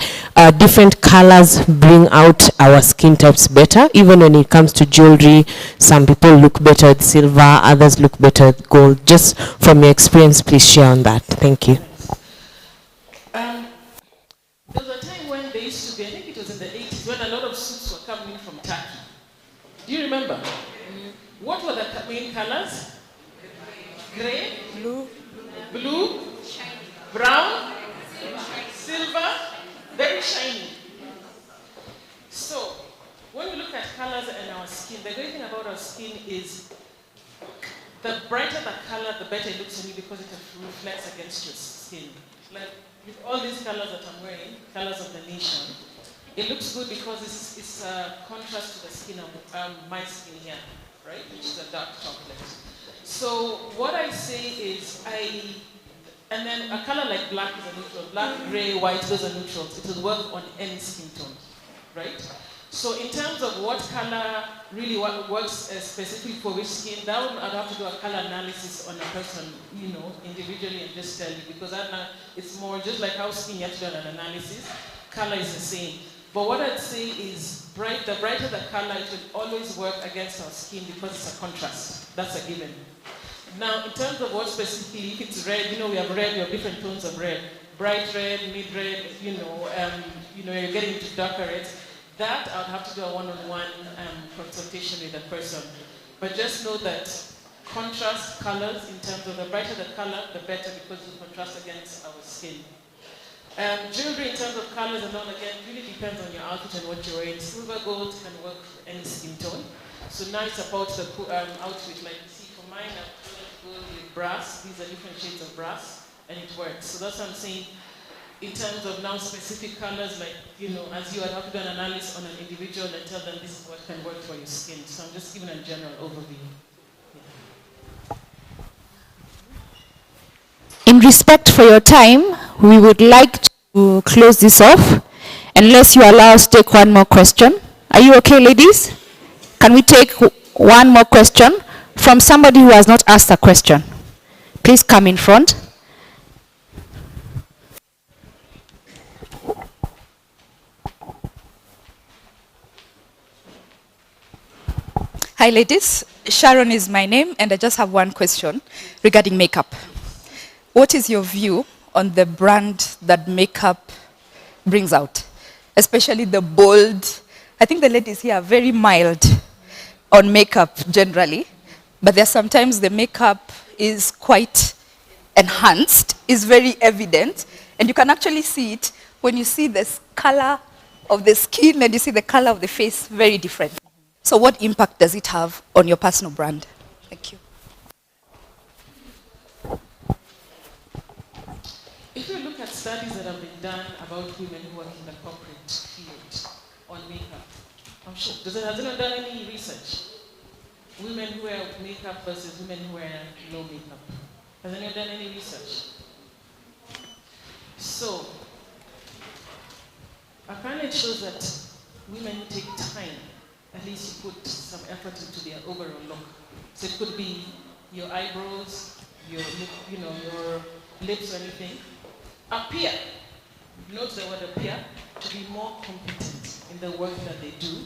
different colors bring out our skin types better. Even when it comes to jewelry, some people look better with silver, others look better with gold. Just from your experience, please share on that. Thank you. There was a time when they used to be, I think it was in the 80s, when a lot of suits were coming in from Turkey. Do you remember? What were the main colors? Gray, blue, brown, silver, very shiny. So, when we look at colors and our skin, the great thing about our skin is the brighter the color, the better it looks on you, because it reflects against your skin. Like with all these colors that I'm wearing, colors of the nation, it looks good because it's a contrast to the skin of my skin here, right? Which is a dark chocolate. So what I say is and then a color like black is a neutral. Black, gray, white, those are neutrals. It will work on any skin tone, right? So in terms of what color really works specifically for which skin, that would, I'd have to do a color analysis on a person, individually, and just tell you, because it's more just like how skin, you have to do an analysis. Color is the same. But what I'd say is the brighter the color, it will always work against our skin because it's a contrast. That's a given. Now, in terms of what specifically, if it's red, we have red, we have different tones of red. Bright red, mid-red, you're getting into darker reds. That I would have to do a one-on-one consultation with a person. But just know that contrast colors, in terms of the brighter the color, the better, because it contrasts against our skin. Jewelry in terms of colors and all, again, really depends on your outfit and what you're wearing. Silver gold can work for any skin tone. So now it's about the outfit. Like you see, for mine, I'm gold with brass. These are different shades of brass, and it works. So that's what I'm saying. In terms of now specific colors, like, as you would have to do an analysis on an individual and tell them this is what can work for your skin. So I'm just giving a general overview. Yeah. In respect for your time, we would like to close this off, unless you allow us to take one more question. Are you okay, ladies? Can we take one more question from somebody who has not asked a question? Please come in front. Hi ladies, Sharon is my name and I just have one question regarding makeup. What is your view on the brand that makeup brings out? Especially the bold, I think the ladies here are very mild on makeup generally, but there's sometimes the makeup is quite enhanced, is very evident, and you can actually see it when you see this color of the skin and you see the color of the face very different. So what impact does it have on your personal brand? Thank you. If you look at studies that have been done about women who work in the corporate field on makeup, I'm sure, has anyone done any research? Women who wear makeup versus women who wear no makeup. Has anyone done any research? So, apparently it shows that women who take time, at least you put some effort into their overall look. So it could be your eyebrows, your lips or anything. Appear, note the word appear, to be more competent in the work that they do,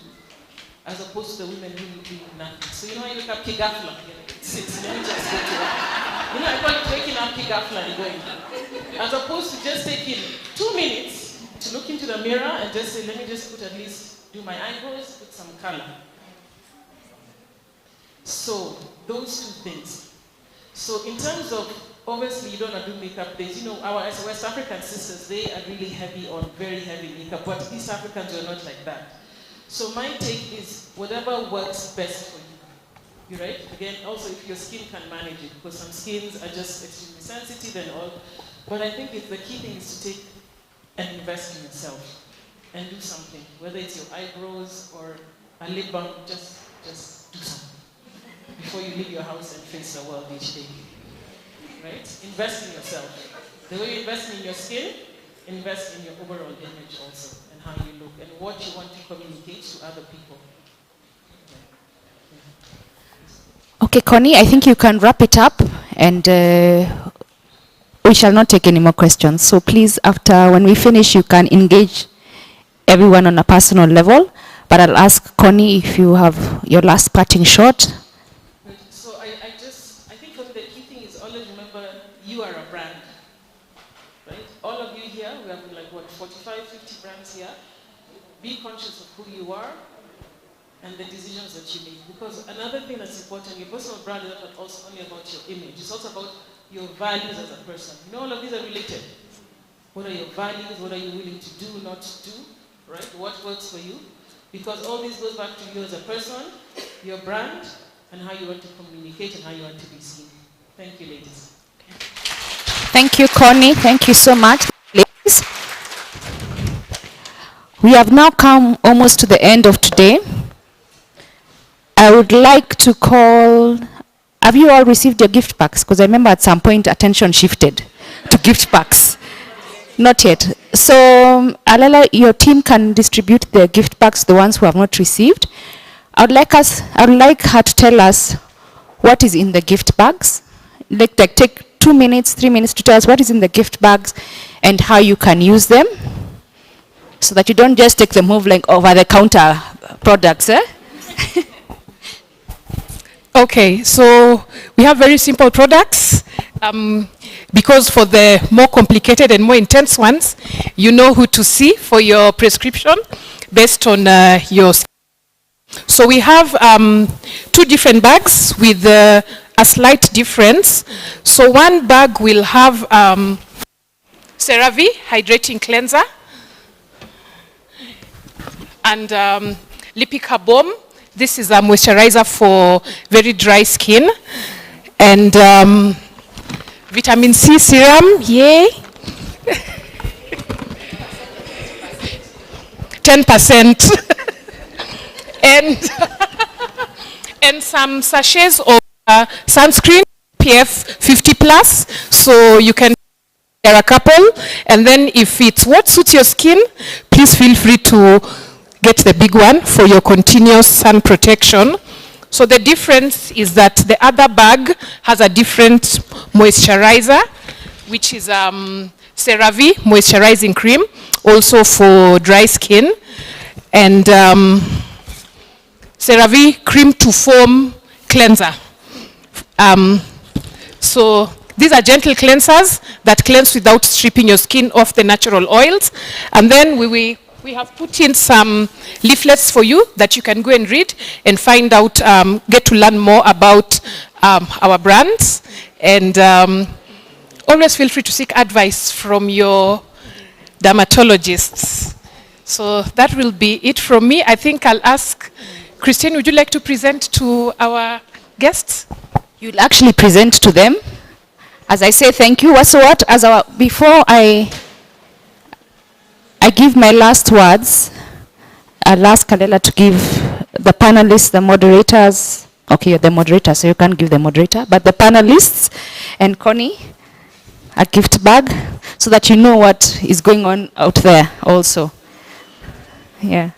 as opposed to the women who do nothing. So you know you look up Kigafla, let me just go to that. You know I call it waking up Kigafla and going. As opposed to just taking 2 minutes to look into the mirror and just say, let me just put at least, do my eyebrows, put some color. So those two things. So in terms of, obviously you don't want to do makeup days. You know, our West African sisters, they are really heavy on very heavy makeup, but East Africans are not like that. So my take is whatever works best for you. Right? Again, also if your skin can manage it, because some skins are just extremely sensitive and all. But I think the key thing is to take and invest in yourself and do something. Whether it's your eyebrows or a lip balm, just do something before you leave your house and face the world each day. Right? Invest in yourself. The way you invest in your skin, invest in your overall image also, and how you look, and what you want to communicate to other people. Okay, Connie, I think you can wrap it up, and we shall not take any more questions. So please, after, when we finish, you can engage everyone on a personal level, but I'll ask Connie if you have your last parting shot. So I think for me the key thing is always remember you are a brand, right? All of you here, we have like what, 45, 50 brands here. Be conscious of who you are and the decisions that you make. Because another thing that's important, your personal brand is not also only about your image, it's also about your values as a person. You know, all of these are related. What are your values? What are you willing to do, not to do? Right? What works for you? Because all this goes back to you as a person, your brand, and how you want to communicate and how you want to be seen. Thank you, ladies. Thank you, Connie. Thank you so much, ladies. We have now come almost to the end of today. I would like to call, have you all received your gift packs? Because I remember at some point attention shifted to gift packs. Not yet. So, Alela, your team can distribute the gift packs, the ones who have not received. I would like her to tell us what is in the gift bags. Like take 2 minutes, 3 minutes to tell us what is in the gift bags and how you can use them, so that you don't just take them home like over-the-counter products. Okay, so we have very simple products. Because for the more complicated and more intense ones, you know who to see for your prescription based on your skin. So we have 2 different bags with a slight difference. So one bag will have CeraVe Hydrating Cleanser and Lipika Balm. This is a moisturizer for very dry skin. And Vitamin C serum, yay. 10%. And some sachets of sunscreen SPF 50 plus, so you can share a couple. And then if it's what suits your skin, please feel free to get the big one for your continuous sun protection. So the difference is that the other bag has a different moisturizer, which is CeraVe moisturizing cream, also for dry skin, and CeraVe cream to foam cleanser. So these are gentle cleansers that cleanse without stripping your skin of the natural oils. And then we have put in some leaflets for you that you can go and read and find out, get to learn more about our brands. And always feel free to seek advice from your dermatologists. So that will be it from me. I think I'll ask Christine, would you like to present to our guests? You'll actually present to them. As I say thank you, so what, before I give my last words, I'll ask Alela to give the panelists, the moderators, okay, you're the moderator, so you can't give the moderator, but the panelists and Connie a gift bag so that you know what is going on out there also. Yeah.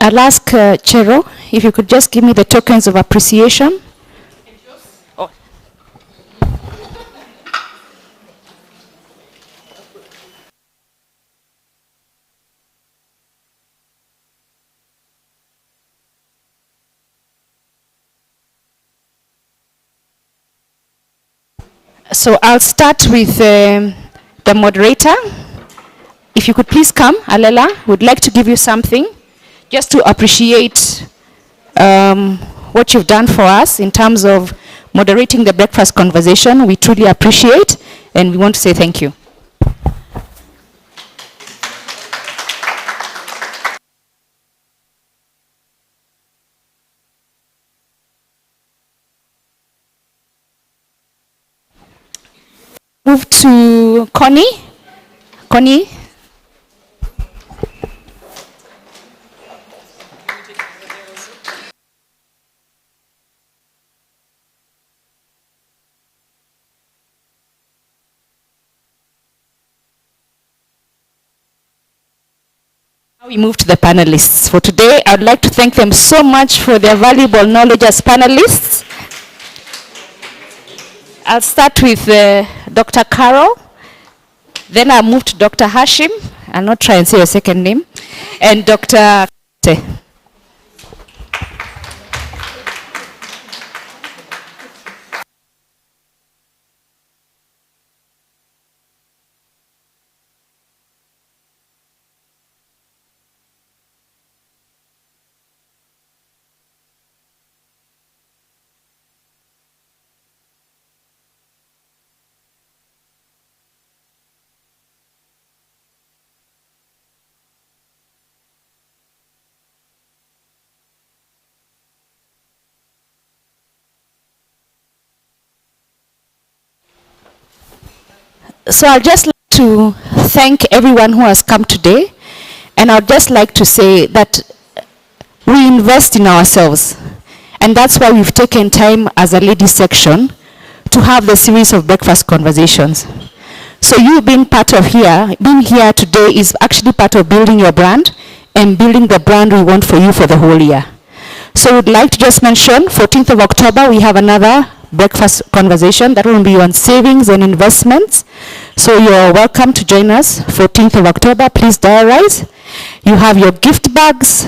I'll ask Chero if you could just give me the tokens of appreciation. Oh. So I'll start with the moderator. If you could please come, Alela, would like to give you something, just to appreciate what you've done for us in terms of moderating the breakfast conversation. We truly appreciate, and we want to say thank you. Move to Connie. Connie. We move to the panelists. For today, I would like to thank them so much for their valuable knowledge as panelists. I'll start with Dr. Carol, then I'll move to Dr. Hashim, I'll not try and say your second name, and Dr. So I'd just like to thank everyone who has come today, and I'd just like to say that we invest in ourselves, and that's why we've taken time as a ladies section to have the series of breakfast conversations. So you being here today is actually part of building your brand and building the brand we want for you for the whole year. So we'd like to just mention 14th of October we have another breakfast conversation that will be on savings and investments. So you're welcome to join us 14th of October. Please diarize. You have your gift bags,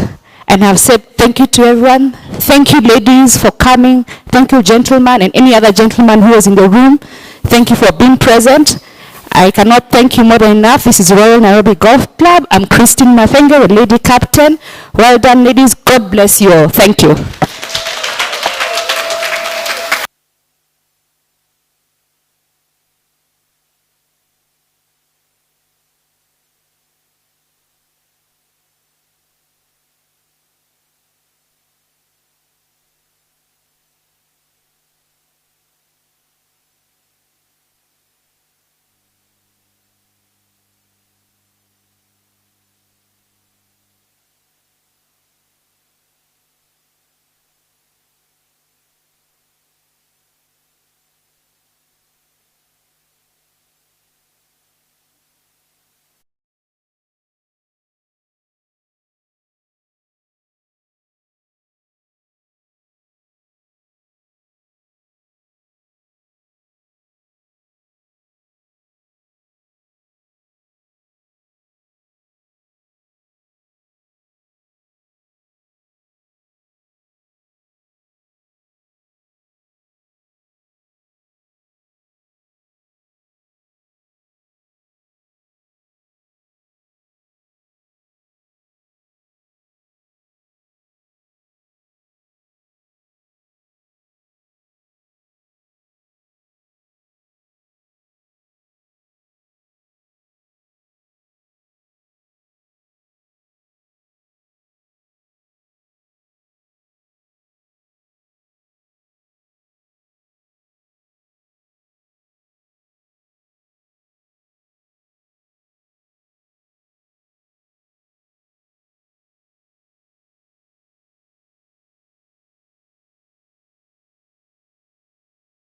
and I've said thank you to everyone. Thank you ladies for coming. Thank you gentlemen and any other gentleman who is in the room. Thank you for being present. I cannot thank you more than enough. This is Royal Nairobi Golf Club. I'm Christine Mafenge, the lady captain. Well done ladies. God bless you all. Thank you.